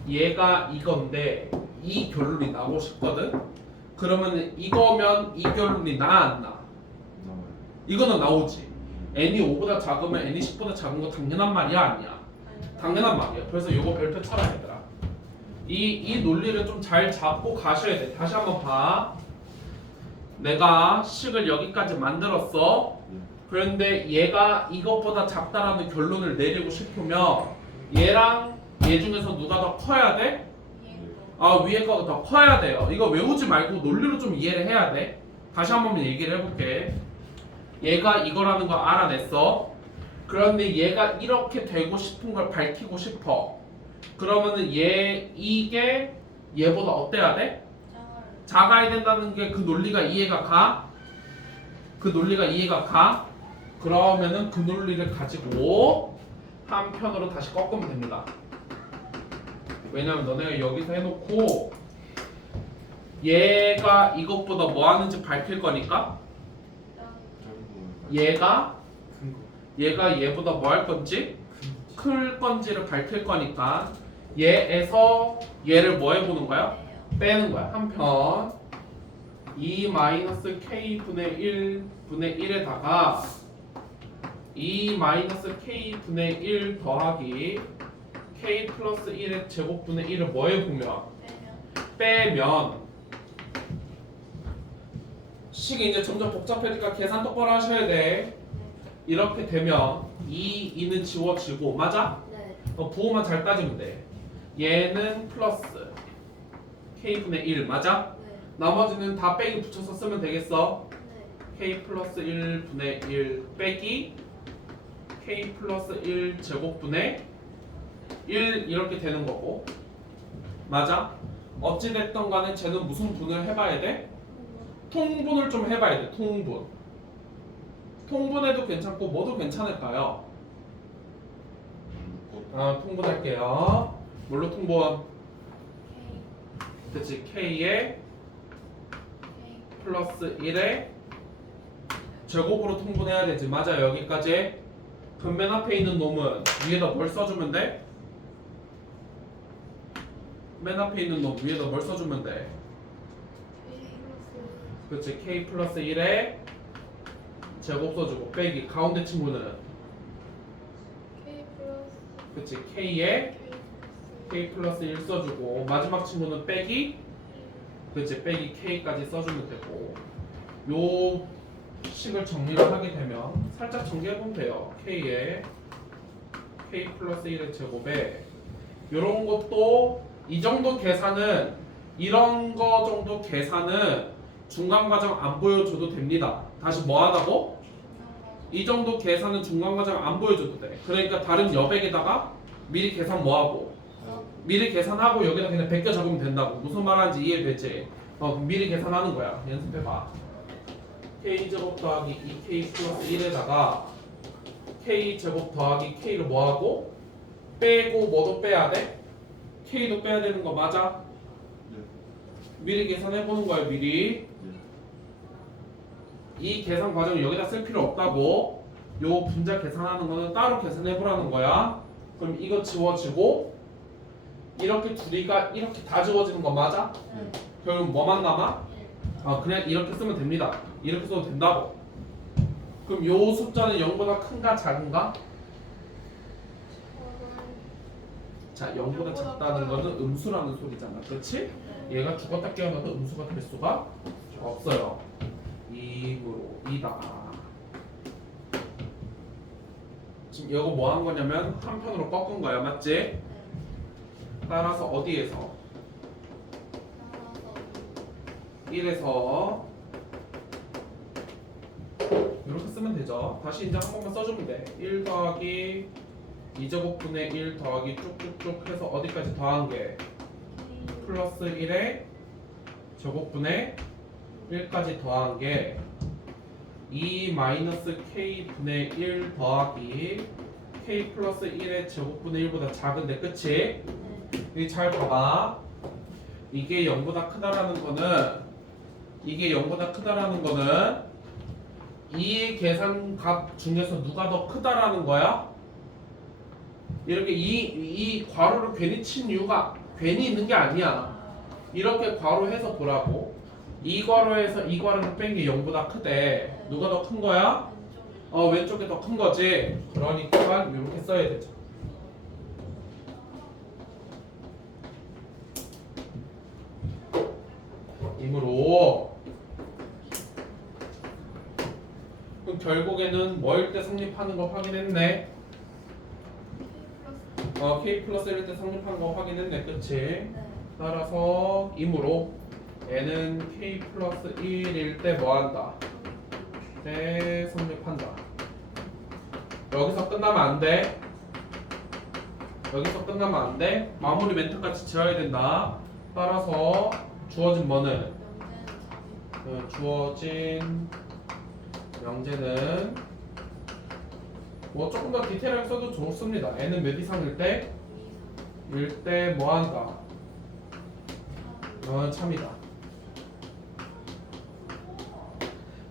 얘가 이건데 이 결론이 나고 싶거든? 그러면 이거면 이 결론이 나 안 나? 나와요. 이거는 나오지. n이 5보다 작으면 n이 10보다 작은 거 당연한 말이야 아니야? 당연한 말이야. 그래서 이거 별표 쳐라 얘들아. 이 논리를 좀 잘 잡고 가셔야 돼. 다시 한번 봐. 내가 식을 여기까지 만들었어. 그런데 얘가 이것보다 작다라는 결론을 내리고 싶으면 얘랑 얘 중에서 누가 더 커야 돼? 아, 위에 거가 더 커야 돼요. 이거 외우지 말고 논리로 좀 이해를 해야 돼. 다시 한번 얘기를 해볼게. 얘가 이거라는 거 알아냈어. 그런데 얘가 이렇게 되고 싶은 걸 밝히고 싶어. 그러면은 이게 얘보다 어때야 돼? 작아야 된다는 게 그 논리가 이해가 가? 그 논리가 이해가 가? 그러면은 그 논리를 가지고 한편으로 다시 꺾으면 됩니다. 왜냐면 너네가 여기서 해놓고 얘가 이것보다 뭐 하는지 밝힐 거니까 얘가 얘보다 뭐 할 건지 클 건지를 밝힐 거니까 얘에서 얘를 뭐 해보는 거야? 빼는 거야. 한편 2 마이너스 k 분의 1 분의 1에다가 2 마이너스 k 분의 1 더하기 k 플러스 1의 제곱분의 1을 뭐 해보면? 빼면 식이 이제 점점 복잡해지니까 계산 똑바로 하셔야 돼. 이렇게 되면 2는 지워지고 맞아? 네. 부호만 잘 따지면 돼. 얘는 플러스 k분의 1 맞아? 네. 나머지는 다 빼기 붙여서 쓰면 되겠어. 네. k 플러스 1분의 1 빼기 k 플러스 1 제곱분의 1 이렇게 되는 거고 맞아? 어찌됐든 간에 쟤는 무슨 분을 해봐야 돼? 통분을 좀 해봐야 돼. 통분해도 괜찮고 뭐도 괜찮을까요? 통분할게요. 뭘로 통분? 그치 k에 플러스 1에 제곱으로 통분해야 되지. 맞아 여기까지. 그럼 맨 앞에 있는 놈은 위에다 뭘 써주면 돼? 맨 앞에 있는 놈 위에다 뭘 써주면 돼? 그치 k 플러스 1에 제곱 써주고 빼기 가운데 친구는 그치 k에 k 플러스 1 써주고 마지막 친구는 빼기 그치 빼기 k까지 써주면 되고 요 식을 정리를 하게 되면 살짝 정리해보면 돼요. k에 k 플러스 1의 제곱에 요런 것도 이 정도 계산은 이런 거 정도 계산은 중간 과정 안 보여줘도 됩니다. 다시 뭐 하다고? 이 정도 계산은 중간 과정 안 보여줘도 돼. 그러니까 다른 여백에다가 미리 계산 뭐 하고? 미리 계산하고 여기다 그냥 베껴 적으면 된다고. 무슨 말하는지 이해되지? 미리 계산하는 거야. 연습해봐. k제곱 더하기 2k 플러스 1에다가 k제곱 더하기 k를 뭐 하고? 빼고 뭐도 빼야 돼? k도 빼야 되는 거 맞아? 미리 계산해보는 거야 미리. 이 계산 과정을 여기다 쓸 필요 없다고. 요 분자 계산하는 거는 따로 계산해보라는 거야. 그럼 이거 지워지고 이렇게 둘이가 이렇게 다 지워지는 거 맞아? 결국 뭐만 남아? 그냥 이렇게 쓰면 됩니다. 이렇게 써도 된다고. 그럼 요 숫자는 0보다 큰가 작은가? 자 0보다 작다는 거는 음수라는 소리잖아. 그렇지? 얘가 죽었다 깨어나도 음수가 될 수가 없어요. 2 3이다. 지금 이거 뭐 한 거냐면 한편으로 꺾은 거야, 맞지? 네. 따라서 어디에서? 따라서 1에서 이렇게 쓰면 되죠. 다시 이제 한 번만 써주면 돼. 1 더하기 2제곱분의 1 더하기 쭉쭉쭉 해서 어디까지 더한 게 플러스 1에 제곱분의 1까지 더한 게 2 마이너스 k분의 1 더하기 k 플러스 1의 제곱분의 1보다 작은데, 그치? 네. 여기 잘 봐봐. 이게 0보다 크다라는 거는 이 계산값 중에서 누가 더 크다라는 거야? 이렇게 이 괄호를 괜히 친 이유가 괜히 있는 게 아니야. 이렇게 괄호해서 보라고. 이 괄호에서 이 괄호를 뺀 게 0보다 크대. 누가 더 큰 거야? 왼쪽이 왼쪽이 더 큰 거지. 그러니까 이렇게 써야 되죠. 이므로 그럼 결국에는 뭐일 때 성립하는 거 확인했네. k 플러스 1일 때 성립하는 거 확인했네, 그치? 네. 따라서 이므로 n은 k 플러스 1일 때 뭐한다? 때 성립한다. 여기서 끝나면 안 돼. 여기서 끝나면 안 돼. 마무리 멘트까지 지어야 된다. 따라서 주어진 뭐는? 명제는 3이 주어진 명제는 뭐 조금 더 디테일하게 써도 좋습니다. n은 몇 이상일 때? 2 일 때 뭐한다? 3 참이다.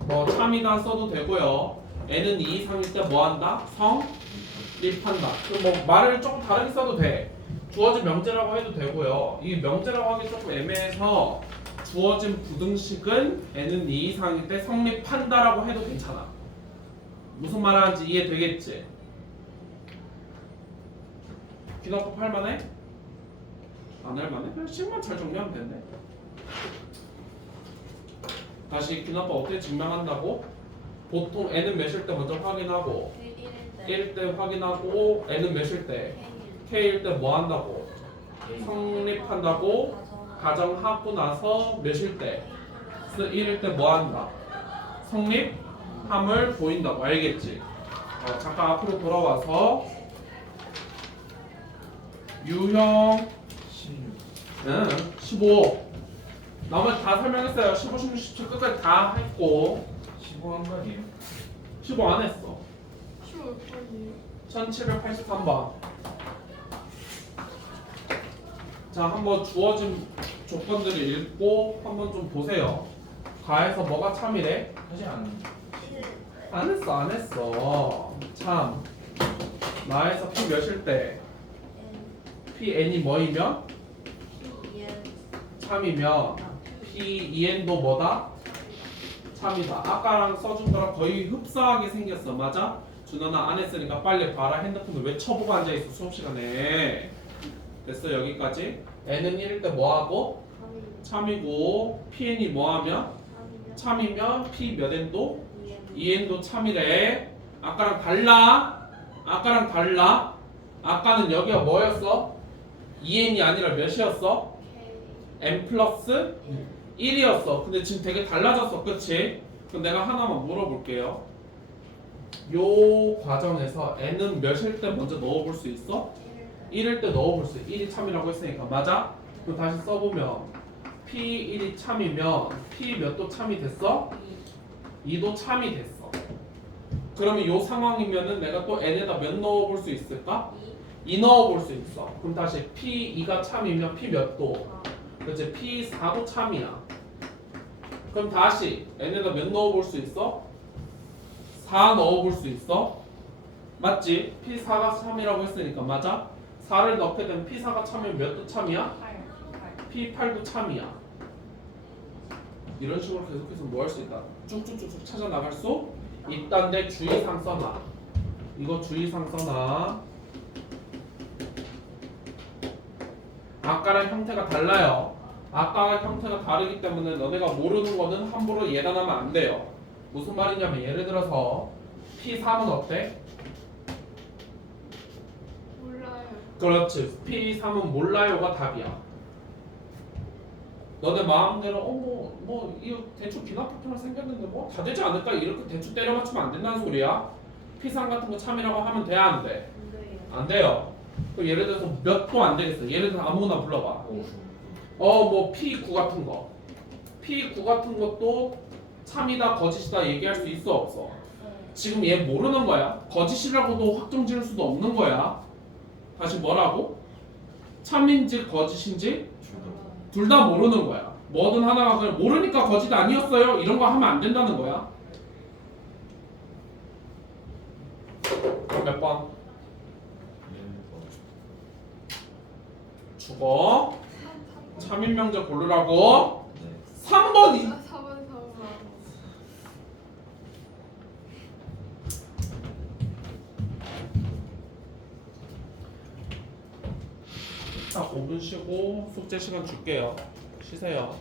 뭐 참이다 써도 되고요. n은 2 이상일 때 뭐한다? 성립한다. 그럼 뭐 말을 조금 다르게 써도 돼. 주어진 명제라고 해도 되고요. 이 명제라고 하기 조금 애매해서 주어진 부등식은 n은 2 이상일 때 성립한다라고 해도 괜찮아. 무슨 말 하는지 이해되겠지? 귀납법 할만해? 안 할만해? 그냥 식만 잘 정리하면 되는데. 다시 귀납법 어떻게 증명한다고? 보통 n은 몇일 때 먼저 확인하고 1일 때 확인하고 n은 몇일 때? k일 때 뭐 한다고? 성립한다고 가정하고 나서 몇일 때? 1일 때 뭐 한다? 성립함을 보인다고. 알겠지? 잠깐 앞으로 돌아와서 유형 16. 15 나머지 다 설명했어요. 15, 16, 17 끝까지 다 했고 15 한 번이에요. 15 안 했어. 15번이요 1783번. 자, 한번 주어진 조건들을 읽고 한번 좀 보세요. 가에서 뭐가 참이래? 하지 않는. 안 했어. 참. 나에서 p 몇일 때? p n이 뭐이면? 참이면 p 2n도 뭐다? 참이다. 아까랑 써준 거랑 거의 흡사하게 생겼어. 맞아? 준호나 안 했으니까 빨리 봐라. 핸드폰을 왜 쳐보고 앉아있어 수업 시간에. 됐어 여기까지. n은 1일 때 뭐하고? 참이고 pn이 뭐하면? 참이면 p 몇 n도? 2n도 참이래. 아까랑 달라. 아까는 여기가 뭐였어? 2n이 아니라 몇이었어? n 플러스 1이었어. 근데 지금 되게 달라졌어. 그치? 그럼 내가 하나만 물어볼게요. 요 과정에서 n은 몇일 때 먼저 넣어볼 수 있어? 1일 때 넣어볼 수 있어. 1이 참이라고 했으니까. 맞아? 그럼 다시 써보면 p1이 참이면 p 몇 도 참이 됐어? 2도 참이 됐어. 그러면 요 상황이면은 내가 또 n에다 몇 넣어볼 수 있을까? 2 넣어볼 수 있어. 그럼 다시 p2가 참이면 p 몇 도? 그렇지. p4도 참이야. 그럼 다시 n에다 몇 넣어볼 수 있어? 4 넣어볼 수 있어? 맞지? p4가 참이라고 했으니까. 맞아? 4를 넣게 되면 p4가 참이면 몇 도 참이야? p8도 참이야. 이런 식으로 계속해서 뭐 할 수 있다? 쭉쭉쭉쭉 찾아 나갈 수 있다는데 주의사항 써놔. 이거 주의사항 써놔. 아까랑 형태가 달라요. 아까와 형태가 다르기 때문에 너네가 모르는 거는 함부로 예단하면 안 돼요. 무슨 말이냐면 예를 들어서 P3은 어때? 몰라요. 그렇지. P3은 몰라요가 답이야. 너네 마음대로 뭐 이거 대충 기나파트만 생겼는데 뭐 다 되지 않을까? 이렇게 대충 때려 맞추면 안 된다는 소리야. P3 같은 거 참이라고 하면 돼, 안 돼? 안 돼요. 안 돼요. 그럼 예를 들어서 몇 도 안 되겠어. 예를 들어서 아무거나 불러봐. 뭐 P9 같은 거. P9 같은 것도 참이다 거짓이다 얘기할 수 있어 없어? 지금 얘 모르는 거야. 거짓이라고도 확정 지을 수도 없는 거야. 다시 뭐라고? 참인지 거짓인지 둘 다 모르는 거야. 뭐든 하나가 그냥 모르니까 거짓 아니었어요. 이런 거 하면 안 된다는 거야. 몇 번? 죽어. 참인 명제 고르라고. 3번 이 4번. 딱 5분 쉬고 숙제 시간 줄게요. 쉬세요.